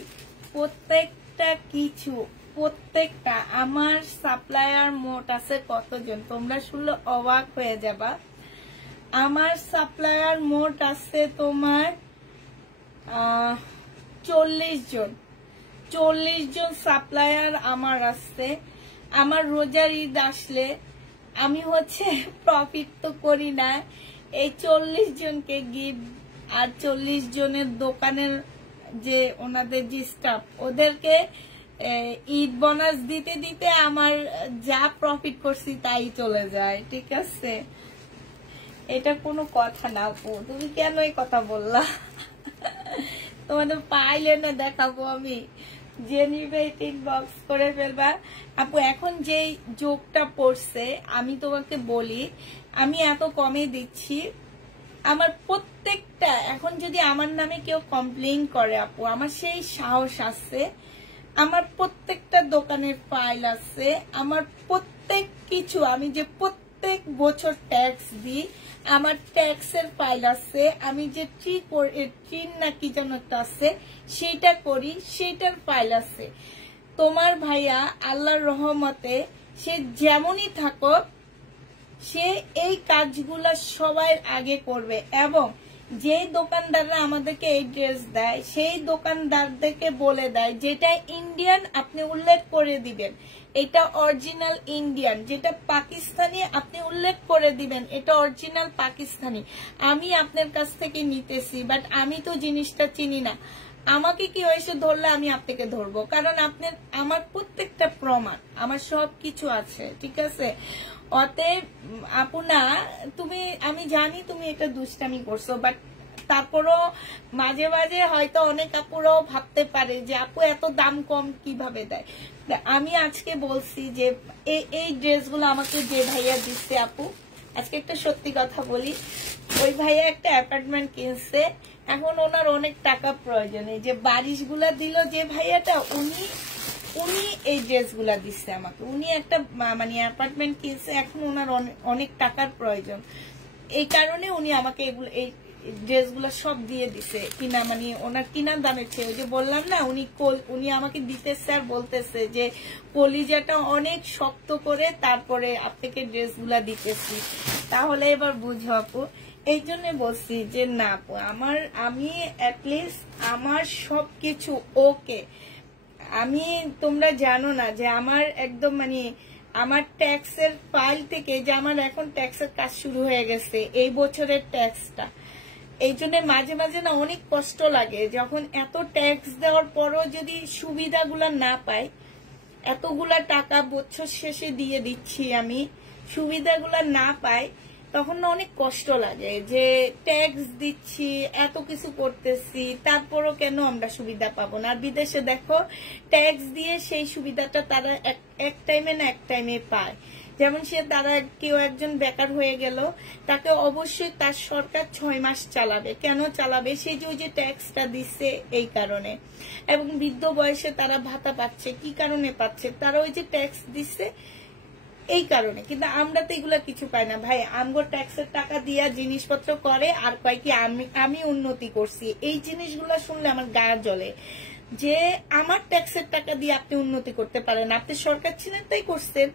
প্রত্যেকটা কিছু, প্রত্যেকটা। আমার সাপ্লায়ার মোট আছে কতজন তোমরা শুনলে অবাক হয়ে যাবা। আমার সাপ্লায়ার মোট আছে তোমার 40 জন। 40 জন সাপ্লায়ার আমার আছে। আমার রোজার ঈদ আসলে আমি হচ্ছে প্রফিট তো করি না, এই 40 জনকে গিফট আর 40 জনের দোকানের যে ওনাদের যে স্টাফ ওদেরকে ঈদ বোনাস দিতে দিতে আমার যা প্রফিট করছি তাই চলে যায়, ঠিক আছে? এটা কোনো কথা না আপু, তুমি কেন এই কথা বললা? তোমাদের পাইলে না দেখাবো আমি। যে নিবে ইনবক্স করে ফেলবা আপু। এখন যে যোগটা পড়ছে আমি তোমাকে বলি, আমি এত কমে দিচ্ছি। আমার প্রত্যেকটা, এখন যদি আমার নামে কেউ কমপ্লেইন করে আপু, আমার সেই সাহস আছে। আমার প্রত্যেকটা দোকানের ফাইল আছে, আমার প্রত্যেক কিছু, আমি যে প্রত্যেক বছর ট্যাক্স দিই আমার ট্যাক্সের ফাইল আছে। আমি যে ট্রিন না কি যেন একটা আছে সেইটা করি, সেইটার ফাইল আছে। তোমার ভাইয়া আল্লাহর রহমতে সে যেমনই থাকো সে এই কাজগুলা সবার আগে করবে। এবং যেই দোকানদাররা আমাদেরকে এই ড্রেস দেয় সেই দোকানদারদেরকে বলে দেয় যেটা ইন্ডিয়ান আপনি উল্লেখ করে দিবেন এটা অরিজিনাল ইন্ডিয়ান, যেটা পাকিস্তানি আপনি উল্লেখ করে দিবেন এটা অরিজিনাল পাকিস্তানি। আমি আপনার কাছ থেকে নিতেছি, বাট আমি তো জিনিসটা চিনি না। আমাকে কি হয়েছে ধরলে আমি আপনাকে ধরবো, কারণ আপনার আমার প্রত্যেকটা প্রমাণ, আমার সবকিছু আছে, ঠিক আছে? অতএব আপু না, তুমি, আমি জানি তুমি এটা দুষ্টামি করছো, বাট তারপরও মাঝে মাঝে হয়তো অনেক আপুরাও ভাবতে পারে যে আপু এত দাম কম কিভাবে দেয়। আমি আজকে বলছি যে এই ড্রেসগুলো আমাকে যে ভাইয়া দিচ্ছে আপু, আজকে একটা সত্যি কথা বলি, ওই ভাইয়া একটা অ্যাপার্টমেন্ট কিনছে, এখন ওনার অনেক টাকা প্রয়োজন। এই যে বারিশগুলা দিল যে ভাইয়াটা, উনি এই ড্রেসগুলা দিচ্ছে আমাকে। উনি একটা মানে অ্যাপার্টমেন্ট কিনছে, এখন ওনার অনেক টাকার প্রয়োজন, এই কারণে উনি আমাকে এগুলো এই ড্রেসগুলো সব দিয়ে দিছে কিনা, মানে ওনার কিনার দামের চেয়ে। ওই যে বললাম না, উনি আমাকে দিতেছে আর বলতেছে যে কলিজাটা অনেক শক্ত করে তারপরে আপনাকে ড্রেসগুলা দিতেছি। তাহলে এবার বুঝো আপু, এই জন্য বলছি যে না আপু, আমি অ্যাটলিস্ট আমার সবকিছু ওকে। আমি তোমরা জানো না যে আমার একদম মানে আমার ট্যাক্সের ফাইল থেকে যে আমার এখন ট্যাক্সের কাজ শুরু হয়ে গেছে এই বছরের ট্যাক্সটা। এই জন্য মাঝে মাঝে না অনেক কষ্ট লাগে যখন এত ট্যাক্স দেওয়ার পরও যদি সুবিধাগুলা না পাই। এতগুলা টাকা বছর শেষে দিয়ে দিচ্ছি আমি, সুবিধাগুলা না পাই, তখন না অনেক কষ্ট লাগে যে ট্যাক্স দিচ্ছি, এত কিছু করতেছি, তারপরও কেন আমরা সুবিধা পাবো না। আর বিদেশে দেখো ট্যাক্স দিয়ে সেই সুবিধাটা তারা এক টাইমে না এক টাইমে পায়। যেমন তারা কেউ একজন বেকার হয়ে গেল, তাকে অবশ্যই তার সরকার 6 মাস চালাবে। কেন চালাবে? সেই যে ওই যে ট্যাক্সটা দিচ্ছে এই কারণে। এবং বৃদ্ধ বয়সে তারা ভাতা পাচ্ছে, কি কারণে পাচ্ছে? তারা ওই যে ট্যাক্স দিচ্ছে এই কারণে। কিন্তু আমরা তো এগুলা কিছু পাই না ভাই। আমগো ট্যাক্সের টাকা দিয়া জিনিসপত্র করে আর কয় কি আমি উন্নতি করছি। এই জিনিসগুলা শুনলে আমার গা জ্বলে যে আমার ট্যাক্সের টাকা দিয়ে আপনি উন্নতি করতে পারেন। আপনি সরকার ছিলেন তাই করছেন,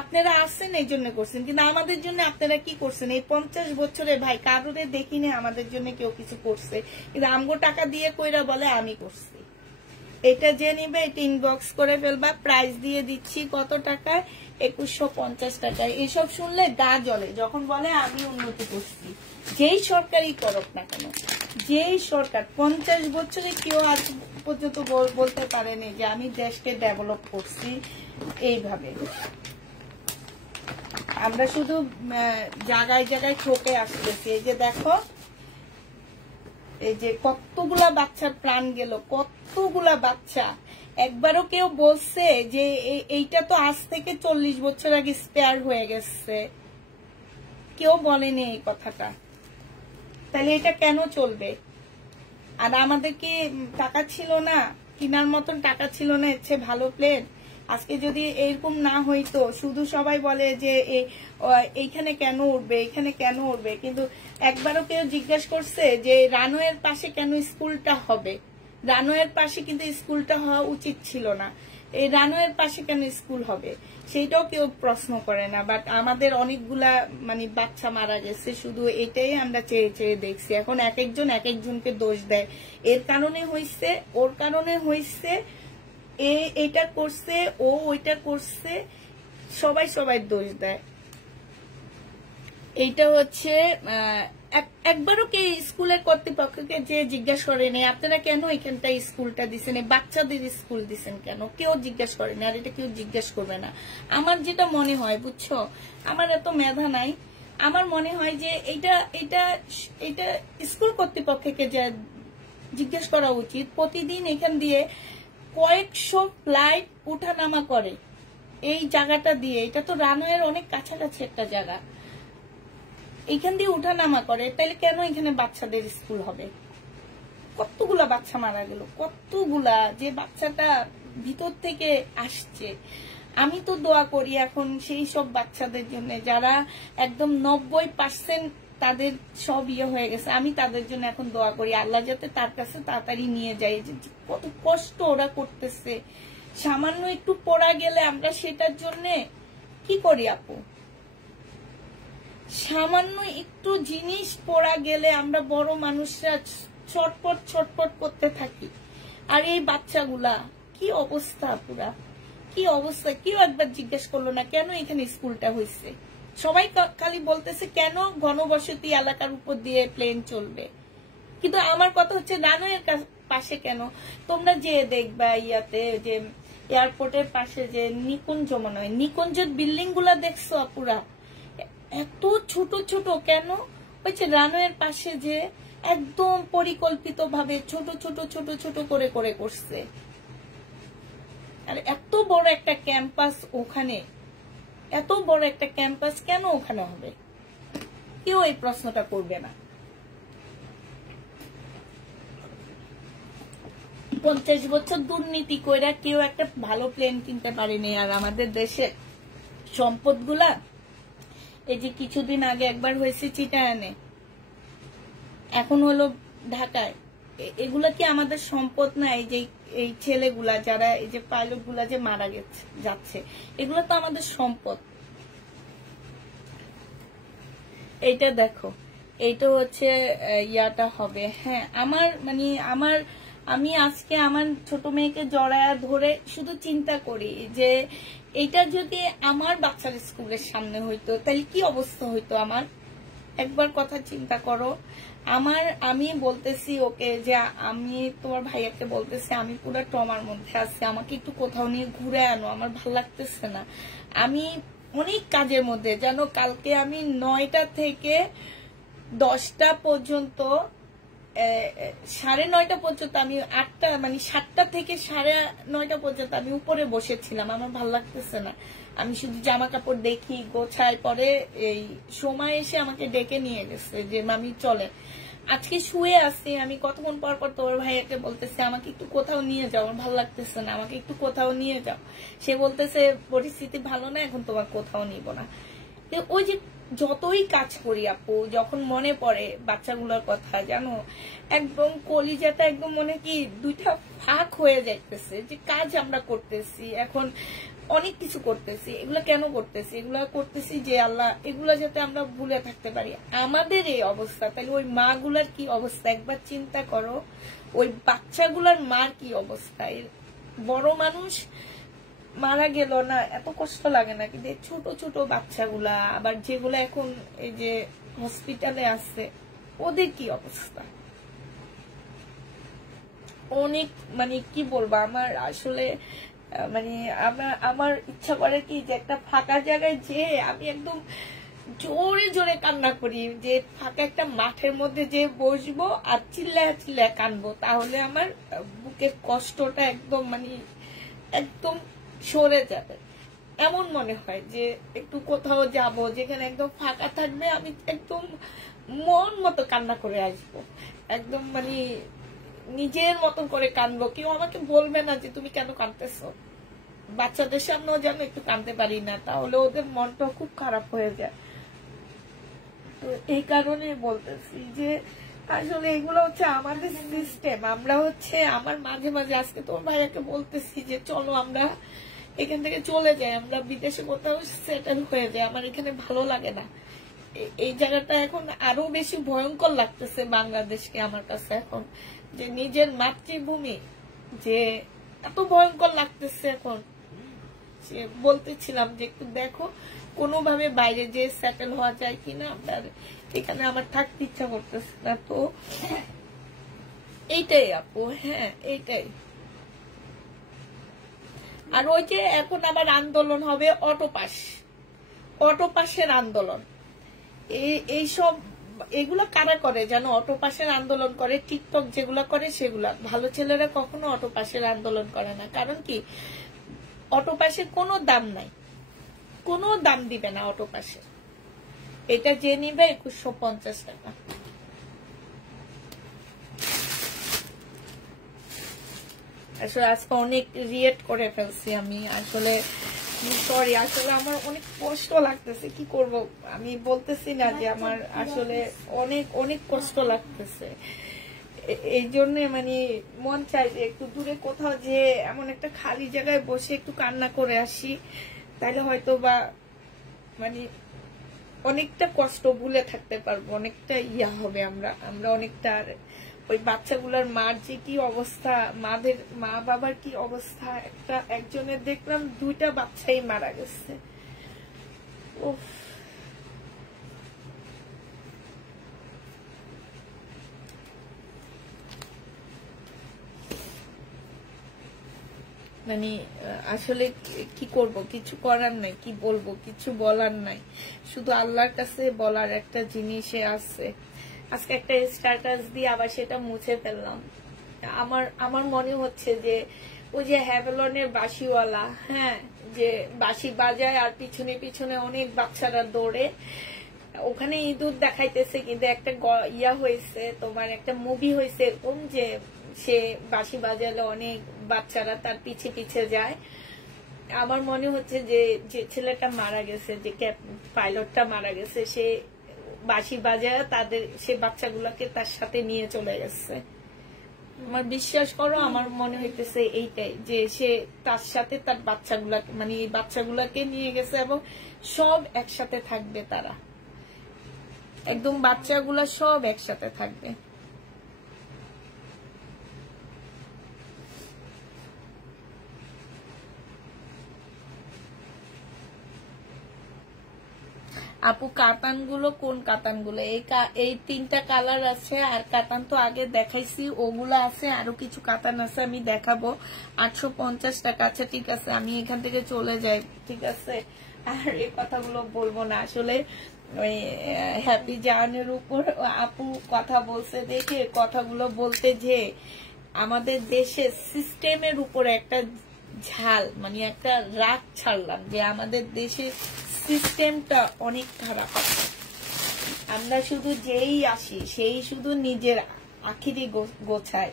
আপনারা আসছেন এই জন্য করছেন, কিন্তু আমাদের জন্য আপনারা কি করছেন? এই 50 বছরে ভাই কারোরে দেখিনি আমাদের জন্য কেউ কিছু করছে, কিন্তু আমগো টাকা দিয়ে কইরা বলে আমি করছি। এটা যে নিবে এটা ইনবক্স করে ফেলবা। প্রাইস দিয়ে দিচ্ছি কত টাকায়? 2150 টাকায়। এসব শুনলে গা জ্বলে যখন বলে আমি উন্নতি করছি। যেই সরকারই করুক না কেন, যেই সরকার, 50 বছরে কেউ আজ পর্যন্ত বলতে পারেনি যে আমি দেশকে ডেভেলপ করছি এইভাবে। আমরা শুধু জায়গায় জায়গায় ঠকে আসতেছি। এই যে দেখো, এই যে কতগুলা বাচ্চার প্রাণ গেল, কতগুলা বাচ্চা। একবারও কেউ বলছে যে এইটা তো আজ থেকে 40 বছর আগে স্পেয়ার হয়ে গেছে? কেউ বলেনি এই কথাটা। তাহলে এটা কেন চলবে? আর আমাদের কি টাকা ছিল না, কিনার মতন টাকা ছিল না এর চেয়ে ভালো প্লেন? আজকে যদি এরকম না হইতো, শুধু সবাই বলে যে এইখানে কেন উঠবে, এইখানে কেন উঠবে, কিন্তু একবারও কেউ জিজ্ঞেস করছে যে রানওয়ের পাশে কেন স্কুলটা হবে? রানওয়ের পাশে কিন্তু স্কুলটা হওয়া উচিত ছিল না। এই রানওয়ের পাশে কেন স্কুল হবে সেইটাও কেউ প্রশ্ন করে না। বাট আমাদের অনেকগুলা মানে বাচ্চা মারা গেছে, শুধু এটাই আমরা চেয়ে চেয়ে দেখছি। এখন এক একজনকে দোষ দেয়। এর কারণে হইছে, ওর কারণে হইছে, এটা করছে, ও ওইটা করছে, সবাই দোষ দেয়। এইটা হচ্ছে একবারও কে স্কুলের কর্তৃপক্ষকে যে জিজ্ঞাসা করেনি আপনারা কেন এখানটা স্কুলটা দিচ্ছেন, বাচ্চাদের স্কুল দিচ্ছেন কেন? কেউ জিজ্ঞাসা করেনি, আর এটা কেউ জিজ্ঞাসা করবে না। আমার যেটা মনে হয়, বুঝছো, আমার এত মেধা নাই, আমার মনে হয় যে এটা স্কুল কর্তৃপক্ষকে যে জিজ্ঞাসা করা উচিত। প্রতিদিন এখান দিয়ে কয়েকশো ফ্লাইট উঠানামা করে এই জায়গাটা দিয়ে। এটা তো রানওয়ের অনেক কাছাকাছি একটা জায়গা, এইখান দিয়ে উঠানামা করে। তাহলে কেন এখানে বাচ্চাদের স্কুল হবে? কতগুলা বাচ্চা মারা গেল, কতগুলা, যে বাচ্চাটা ভিতর থেকে আসছে। আমি তো দোয়া করি এখন সেই সব বাচ্চাদের জন্য যারা একদম 90% তাদের সব হয়ে গেছে। আমি তাদের জন্য এখন দোয়া করি আল্লাহ যাতে তার কাছে তাড়াতাড়ি নিয়ে যায়। কত কষ্ট ওরা করতেছে। সামান্য একটু পড়া গেলে আমরা সেটার জন্য কি করি আপু? সামান্য একটু জিনিস পড়া গেলে আমরা বড় মানুষরা ছটপট করতে থাকি। আর এই বাচ্চাগুলা কি অবস্থা, পুরা কি অবস্থা। কেউ একবার জিজ্ঞেস করলো না কেন এখানে স্কুলটা হয়েছে? সবাই খালি বলতেছে কেন ঘনবসতি এলাকার উপর দিয়ে প্লেন চলবে। কিন্তু আমার কথা হচ্ছে রানওয়ের পাশে কেন? তোমরা যে দেখবা ইয়াতে যে এয়ারপোর্টের পাশে যে নিকুঞ্জ, মনে হয় নিকুঞ্জের বিল্ডিং গুলা দেখছো পুরা এত ছোট ছোট কেন? ওই যে রানওয়ের পাশে যে একদম পরিকল্পিত ভাবে ছোট ছোট ছোট ছোট করে করে করছে। আর এত বড় একটা ক্যাম্পাস ওখানে, এত বড় একটা ক্যাম্পাস কেন ওখানে হবে? কেউ এই প্রশ্নটা করবে না। 50 বছর দুর্নীতি কইরা কেউ একটা ভালো প্লেন কিনতে পারেনি। আর আমাদের দেশের সম্পদগুলা, এই যে কিছুদিন আগে একবার হয়েছে চিটাগাঙে, এখন হলো ঢাকায়, এগুলা কি আমাদের সম্পদ না? এই যে এই ছেলেগুলা যারা, এই যে পাইলট গুলা যে মারা যাচ্ছে, এগুলো তো আমাদের সম্পদ। এইটা দেখো, এইটা হচ্ছে ইয়াটা হবে। হ্যাঁ আমি আজকে আমার ছোট মেয়েকে জড়ায়া ধরে শুধু চিন্তা করি যে এটা যদি আমার বাচ্চার স্কুলের সামনে হইতো তাহলে কি অবস্থা হইতো আমার। একবার কথা চিন্তা করো। আমি বলতেছি ওকে যে আমি তোমার ভাইয়াকে বলতেছি আমি পুরো ট্রমার মধ্যে আছি, আমাকে একটু কোথাও নিয়ে ঘুরে আনো, আমার ভালো লাগতেছে না। আমি অনেক কাজের মধ্যে, জানো কালকে আমি 9টা থেকে 10টা পর্যন্ত 9:30 পর্যন্ত আমি 7টা থেকে 9:30 পর্যন্ত আমি উপরে বসেছিলাম, আমার ভালো লাগতেছে না। আমি শুধু জামা কাপড় দেখি গোছাই, পরে এই সময় এসে আমাকে ডেকে নিয়ে গেছে যে মামি চলে। আজকে শুয়ে আসছি, আমি কতক্ষণ পর পর তোর ভাইয়াকে বলতেছে আমাকে একটু কোথাও নিয়ে যাও, আমার ভালো লাগতেছে না, আমাকে একটু কোথাও নিয়ে যাও। সে বলতেছে পরিস্থিতি ভালো না, এখন তোমার কোথাও নিব না। ওই যে যতই কাজ করি আপু, যখন মনে পড়ে বাচ্চাগুলোর কথা, জানো একদম কলিজাটা একদম মনে কি দুইটা ফাঁক হয়ে যাইতেছে যে কাজ আমরা করতেছি, এখন অনেক কিছু করতেছি, এগুলো কেন করতেছি? এগুলো করতেছি যে আল্লাহ এগুলো যাতে আমরা ভুলে থাকতে পারি। আমাদের এই অবস্থা, তাহলে ওই মা গুলার কি অবস্থা একবার চিন্তা করো। ওই বাচ্চাগুলার মার কি অবস্থা? বড় মানুষ মারা গেল না এত কষ্ট লাগে না, কিন্তু ছোট ছোট বাচ্চাগুলা, আবার যেগুলো এখন এই যে হসপিটালে আছে, ওদের কি অবস্থা? অনেক কি বলবো, আমার আসলে আমার ইচ্ছা করে কি যে একটা ফাঁকা জায়গায় যে আমি একদম জোরে জোরে কান্না করি, যে ফাঁকা একটা মাঠের মধ্যে যে বসবো আর চিল্লায় চিল্লায় কানবো, তাহলে আমার বুকের কষ্টটা একদম একদম সরে যাবে। এমন মনে হয় যে একটু কোথাও যাব যেখানে একদম ফাঁকা থাকবে, আমি একদম মন মতো কান্না করে আসবো, একদম নিজের মতন করে কানবো। কেউ আমাকে বলবে না যে তুমি কেন কানতেছো। বাচ্চাদের সামনেও যেন একটু কানতে পারি না, তাহলে ওদের মনটা খুব খারাপ হয়ে যায়। তো এই কারণে বলতেছি যে আসলে এগুলো হচ্ছে আমাদের সিস্টেম। আমরা হচ্ছে আমার মাঝে মাঝে আজকে তোর ভাইয়াকে বলতেছি যে চলো আমরা এখান থেকে চলে যাই, আমরা বিদেশে কোথাও সেটেল হয়ে যাই, আমার এখানে ভালো লাগে না। এই জায়গাটা এখন আরো বেশি ভয়ঙ্কর লাগতেছে বাংলাদেশকে আমার কাছে এখন, যে নিজের মাতৃভূমি যে এত ভয়ঙ্কর লাগতেছে এখন। বলতেছিলাম যে একটু দেখো কোনোভাবে বাইরে যে সেটেল হওয়া যায় কিনা, আপনার এখানে আমার থাকতে ইচ্ছা করতেছে না। তো এইটাই আপু, হ্যাঁ এইটাই। আর ওই যে এখন আবার আন্দোলন হবে অটো পাসের আন্দোলন, এইসব এগুলো কারা করে জানো? অটো পাসের আন্দোলন করে টিকটক যেগুলা করে সেগুলা। ভালো ছেলেরা কখনো অটো পাসের আন্দোলন করে না, কারণ কি অটো পাসের কোনো দাম নাই, কোনো দাম দিবে না অটো পাসে। এটা যে নিবে 2150 টাকা। আসলে আজকে অনেক রিয়েক্ট করে ফেলছি আমি, আসলে সরি, আসলে আমার অনেক কষ্ট লাগতেছে, কি করব আমি বলতেছি না যে আমার আসলে অনেক অনেক কষ্ট লাগতেছে। এই জন্য মন চাই যে একটু দূরে কোথাও যে এমন একটা খালি জায়গায় বসে একটু কান্না করে আসি, তাহলে হয়তো বা অনেকটা কষ্ট ভুলে থাকতে পারবো, অনেকটা ইয়া হবে। আমরা অনেকটা ওই বাচ্চাগুলার মার যে কি অবস্থা, মা বাবার কি অবস্থা, একজনের দেখলাম 2টা বাচ্চাই মারা গেছে। উফ, আসলে কি করব, কিছু করার নাই, কি বলবো কিছু বলার নাই, শুধু আল্লাহর কাছে বলার একটা জিনিসে আছে। আজকে একটা স্ট্যাটাস দিয়ে আবার সেটা মুছে ফেললাম। আমার মনে হচ্ছে যে ওই যে হ্যাভেলনের বাঁশিওয়ালা, হ্যাঁ, যে বাঁশি বাজায় আর পিছনে পিছনে অনেক বাচ্চারা দৌড়ে, ওখানে ইঁদুর দেখাইতেছে, কিন্তু একটা ইয়া হয়েছে, তোমার একটা মুভি হয়েছে এরকম যে সে বাঁশি বাজালে অনেক বাচ্চারা তার পিছে পিছে যায়। আমার মনে হচ্ছে যে ছেলেটা মারা গেছে, যে পাইলটটা মারা গেছে, সে বাঁশি বাজায় সে বাচ্চাগুলোকে তার সাথে নিয়ে চলে গেছে। আমার বিশ্বাস করো, আমার মনে হইতেছে এইটাই, যে সে তার সাথে তার বাচ্চাগুলাকে এই বাচ্চাগুলাকে নিয়ে গেছে এবং সব একসাথে থাকবে তারা। একদম বাচ্চাগুলা সব একসাথে থাকবে। আপু কাতানগুলো কোন কাতানগুলো? এই 3টা কালার আছে, আর কাতান তো আগে দেখাইছি, ওগুলো আছে, আরো কিছু কাতান আছে আমি দেখাবো। 850 টাকা। আচ্ছা ঠিক আছে, আমি এখান থেকে চলে যাই, ঠিক আছে? আর এই কথাগুলো বলবো না আসলে। ওই হ্যাপি জার্নির উপর আপু কথা বলছে দেখে কথাগুলো বলতে যে আমাদের দেশের সিস্টেমের উপরে একটা ঝাল মানে একটা রাগ ছাড়লাম যে আমাদের দেশের সিস্টেমটা অনেক খারাপ। আমরা শুধু যেই আসি সেই শুধু নিজের আখিরি গোছায়,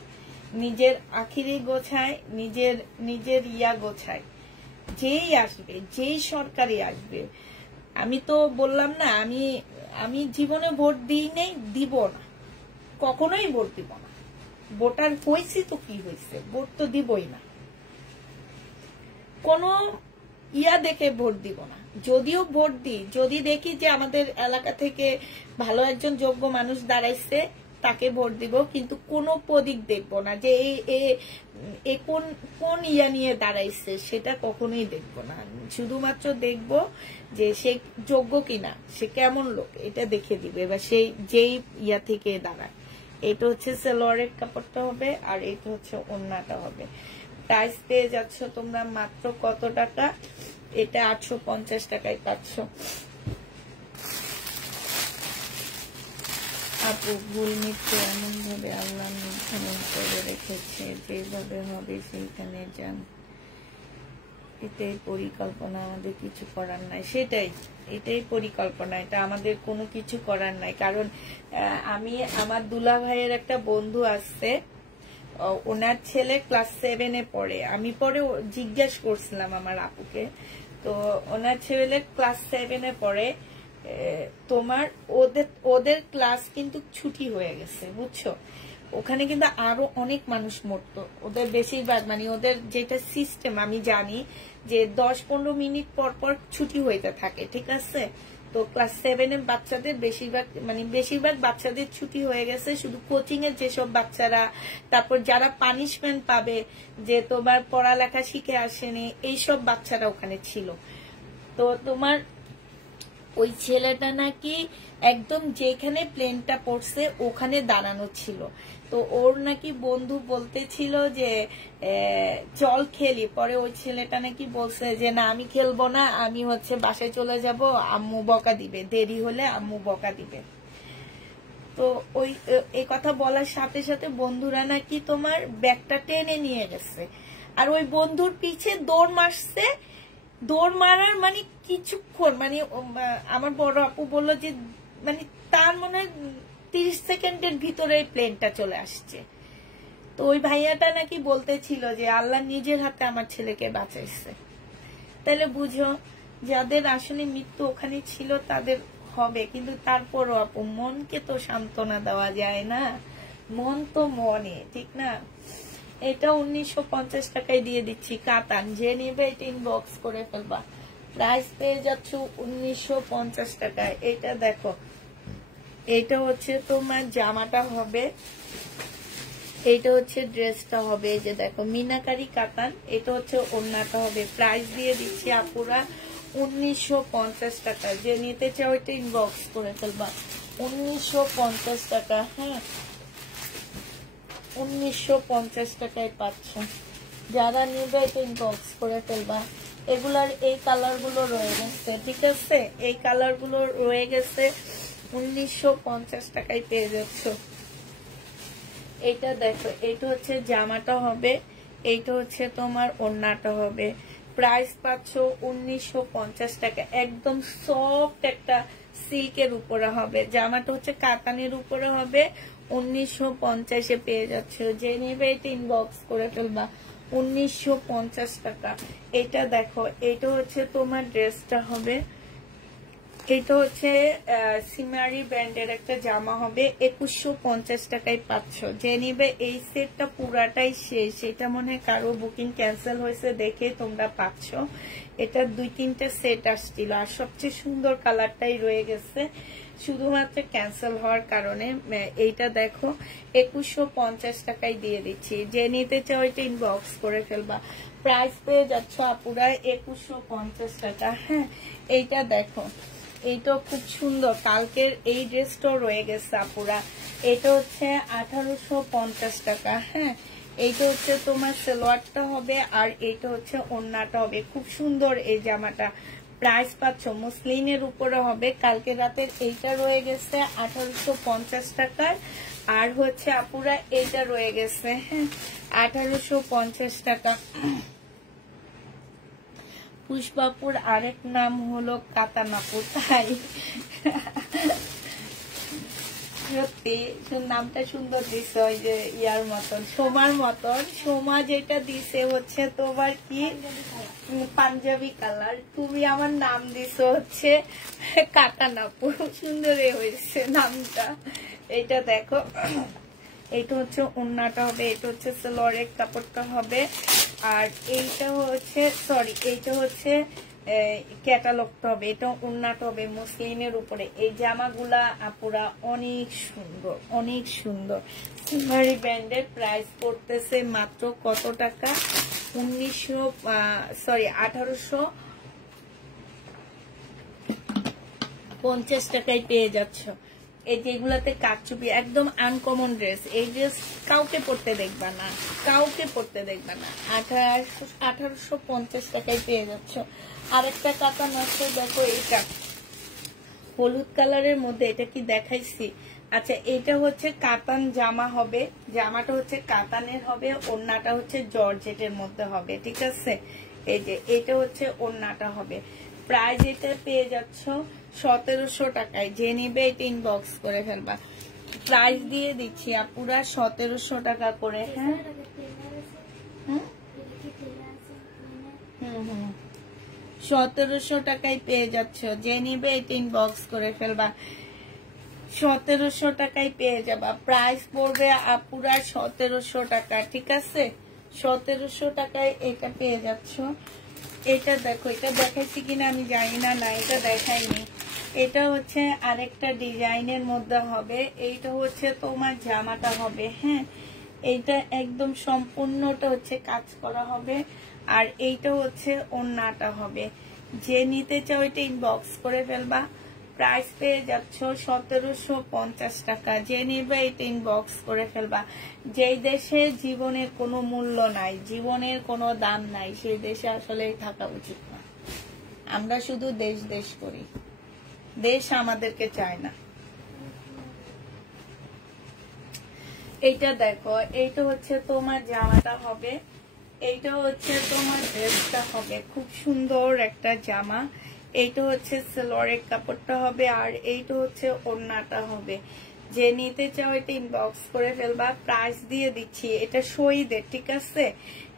নিজের আখিরি গোছায়, নিজের ইয়া গোছায়। যেই আসবে, যেই সরকারি আসবে, আমি তো বললাম না, আমি জীবনে ভোট দিই নেই, দিব না, কখনোই ভোট দিব না। ভোটার হয়েছি তো কি হয়েছে, ভোট তো দিবই না। কোন ইয়া দেখে ভোট দিব না। যদিও ভোট দিই, যদি দেখি যে আমাদের এলাকা থেকে ভালো একজন যোগ্য মানুষ দাঁড়াইছে, তাকে ভোট দিব, কিন্তু কোনো প্রতীক দেখবো না যে কোন ইয়া নিয়ে দাঁড়াইছে, সেটা কখনোই দেখবো না। শুধুমাত্র দেখবো যে সে যোগ্য কিনা, সে কেমন লোক, এটা দেখে দিবে, বা সেই যেই ইয়া থেকে দাঁড়ায়। এটা হচ্ছে সালোয়ারের কাপড়টা হবে, আর এটা হচ্ছে ওড়নাটা হবে। প্রাইস পেয়ে যাচ্ছ তোমরা মাত্র কত টাকা? এটা 850 টাকায় পাচ্ছ। আপু ভুল মিথ্যে এমন ভাবে আল্লাহ নির্ধারণ করে রেখেছে, যেভাবে হবে সেইখানে যান। এটাই পরিকল্পনা, আমাদের কিছু করার নাই। এটাই পরিকল্পনা, এটা আমাদের কোনো কিছু করার নাই। কারণ আমার দুলা ভাইয়ের একটা বন্ধু আছে, ওনার ছেলে ক্লাস 7-এ পড়ে। আমি পরে জিজ্ঞেস করছিলাম আমার আপুকে, তো ওনার ছেলে ক্লাস 7-এ পড়ে। তোমার ওদের ক্লাস কিন্তু ছুটি হয়ে গেছে, বুঝছো? ওখানে কিন্তু আরো অনেক মানুষ মরতো। ওদের বেশিরভাগ মানে ওদের যেটা সিস্টেম আমি জানি যে 10-15 মিনিট পর পর ছুটি হইতে থাকে, ঠিক আছে? তো ক্লাস 7-এর বাচ্চাদের বেশিরভাগ বাচ্চাদের ছুটি হয়ে গেছে। শুধু কোচিং এর যেসব বাচ্চারা, তারপর যারা পানিশমেন্ট পাবে যে তোমার পড়ালেখা শিখে আসেনি, এইসব বাচ্চারা ওখানে ছিল। তো তোমার ওই ছেলেটা নাকি একদম যেখানে প্লেনটা পড়ছে ওখানে দাঁড়ানো ছিল। তো ওর নাকি বন্ধু বলতেছিল যে চল খেলি। পরে ওই ছেলেটা নাকি বলছে যে না, আমি খেলবো না, আমি হচ্ছে বাসায় চলে যাব, আম্মু বকা দিবে, দেরি হলে আম্মু বকা দিবে। তো ওই এই কথা বলার সাথে সাথে বন্ধুরা নাকি তোমার ব্যাগটা টেনে নিয়ে গেছে, আর ওই বন্ধুর পিছে দৌড় মারছে। দৌড় মারার মানে কিছুক্ষণ, মানে আমার বড় আপু বললো যে মানে তার মনে হয় 30 সেকেন্ডের ভিতরে প্লেনটা চলে আসছে। তো ওই ভাইয়াটা নাকি বলতেছিল যে আল্লাহ নিজের হাতে আমার ছেলেকে বাঁচাইছে। তাহলে বুঝো, যাদের আসলে মৃত্যু ওখানে ছিল তাদের হবে, কিন্তু তারপরও আপু মনকে তো সান্ত্বনা দেওয়া যায় না, মন তো মনে, ঠিক না? এটা 1950 টাকায় দিয়ে দিচ্ছি কাতান, যে নিবে এটা ইনবক্স করে ফেলবা। প্রাইস পেয়ে যাচ্ছ 1950 টাকায়। এটা দেখো, এটা হচ্ছে তোমার জামাটা হবে, এইটা হচ্ছে ড্রেসটা হবে, এই যে দেখো মিনাকারি কাতান। এটা হচ্ছে ওড়নাটা হবে। প্রাইস দিয়ে দিচ্ছি আপুরা 1950 টাকা। যে নিতে চাও এটা ইনবক্স করে ফেলবা। 1950 টাকা। হ্যাঁ, 1950 টাকায় পাচ্ছ। যারা নিবে এটা ইনবক্স করে ফেলবা। এগুলার এই কালার গুলো রয়ে গেছে, ঠিক আছে? এই কালার গুলো রয়ে গেছে, 1950 টাকায় পেয়ে যাচ্ছ। এটা দেখো, এটা হচ্ছে জামাটা হবে, এইটা হচ্ছে তোমার ওড়নাটা হবে। প্রাইস পাচ্ছ 1950 টাকা। একদম সফট একটা সিল্কের উপরে হবে। জামাটা হচ্ছে কাতানের উপরে হবে। 1950-এ পেয়ে যাচ্ছ। যে নেবে এটা ইনবক্স করে ফেলবা। 1950 টাকা। এটা দেখো, এটা হচ্ছে তোমার ড্রেসটা হবে। এটা হচ্ছে সিমারি ব্র্যান্ডের একটা জামা হবে, 2150 টাকায় পাচ্ছ। যে নিবে এই সেটটা পুরাটাই শেষ, এটা মনে হয় কারো বুকিং ক্যান্সেল হয়েছে দেখে তোমরা পাচ্ছ। এটা 2-3টা সেট আসছিল, আর সবচেয়ে সুন্দর কালারটাই রয়ে গেছে শুধুমাত্র ক্যান্সেল হওয়ার কারণে। এইটা দেখো 2150 টাকায় দিয়ে দিচ্ছি, যে নিতে চাও এটা ইনবক্স করে ফেলবা। প্রাইস পেয়ে যাচ্ছ আপুরা 2150 টাকা। হ্যাঁ, এইটা দেখো, এইটা খুব সুন্দর, কালকের এই ড্রেসটাও রয়ে গেছে আপুরা। এটা হচ্ছে 1850 টাকা। হ্যাঁ, এইটা হচ্ছে তোমার সালোয়ারটা হবে, আর এইটা হচ্ছে ওড়নাটা হবে। খুব সুন্দর এই জামাটা, প্রাইস পাচ্ছ মুসলিনের উপরে হবে। কালকে রাতের এইটা রয়ে গেছে 1850 টাকার, আর হচ্ছে আপুরা এইটা রয়ে গেছে হ্যাঁ 1850 টাকা। পুষ্পাপুর আরেক নাম হলো কাতানাপুর, তাই সত্যি নামটা সুন্দর দিছে, ওই যে ইয়ার মতন, সোমার মতন। সোমা যেটা দিছে হচ্ছে তোমার কি পাঞ্জাবি কালার, তুমি আমার নাম দিছো হচ্ছে কাতানাপুর, সুন্দর হয়েছে নামটা। এটা দেখো, এইটা হচ্ছে ওড়নাটা হবে, এটা হচ্ছে সালোয়ারের কাপড়টা হবে, আর এইটা হচ্ছে এইটা হচ্ছে ক্যাটালগটা হবে, এটা ওড়নাটা হবে মসলিনের উপরে। এই জামাগুলা আপুরা অনেক সুন্দর, অনেক সুন্দর। সিমারি ব্র্যান্ডের, প্রাইস পড়তেছে মাত্র কত টাকা? 1850 টাকায় পেয়ে যাচ্ছ। এই যেগুলাতে কারচুপি, একদম আনকমন ড্রেস। এই ড্রেস কাউকে পড়তে দেখবা না, কাউকে পড়তে দেখবা না। 1850 টাকায় পেয়ে যাচ্ছ। আরেকটা কাতান আছে দেখো, এটা হলুদ কালারের মধ্যে, এটা কি দেখাইছি? আচ্ছা, এটা হচ্ছে কাতান জামা হবে, জামাটা হচ্ছে কাতানের হবে, ওড়নাটা হচ্ছে জর্জেটের মধ্যে হবে, ঠিক আছে? এই যে এটা হচ্ছে ওড়নাটা হবে। প্রাইস এটা পেয়ে যাচ্ছ 1700 টাকায়, যে নিবে এটা ইনবক্স করে ফেলবা। প্রাইস দিয়ে দিচ্ছি আপুরা 1700 টাকা করে। হ্যাঁ, 1700 টাকায় পেয়ে যাচ্ছ, যে নিবে এটা ইনবক্স করে ফেলবা। 1700 টাকায় পেয়ে যাবা। প্রাইস পড়বে আপুরা 1700 টাকা, ঠিক আছে? 1700 টাকায় এটা পেয়ে যাচ্ছ। এটা দেখো, এটা দেখাইছি কিনা আমি জানি না, না এটা দেখাইনি। এটা হচ্ছে আরেকটা ডিজাইনের মধ্যে হবে, এইটা হচ্ছে তোমার জামাটা হবে। হ্যাঁ, এইটা একদম সম্পূর্ণটা হচ্ছে কাজ করা হবে, আর এইটা হচ্ছে ওড়নাটা হবে। যে নিতে চাও এটা ইনবক্স করে ফেলবা। প্রাইস পেয়ে যাচ্ছ 1750 টাকা, যে নিবে এটা ইনবক্স করে ফেলবা। যেই দেশে জীবনের কোনো মূল্য নাই, জীবনের কোনো দাম নাই, সেই দেশে আসলে থাকা উচিত না। আমরা শুধু দেশ দেশ করি, দেশ আমাদেরকে চায় না। এইটা দেখো, এইটা হচ্ছে তোমার জামাটা হবে, এইটা হচ্ছে তোমার ড্রেসটা হবে। খুব সুন্দর একটা জামা। এইটা হচ্ছে সালোয়ারের কাপড়টা হবে, আর এইটা হচ্ছে ওড়নাটা হবে। যে নিতে চাও এটা ইনবক্স করে ফেলবা। প্রাইস দিয়ে দিচ্ছি, এটা শহীদের, ঠিক আছে?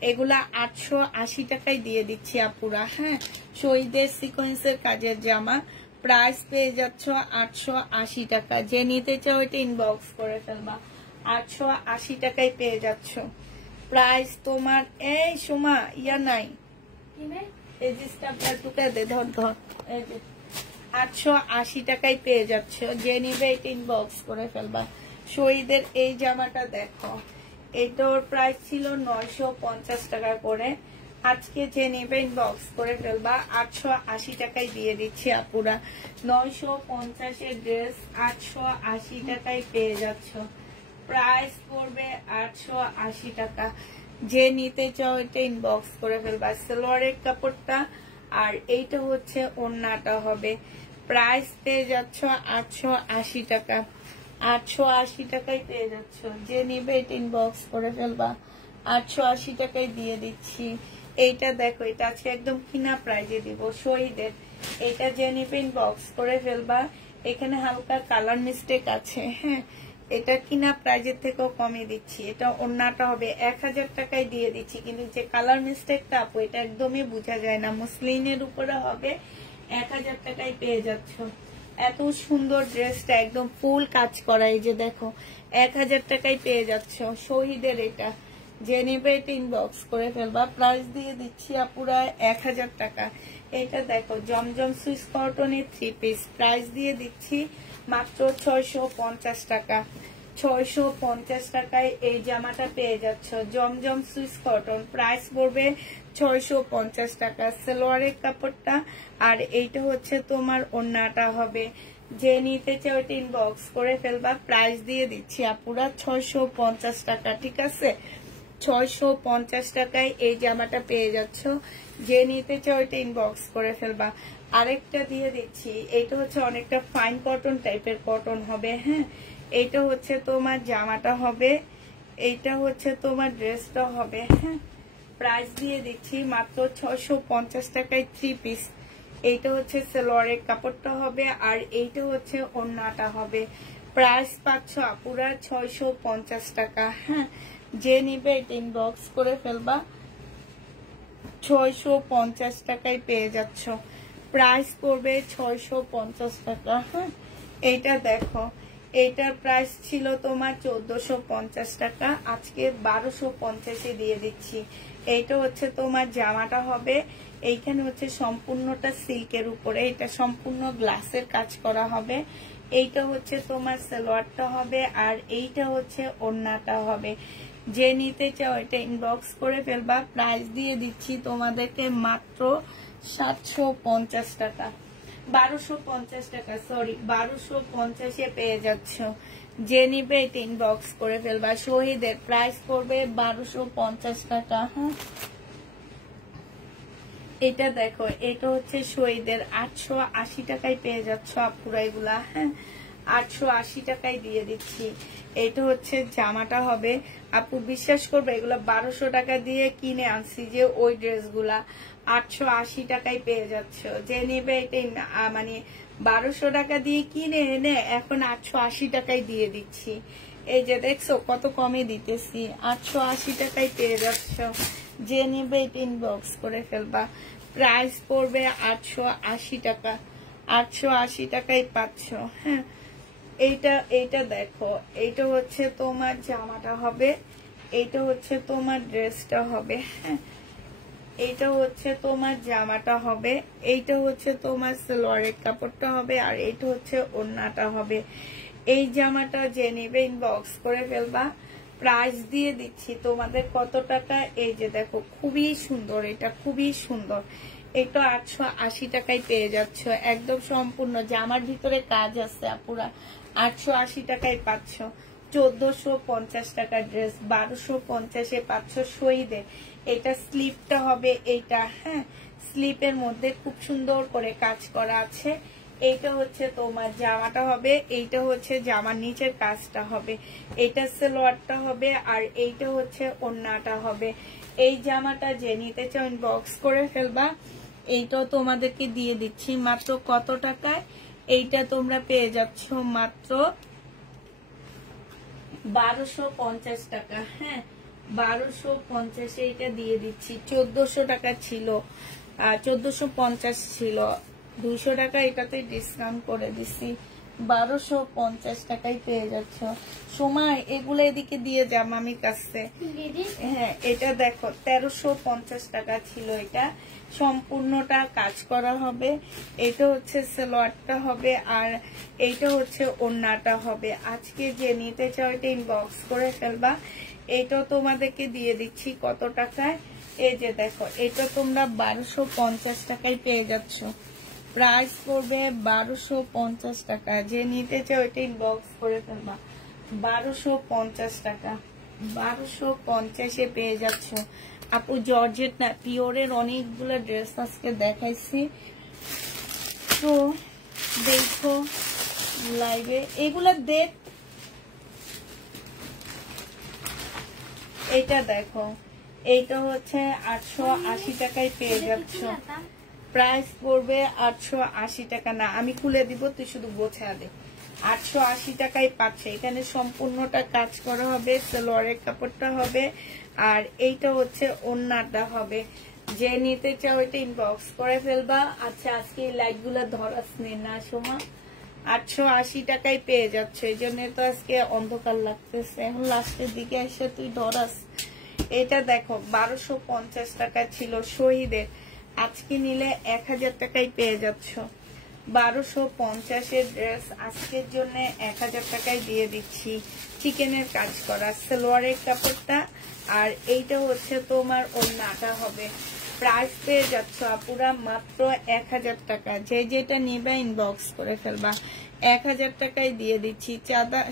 এগুলা 880 টাকায় দিয়ে দিচ্ছি আপুরা। হ্যাঁ, শহীদের সিকোয়েন্সের কাজের জামা। প্রাইস পেয়ে যাচ্ছ 880 টাকা, যে নিতে চাও এটা ইনবক্স করে ফেলবা। 880 টাকায় পেয়ে যাচ্ছ। প্রাইস তোমার এই সোমা ইয়া নাই, এই জিনিসটা টুকে দে, ধর ধর, এই যে 880 টাকায় পেয়ে যাচ্ছ, যে নিবে এটা ইনবক্স করে ফেলবা। শহীদের এই জামাটা দেখো, এটার প্রাইস ছিল 950 টাকা করে, আজকে যে নেবে ইনবক্স করে ফেলবা। 880 টাকায় দিয়ে দিচ্ছি আপুরা। 950 এর ড্রেস 880 টাকায় পেয়ে যাচ্ছ। প্রাইস পড়বে 880 টাকা, যে নিতে চাও এটা ইনবক্স করে ফেলবা। সালোয়ারের কাপড়টা, আর এইটা হচ্ছে ওড়নাটা হবে। প্রাইস পেয়ে যাচ্ছ 880 টাকা, 880 টাকায় পেয়ে যাচ্ছ, যে নিবে এটা ইনবক্স করে ফেলবা। 880 টাকায় দিয়ে দিচ্ছি। এইটা দেখো, এটা আছে একদম কিনা প্রাইজে দিব, শহীদের। এটা যে নিবে ইনবক্স করে ফেলবা। এখানে হালকা কালার মিস্টেক আছে। হ্যাঁ, এটা কিনা প্রাইজের থেকেও কমে দিচ্ছি। এটা ওড়নাটা হবে 1000 টাকায় দিয়ে দিচ্ছি, কিন্তু যে কালার মিস্টেকটা আপু, এটা একদমই বোঝা যায় না। মুসলিনের উপরে হবে, 1000 টাকায় পেয়ে যাচ্ছ। এত সুন্দর ড্রেসটা একদম ফুল কাজ করা, এই যে দেখো 1000 টাকায় পেয়ে যাচ্ছ। শহীদের এটা, যে নেবে এটা ইনবক্স করে ফেলবা। প্রাইস দিয়ে দিচ্ছি আপুরা 1000 টাকা। এটা দেখো জমজম সুইস কটনের 3 পিস, প্রাইস দিয়ে দিচ্ছি মাত্র 650 টাকা। 650 টাকায় এই জামাটা পেয়ে যাচ্ছ। জমজম সুইস কটন, প্রাইস পড়বে 650 টাকা। সালোয়ারের কাপড়টা, আর এইটা হচ্ছে তোমার ওড়নাটা হবে। যে নিতে চাও ওইটা ইনবক্স করে ফেলবা। প্রাইস দিয়ে দিচ্ছি আপুরা 650 টাকা, ঠিক আছে? 650 টাকায় এই জামাটা পেয়ে যাচ্ছ। যে নিতে চাও ওইটা ইনবক্স করে ফেলবা। আরেকটা দিয়ে দিচ্ছি, এটা হচ্ছে অনেকটা ফাইন কটন টাইপের কটন হবে। হ্যাঁ, এইটা হচ্ছে তোমার জামাটা হবে, এইটা হচ্ছে তোমার ড্রেসটা হবে। হ্যাঁ, প্রাইস দিয়ে দিচ্ছি মাত্র 650 টাকায় 3 পিস। এইটা হচ্ছে সালোয়ারের কাপড়টা হবে, আর এইটা হচ্ছে ওড়নাটা হবে। প্রাইস পাচ্ছ আপুরা 650 টাকা। হ্যাঁ, যে নিবে এটা ইনবক্স করে ফেলবা। 650 টাকায় পেয়ে যাচ্ছ। প্রাইস পড়বে 650 টাকা। হ্যাঁ, এইটা দেখো, এইটার প্রাইস ছিল তোমার 1450 টাকা, আজকে 1250 দিয়ে দিচ্ছি। এইটা হচ্ছে তোমার জামাটা হবে, এইখানে হচ্ছে সম্পূর্ণটা সিল্কের উপরে, এটা সম্পূর্ণ গ্লাসের কাজ করা হবে। এইটা হচ্ছে তোমার সালোয়ারটা হবে, আর এইটা হচ্ছে ওড়নাটা হবে। যে নিতে চাও এটা ইনবক্স করে ফেলবা। প্রাইস দিয়ে দিচ্ছি তোমাদেরকে মাত্র 750 টাকা, 1250 টাকা, সরি 1250 পেয়ে যাচ্ছ। যে নিবে এটা ইনবক্স করে ফেলবা। শহীদের প্রাইস পড়বে 1250 টাকা। হ্যাঁ, এটা দেখো, এটা হচ্ছে শহীদের 880 টাকায় পেয়ে যাচ্ছ আপুরা এগুলা। হ্যাঁ, 880 টাকায় দিয়ে দিচ্ছি। এটা হচ্ছে জামাটা হবে। আপু বিশ্বাস করবে, এগুলা 1200 টাকা দিয়ে কিনে আনছি যে ওই ড্রেসগুলা 880 টাকায় পেয়ে যাচ্ছ। যে নেবে এটাই মানে 1200 টাকা দিয়ে কিনে এনে এখন 880 টাকায় দিয়ে দিচ্ছি। এই যে দেখছো কত কমে দিতেছি, 880 টাকায় পেয়ে যাচ্ছ। যে নেবে এটা ইনবক্স করে ফেলবা। প্রাইস পড়বে 880 টাকা, 880 টাকায় পাচ্ছ। হ্যাঁ, এইটা দেখো, এইটা হচ্ছে তোমার জামাটা হবে, এইটা হচ্ছে তোমার ড্রেসটা হবে। হ্যাঁ, এইটা হচ্ছে তোমার জামাটা হবে, এইটা হচ্ছে তোমার সালোয়ারের কাপড়টা হবে, আর এইটা হচ্ছে ওড়নাটা হবে। এই জামাটা যে নেবে ইনবক্স করে ফেলবা। প্রাইস দিয়ে দিচ্ছি তোমাদের কত টাকা, এই যে দেখো খুবই সুন্দর, এটা খুবই সুন্দর। এটা 880 টাকায় পেয়ে যাচ্ছ। একদম সম্পূর্ণ জামার ভিতরে কাজ আছে আপুরা, 880 টাকায় পাচ্ছ। 1450 টাকা ড্রেস 1250 পাচ্ছ শহীদে। এটা স্লিপটা হবে এইটা। হ্যাঁ, স্লিপের মধ্যে খুব সুন্দর করে কাজ করা আছে। এইটা হচ্ছে তোমার জামাটা হবে, এইটা হচ্ছে জামার নিচের কাজটা হবে, এইটা সালোয়ারটা হবে, আর এইটা হচ্ছে ওড়নাটা হবে। এই জামাটা যে নিতে চাও ইনবক্স করে ফেলবা। এইটাও তোমাদেরকে দিয়ে দিচ্ছি মাত্র কত টাকায়, এইটা তোমরা পেয়ে যাচ্ছ মাত্র 1250 টাকা। হ্যাঁ, 1250 এইটা দিয়ে দিচ্ছি। 1400 টাকা ছিল, 1450 ছিল, 200 টাকা এটাতে ডিসকাউন্ট করে দিচ্ছি। 1250 টাকায় পেয়ে যাচ্ছ। সময় এগুলো এদিকে দিয়ে যাম আমি কাছে। হ্যাঁ, এটা দেখো 1350 টাকা ছিল, এটা সম্পূর্ণটা কাজ করা হবে। এটা হচ্ছে সালোয়ারটা হবে, আর এইটা হচ্ছে ওড়নাটা হবে। আজকে যে নিতে চাও এটা ইনবক্স করে ফেলবা। এইটাও তোমাদেরকে দিয়ে দিচ্ছি কত টাকায়, এই যে দেখো, এটা তোমরা 1250 টাকায় পেয়ে যাচ্ছ। প্রাইস পড়বে 1250 টাকা। যে নিতে চাও এটা ইনবক্স করে ফেলবা। 1250 টাকা, 1250 পেয়ে যাচ্ছ। আপু জর্জেট না, পিওরের অনেকগুলো ড্রেস আজকে দেখাইছি, তো দেখো লাইভে এগুলা দেখ। এটা দেখো, এইটা হচ্ছে 880 টাকায় পেয়ে যাচ্ছ। প্রাইস পড়বে 880 টাকা। না, আমি খুলে দিব, তুই শুধু গোছা দে। 880 টাকায় পাচ্ছে। এখানে সম্পূর্ণটা কাজ করা হবে, সালোয়ারের কাপড়টা হবে, আর এইটা হচ্ছে ওড়নাটা হবে। যে নিতে চাও এটা ইনবক্স করে ফেলবা। আচ্ছা আজকে এই লাইট গুলা ধরাস নেই না সোমা, 880 টাকায় পেয়ে যাচ্ছে, এই জন্য তো আজকে অন্ধকার লাগতেছে। এখন লাস্টের দিকে এসে তুই ধরাস। এটা দেখো 1250 টাকা ছিল শহীদের, আজকে নিলে 1000 টাকায় পেয়ে যাচ্ছ। 1250 ড্রেস আজকের জন্য 1000 টাকায় দিয়ে দিচ্ছি। চিকেনের কাজ করা সালোয়ারের কাপড়টা, আর এইটা হচ্ছে তোমার ওড়নাটা হবে। প্রাইস পেয়ে যাচ্ছ আপুরা মাত্র 1000 টাকা। যে যেটা নিবা ইনবক্স করে ফেলবা, 1000 টাকায় দিয়ে দিচ্ছি।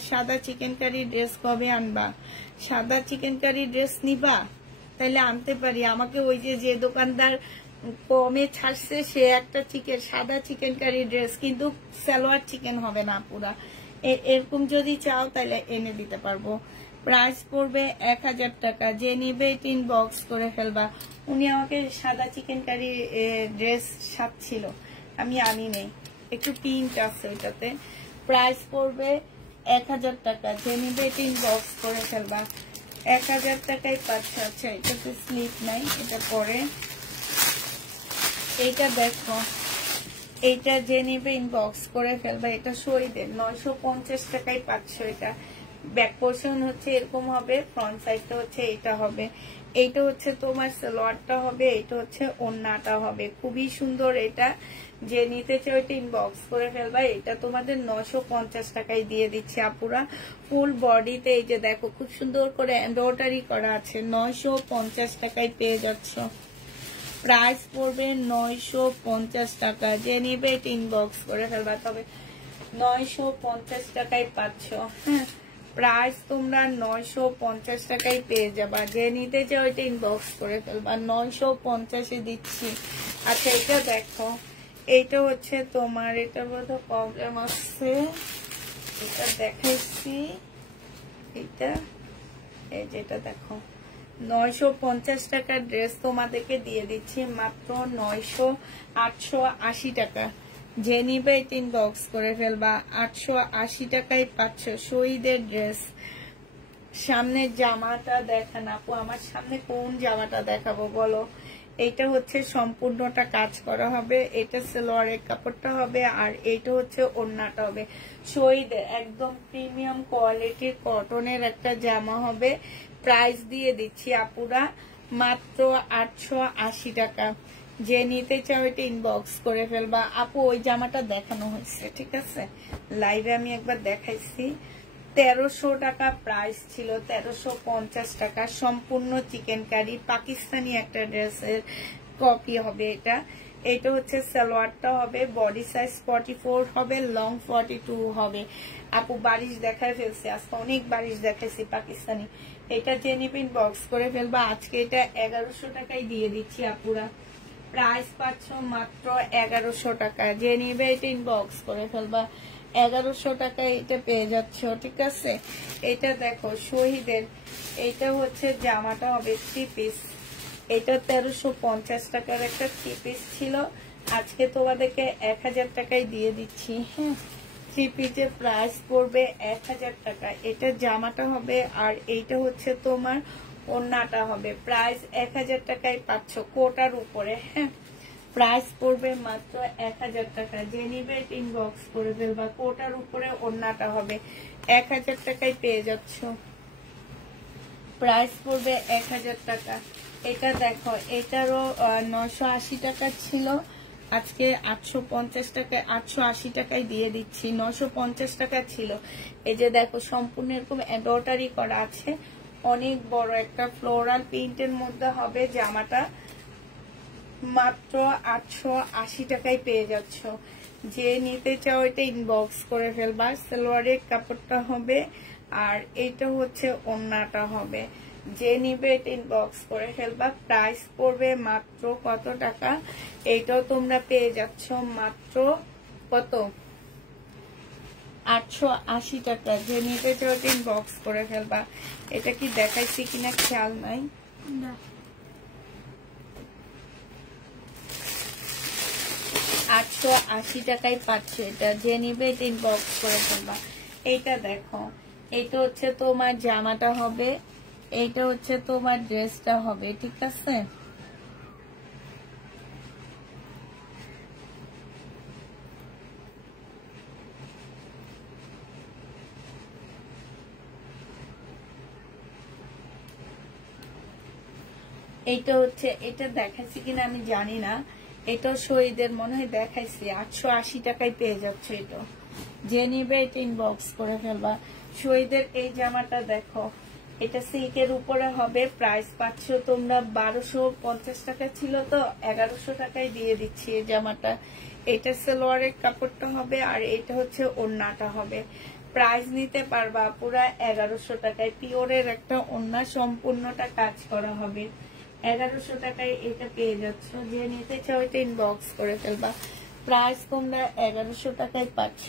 সাদা চিকেন কারি ড্রেস কবে আনবা? সাদা চিকেন কারি ড্রেস নিবা? তাহলে আনতে পারি। আমাকে ওই যে দোকানদার কমে ছাড়ছে সে একটা সাদা চিকেন কারি ড্রেস, কিন্তু সালোয়ার চিকেন হবে না পুরা। এরকম যদি চাও তাহলে এনে দিতে পারবো। প্রাইস পড়বে 1000 টাকা। যে নিবে ইনবক্স করে ফেলবা। উনি আমাকে সাদা চিকেন কারি ড্রেস সাজছিল, আমি আনি নেই, একটু প্রিন্ট আছে ওইটাতে। প্রাইস পড়বে 1000 টাকা। যে নিবে ইনবক্স করে ফেলবা। 1000 টাকায় পাচ্ছ। আচ্ছা এটাতে স্লিপ নাই, এটা পরে। এইটা দেখো, এইটা যে নিবে ইনবক্স করে ফেলবা। এটা শহীদের 950 টাকায় পাচ্ছ। এটা ব্যাক পোর্শন হচ্ছে এরকম হবে, ফ্রন্ট সাইডটা হচ্ছে এটা হবে। এইটা হচ্ছে তোমার সালোয়ারটা হবে, এইটা হচ্ছে ওড়নাটা হবে। খুবই সুন্দর এটা। যে নিতে চাও এটা ইনবক্স করে ফেলবা। এটা তোমাদের 950 টাকায় দিয়ে দিচ্ছি আপুরা। ফুল বডিতে এই যে দেখো খুব সুন্দর করে এমব্রয়ডারি করা আছে। 950 টাকায় পেয়ে যাচ্ছ। প্রাইস পড়বে 950 টাকা। যে নিবে এটা ইনবক্স করে ফেলবা। তবে 950 টাকায় পাচ্ছ। হ্যাঁ, প্রাইস তোমরা 950 টাকায় পেয়ে যাবা। যে নিতে চাও এটা ইনবক্স করে ফেলবা। 950 দিচ্ছি। আচ্ছা এটা দেখো, এইটা হচ্ছে তোমার, এটা বোধহয় প্রবলেম আছে, এটা দেখাইছি। এটা এই যেটা দেখো 950 টাকার ড্রেস তোমাদেরকে দিয়ে দিচ্ছি মাত্র 880 টাকা। যে নিবে এটা ইনবক্স করে ফেলবা। 880 টাকায় পাচ্ছ শহীদের ড্রেস। সামনের জামাটা দেখান আপু, আমার সামনে কোন জামাটা দেখাবো বলো? এইটা হচ্ছে সম্পূর্ণটা কাজ করা হবে, এটা সালোয়ারের কাপড়টা হবে, আর এইটা হচ্ছে ওড়নাটা হবে। শহীদের একদম প্রিমিয়াম কোয়ালিটির কটনের একটা জামা হবে। প্রাইস দিয়ে দিচ্ছি আপুরা মাত্র 880 টাকা। যে নিতে চাও এটা ইনবক্স করে ফেলবা। আপু ওই জামাটা দেখানো হয়েছে, ঠিক আছে, লাইভে আমি একবার দেখাইছি। 1300 টাকা প্রাইস ছিল, 1350 টাকা। সম্পূর্ণ চিকেন কারি পাকিস্তানি একটা ড্রেসের কপি হবে এটা। এটা হচ্ছে সালোয়ারটা হবে, বডি সাইজ 44 হবে, লং 42 হবে। আপু বারিশ দেখায় ফেলছে, আজকে অনেক বারিশ দেখাইছি পাকিস্তানি। এটা যে নিবে ইনবক্স করে ফেলবা। আজকে এটা 1100 টাকায় দিয়ে দিচ্ছি আপুরা। প্রাইস পাচ্ছ মাত্র 1100 টাকা। যে নিবে এটা ইনবক্স করে ফেলবা। 1100 টাকায় এটা পেয়ে যাচ্ছ, ঠিক আছে। এটা দেখো শহীদের, এটা হচ্ছে জামাটা হবে 3 পিস। এটা 1350 টাকার একটা 3 পিস ছিল, আজকে তোমাদেরকে 1000 টাকায় দিয়ে দিচ্ছি। হ্যাঁ, 3 পিসের প্রাইস পড়বে 1000 টাকা। এটা জামাটা হবে, আর এইটা হচ্ছে তোমার ওড়নাটা হবে। প্রাইস 1000 টাকায় পাচ্ছ কোটার উপরে। হ্যাঁ, প্রাইস পড়বে মাত্র 1000 টাকা। যে নিবে ইনবক্স করে ফেলবা। কোটার উপরে ওড়নাটা হবে, 1000 টাকায় পেয়ে যাচ্ছ। প্রাইস পড়বে 1000 টাকা। এটা দেখো, এটারও 980 টাকা ছিল, আজকে 850 টাকায় 880 টাকায় দিয়ে দিচ্ছি। 950 টাকা ছিল। এই যে দেখো সম্পূর্ণ এরকম এমব্রয়ডারি করা আছে, অনেক বড় একটা ফ্লোরাল প্রিন্টের মধ্যে হবে জামাটা। মাত্র 880 টাকায় পেয়ে যাচ্ছ। যে নিতে চাও এটা ইনবক্স করে ফেলবা। সালোয়ারের কাপড়টা হবে, আর এইটা হচ্ছে ওড়নাটা হবে। যে নিবে এটা ইনবক্স করে ফেলবা। প্রাইস পড়বে মাত্র কত টাকা? এইটাও তোমরা পেয়ে যাচ্ছ মাত্র কত? 880 টাকা। যে নিতে চাও এটা ইনবক্স করে ফেলবা। এটা কি দেখাইছি কিনা খেয়াল নাই। 880 টাকায় পাচ্ছ এটা। যে নিবে এটা ইনবক্স করে ফেলবা। এইটা দেখো, এইটা হচ্ছে তোমার জামাটা হবে, এইটা হচ্ছে তোমার ড্রেসটা হবে, ঠিক আছে। এইটা হচ্ছে, এটা দেখাইছি কিনা আমি জানি না, এটা শহীদের মনে হয় দেখাইছি। 880 টাকায় পেয়ে যাচ্ছে। এটা যে নিবে এটা ইনবক্স করে ফেলবা। শহীদের এই জামাটা দেখো, এটা সিল্কের উপরে হবে, প্রাইস পাচ্ছ তোমরা 1250 টাকা ছিল তো 1100 টাকায় দিয়ে দিচ্ছি এই জামাটা। এটা সালোয়ারের কাপড়টা হবে আর এটা হচ্ছে ওড়নাটা হবে। প্রাইস নিতে পারবা পুরা 1100 টাকায়। পিওরের একটা ওড়না, সম্পূর্ণটা কাজ করা হবে। 1100 টাকায় এটা পেয়ে যাচ্ছ। যে নিতে চাও এটা ইনবক্স করে ফেলবা। প্রাইস তোমরা 1100 টাকায় পাচ্ছ।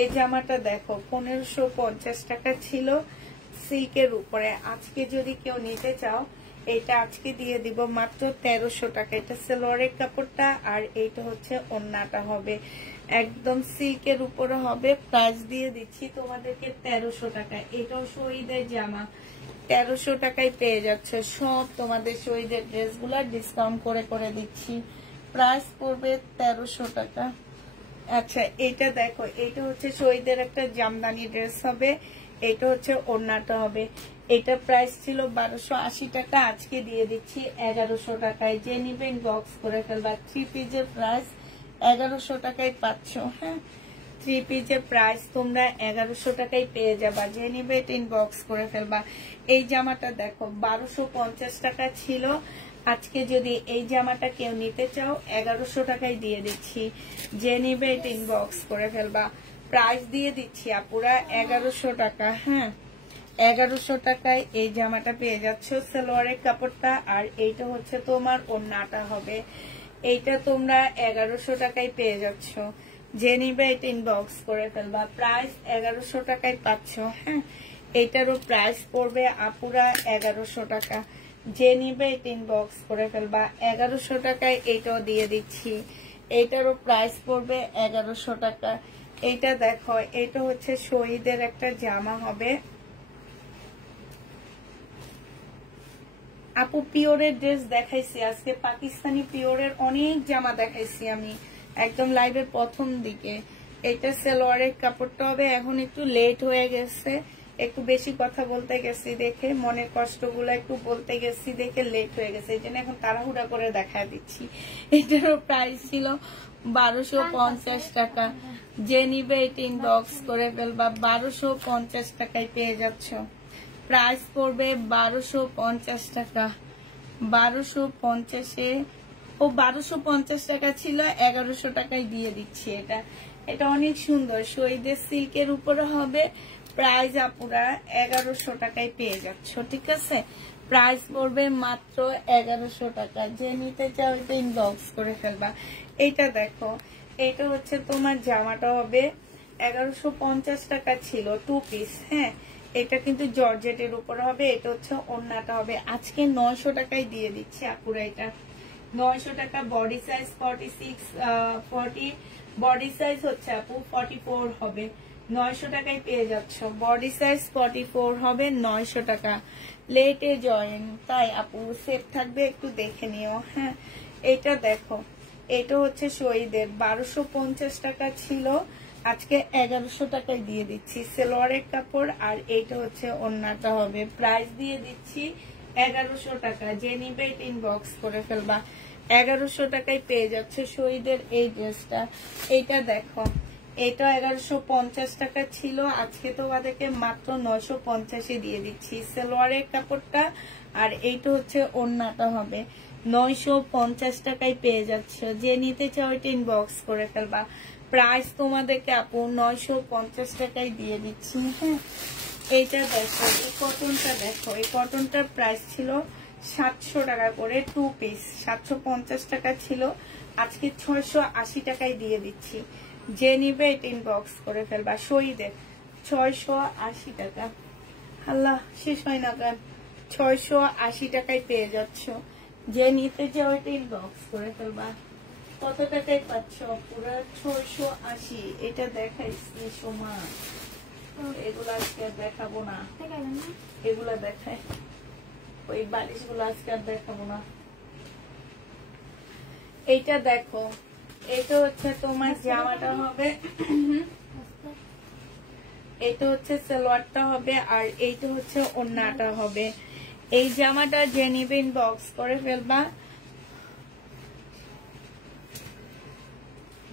এই জামাটা দেখো 1550 টাকা ছিল সিল্কের উপরে। আজকে যদি কেউ নিতে চাও এটা আজকে দিয়ে দিব মাত্র 1300 টাকা। এটা সালোয়ারের কাপড়টা আর এইটা হচ্ছে ওড়নাটা হবে, একদম সিল্কের উপরে হবে। প্রাইস দিয়ে দিচ্ছি তোমাদেরকে 1300 টাকা। এটাও শহীদের জামা, 1300 টাকায় পেয়ে যাচ্ছে। সব তোমাদের শহীদের ড্রেসগুলো ডিসকাউন্ট করে করে দিচ্ছি। প্রাইস পড়বে 1300 টাকা। আচ্ছা এটা দেখো, এটা হচ্ছে শহীদের একটা জামদানি ড্রেস হবে, এটা হচ্ছে ওড়নাটা হবে। এটা প্রাইস ছিল 1280 টাকা, আজকে দিয়ে দিচ্ছি 1100 টাকায়। যে নিবে ইনবক্স করে ফেলবা। 3 পিসের প্রাইস 1100 টাকায় পাচ্ছ। হ্যাঁ, 3 পিসের প্রাইস তোমরা 1100 টাকায় পেয়ে যাবা। যে নিবে এটা ইনবক্স করে ফেলবা। এই জামাটা দেখো 1250 টাকা ছিল, আজকে যদি এই জামাটা কেউ নিতে চাও 1100 টাকায় দিয়ে দিচ্ছি। যে নিবে এটা ইনবক্স করে ফেলবা। প্রাইস দিয়ে দিচ্ছি আপুরা 1100 টাকা। হ্যাঁ, 1100 টাকায় এই জামাটা পেয়ে যাচ্ছ। সালোয়ারের কাপড়টা আর এইটা হচ্ছে তোমার ওড়নাটা হবে। এইটা তোমরা 1100 টাকায় পেয়ে যাচ্ছ। যে নিবে এটা ইনবক্স করে ফেলবা। প্রাইস 1100 টাকায় পাচ্ছ। হ্যাঁ, এইটারও প্রাইস পড়বে আপুরা 1100 টাকা। যে নিবে এটা ইনবক্স করে ফেলবা। 1100 টাকায় এইটাও দিয়ে দিচ্ছি। এইটারও প্রাইস পড়বে 1100 টাকা। এইটা দেখো, এটা হচ্ছে শহীদের একটা জামা হবে। আপু পিওরের ড্রেস দেখাইছি আজকে, পাকিস্তানি পিওরের অনেক জামা দেখাইছি আমি একদম লাইভের প্রথম দিকে। এটা সালোয়ারের কাপড়টা হবে। এখন একটু লেট হয়ে গেছে, একটু বেশি কথা বলতে গেছি দেখে, মনের কষ্টগুলো একটু বলতে গেছি দেখে লেট হয়ে গেছে, এই জন্য এখন তাড়াহুড়া করে দেখা দিচ্ছি। এটারও প্রাইস ছিল 1250 টাকা। যে নিবে এটা ইনবক্স করে ফেলবা। 1250 টাকায় পেয়ে যাচ্ছ। প্রাইস পড়বে 1250 টাকা। 1250-এ ও 1250 টাকা ছিল, 1100 টাকায় দিয়ে দিচ্ছি। এটা এটা অনেক সুন্দর, শহীদের সিল্কের উপরে হবে। প্রাইস আপুরা 1100 টাকায় পেয়ে যাচ্ছ। ঠিক আছে, প্রাইস পড়বে মাত্র 1100 টাকা। যে নিতে চাও এটা ইনবক্স করে ফেলবা। এইটা দেখো, এটা হচ্ছে তোমার জামাটা হবে 1150 টাকা ছিল 2 পিস। হ্যাঁ, এটা কিন্তু জর্জেটের উপর হবে। এটা হচ্ছে ওড়নাটা হবে। আজকে 900 টাকায় দিয়ে দিচ্ছি আপুরা। এটা 900 টাকা। বডি সাইজ 40 বডি সাইজ হচ্ছে আপু 44 হবে। 900 টাকায় পেয়ে যাচ্ছ। বডি সাইজ 44 হবে, 900 টাকা। লেটে জয়েন, তাই আপু সেফ থাকবে, একটু দেখে নিও। হ্যাঁ, এটা দেখো, এটা হচ্ছে শহীদের 1250 টাকা ছিল, আজকে 1100 টাকায় দিয়ে দিচ্ছি। সালোয়ারের কাপড় আর এইটা হচ্ছে ওড়নাটা হবে। প্রাইস দিয়ে দিচ্ছি 1100 টাকা। যে নিবে এটা ইনবক্স করে ফেলবা। 1100 টাকায় পেয়ে যাচ্ছে শহীদের এই ড্রেসটা। এইটা দেখো, এটা 1150 টাকা ছিল, আজকে তো ওদেরকে মাত্র 950-এ দিয়ে দিচ্ছি। সালোয়ারের কাপড়টা আর এইটা হচ্ছে ওড়নাটা হবে। 950 টাকায় পেয়ে যাচ্ছে। যে নিতে চাও এটা ইনবক্স করে ফেলবা। প্রাইস তোমাদেরকে আপু 950 টাকায় দিয়ে দিচ্ছি। হ্যাঁ, এইটা দেখো, এই কটনটা দেখো, এই কটনটার প্রাইস ছিল 700 টাকা করে 2 পিস। 750 টাকা ছিল, আজকে 680 টাকায় দিয়ে দিচ্ছি। যে নিবে এটা ইনবক্স করে ফেলবা। শহীদের 680 টাকা। আল্লাহ, শেষ হয় না গান। 680 টাকায় পেয়ে যাচ্ছ। যে নিতে চাও এটা ইনবক্স করে ফেলবা। কত টাকায় পাচ্ছ? পুরো 680। এটা দেখাইছি সময়, এগুলো আজকে আর দেখাবো না। এগুলো দেখায়, ওই বালিশগুলো আজকে আর দেখাবো না। এইটা দেখো, এটা হচ্ছে তোমার জামাটা হবে, এটা হচ্ছে সালোয়ারটা হবে আর এইটা হচ্ছে ওড়নাটা হবে। এই জামাটা যে নিবে ইনবক্স করে ফেলবা।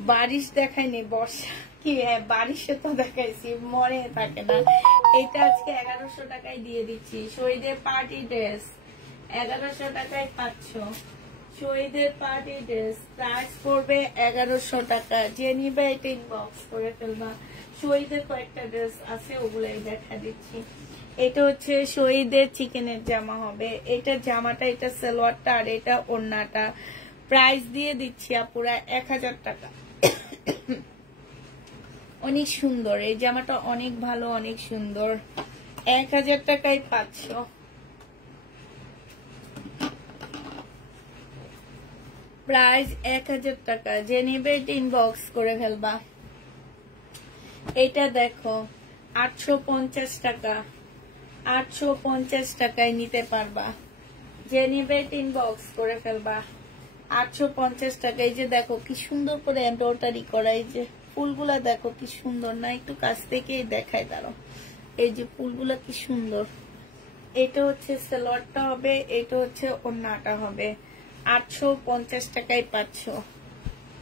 বারিশ দেখায়নি, বর্ষা কি? হ্যাঁ বারিশে তো দেখাইছি, মনে থাকে না। এটা আজকে 1100 টাকায় দিয়ে দিচ্ছি। শহীদের পার্টি ড্রেস 1100 টাকায় পাচ্ছ। শহীদের পার্টি ড্রেস প্রাইস পড়বে 1100 টাকা। যে নিবে এটা ইনবক্স করে ফেলবা। শহীদের কয়েকটা ড্রেস আছে, ওগুলাই দেখা দিচ্ছি। এটা হচ্ছে শহীদের চিকেনের জামা হবে। এটা জামাটা, এটা সালোয়ারটা, আর এটা ওড়নাটা। প্রাইস দিয়ে দিচ্ছি আপুরা 1000 টাকা। অনেক সুন্দর এই জামাটা, অনেক ভালো, অনেক সুন্দর। 1000 টাকায় পাচ্ছ। প্রাইস 1000 টাকা। যে নিবে এটা ইনবক্স করে ফেলবা। এটা দেখো 850 টাকা। 850 টাকায় নিতে পারবা। যে নিবে এটা ইনবক্স করে ফেলবা। 850 টাকা। এই যে দেখো কি সুন্দর করে এমব্রয়ডারি করা, এই যে ফুলগুলা দেখো কি সুন্দর না? একটু কাছ থেকেই দেখাই দাঁড়ো। এই যে ফুলগুলা কি সুন্দর। এটা হচ্ছে সালোয়ারটা হবে, এটা হচ্ছে ওড়নাটা হবে। 850 টাকায় পাচ্ছ।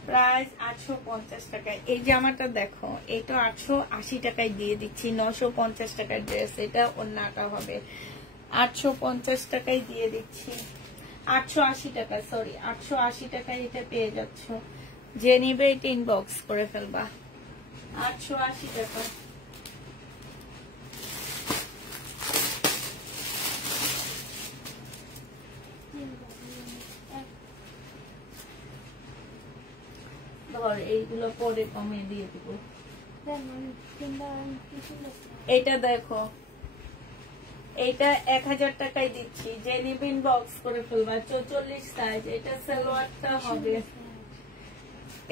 প্রাইস 850 টাকায়। এই জামাটা দেখো, এটা 880 টাকায় দিয়ে দিচ্ছি। 950 টাকার ড্রেস, এটা ওড়নাটা হবে। 850 টাকায় দিয়ে দিচ্ছি। 880 টাকা, সরি 880 টাকায় এটা পেয়ে যাচ্ছ। যে নিবে এটা ইনবক্স করে ফেলবা। 880 টাকা। ধর এইগুলো পরে কমিয়ে দিয়ে দিব। এটা দেখো, এটা 1000 টাকায় দিচ্ছি। যে নিবে ইনবক্স করে ফেলবা। 44 সাইজ। এটা সালোয়ারটা হবে,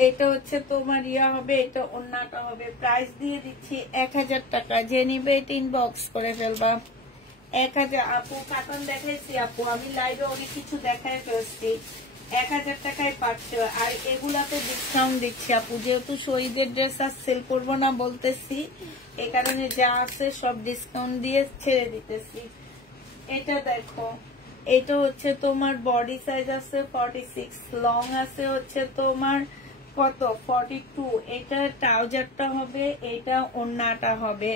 এটা হচ্ছে তোমার ইয়া হবে, এটা ওড়নাটা হবে। প্রাইস দিয়ে দিচ্ছি 1000 টাকা। যে নিবে এটা ইনবক্স করে ফেলবা। 1000। আপু কাটন দেখাইছি আপু, আমি লাইভে অনেক কিছু দেখাই ফেলছি। 1000 টাকায় পাচ্ছ। আর এগুলাতে ডিসকাউন্ট দিচ্ছি আপু, যেহেতু শহীদের ড্রেস আর সেল করবো না বলতেছি, এই কারণে যা আছে সব ডিসকাউন্ট দিয়ে ছেড়ে দিতেছি। এটা দেখো, এটা হচ্ছে তোমার বডি সাইজ আছে 46, লং আছে হচ্ছে তোমার কত 42। এটা ট্রাউজারটা হবে, এটা ওড়নাটা হবে।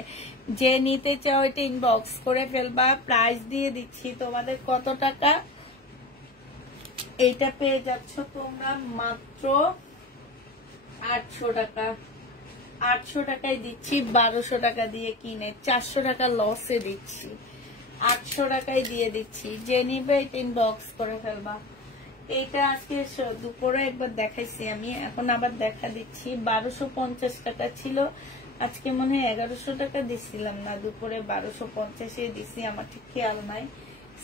যে নিতে চাও এটা ইনবক্স করে ফেলবা। প্রাইস দিয়ে দিচ্ছি তোমাদের কত টাকা? এইটা পেয়ে যাচ্ছ তোমরা মাত্র 800 টাকা। 800 টাকায় দিচ্ছি। 1200 টাকা দিয়ে কিনে 400 টাকা লসে দিচ্ছি। 800 টাকায় দিয়ে দিচ্ছি। যে নিবে এটা ইনবক্স করে ফেলবা। এইটা আজকে দুপুরে একবার দেখাইছি আমি, এখন আবার দেখা দিচ্ছি। 1250 টাকা ছিল, আজকে মনে হয় 1100 টাকা দিছিলাম না, দুপুরে 1250 দিছি, আমার ঠিক খেয়াল নাই।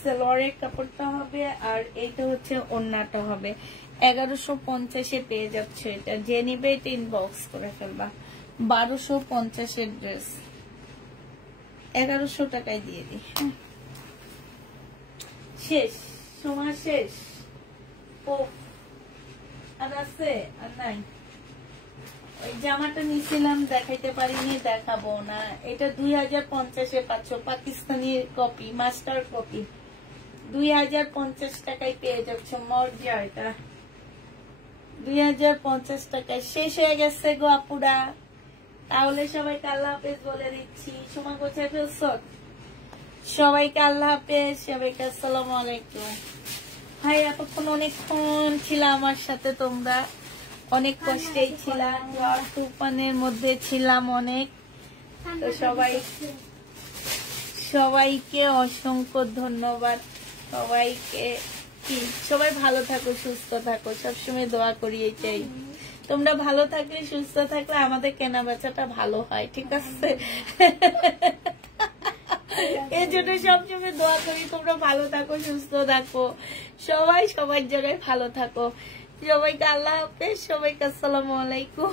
সালোয়ারের কাপড়টা হবে, আর এইটা হচ্ছে ওড়নাটা হবে। 1150 পেয়ে যাচ্ছে এটা। যে নিবে এটা ইনবক্স করে ফেলবা। 1250 ড্রেস 1100 টাকায় দিয়ে দিই। শেষ, সময় শেষ। ও আর আছে আর নাই। ওই জামাটা নিয়েছিলাম, দেখাইতে পারিনি, দেখাবো না। এটা 2050 পাচ্ছ। Pakistani copy, master copy. 2050 টাকায় পেয়ে যাচ্ছ। মর্যা এটা 2050 টাকায়। শেষ হয়ে গেছে গো আপুরা। তাহলে সবাইকে আল্লাহ হাফেজ বলে দিচ্ছি। সময় গোছায় ফেলছ? সবাইকে আল্লাহ হাফেজ, সবাইকে আসসালামু আলাইকুম। ভাই এতক্ষণ অনেকক্ষণ ছিল আমার সাথে, তোমরা অনেক কষ্টেই ছিলাম, ঝড় তুফানের মধ্যে ছিলাম অনেক। তো সবাইকে অসংখ্য ধন্যবাদ। সবাইকে সবাই ভালো থাকো, সুস্থ থাকো, সবসময় দোয়া করি এটাই। তোমরা ভালো থাকলে, সুস্থ থাকলে আমাদের কেনা বেচাটা ভালো হয়, ঠিক আছে? এই জন্য সবসময় দোয়া করি তোমরা ভালো থাকো, সুস্থ থাকো, সবাই সবার জন্য ভালো থাকো। সবাইকে আল্লাহ হাফেজ, সবাইকে আসসালামু আলাইকুম।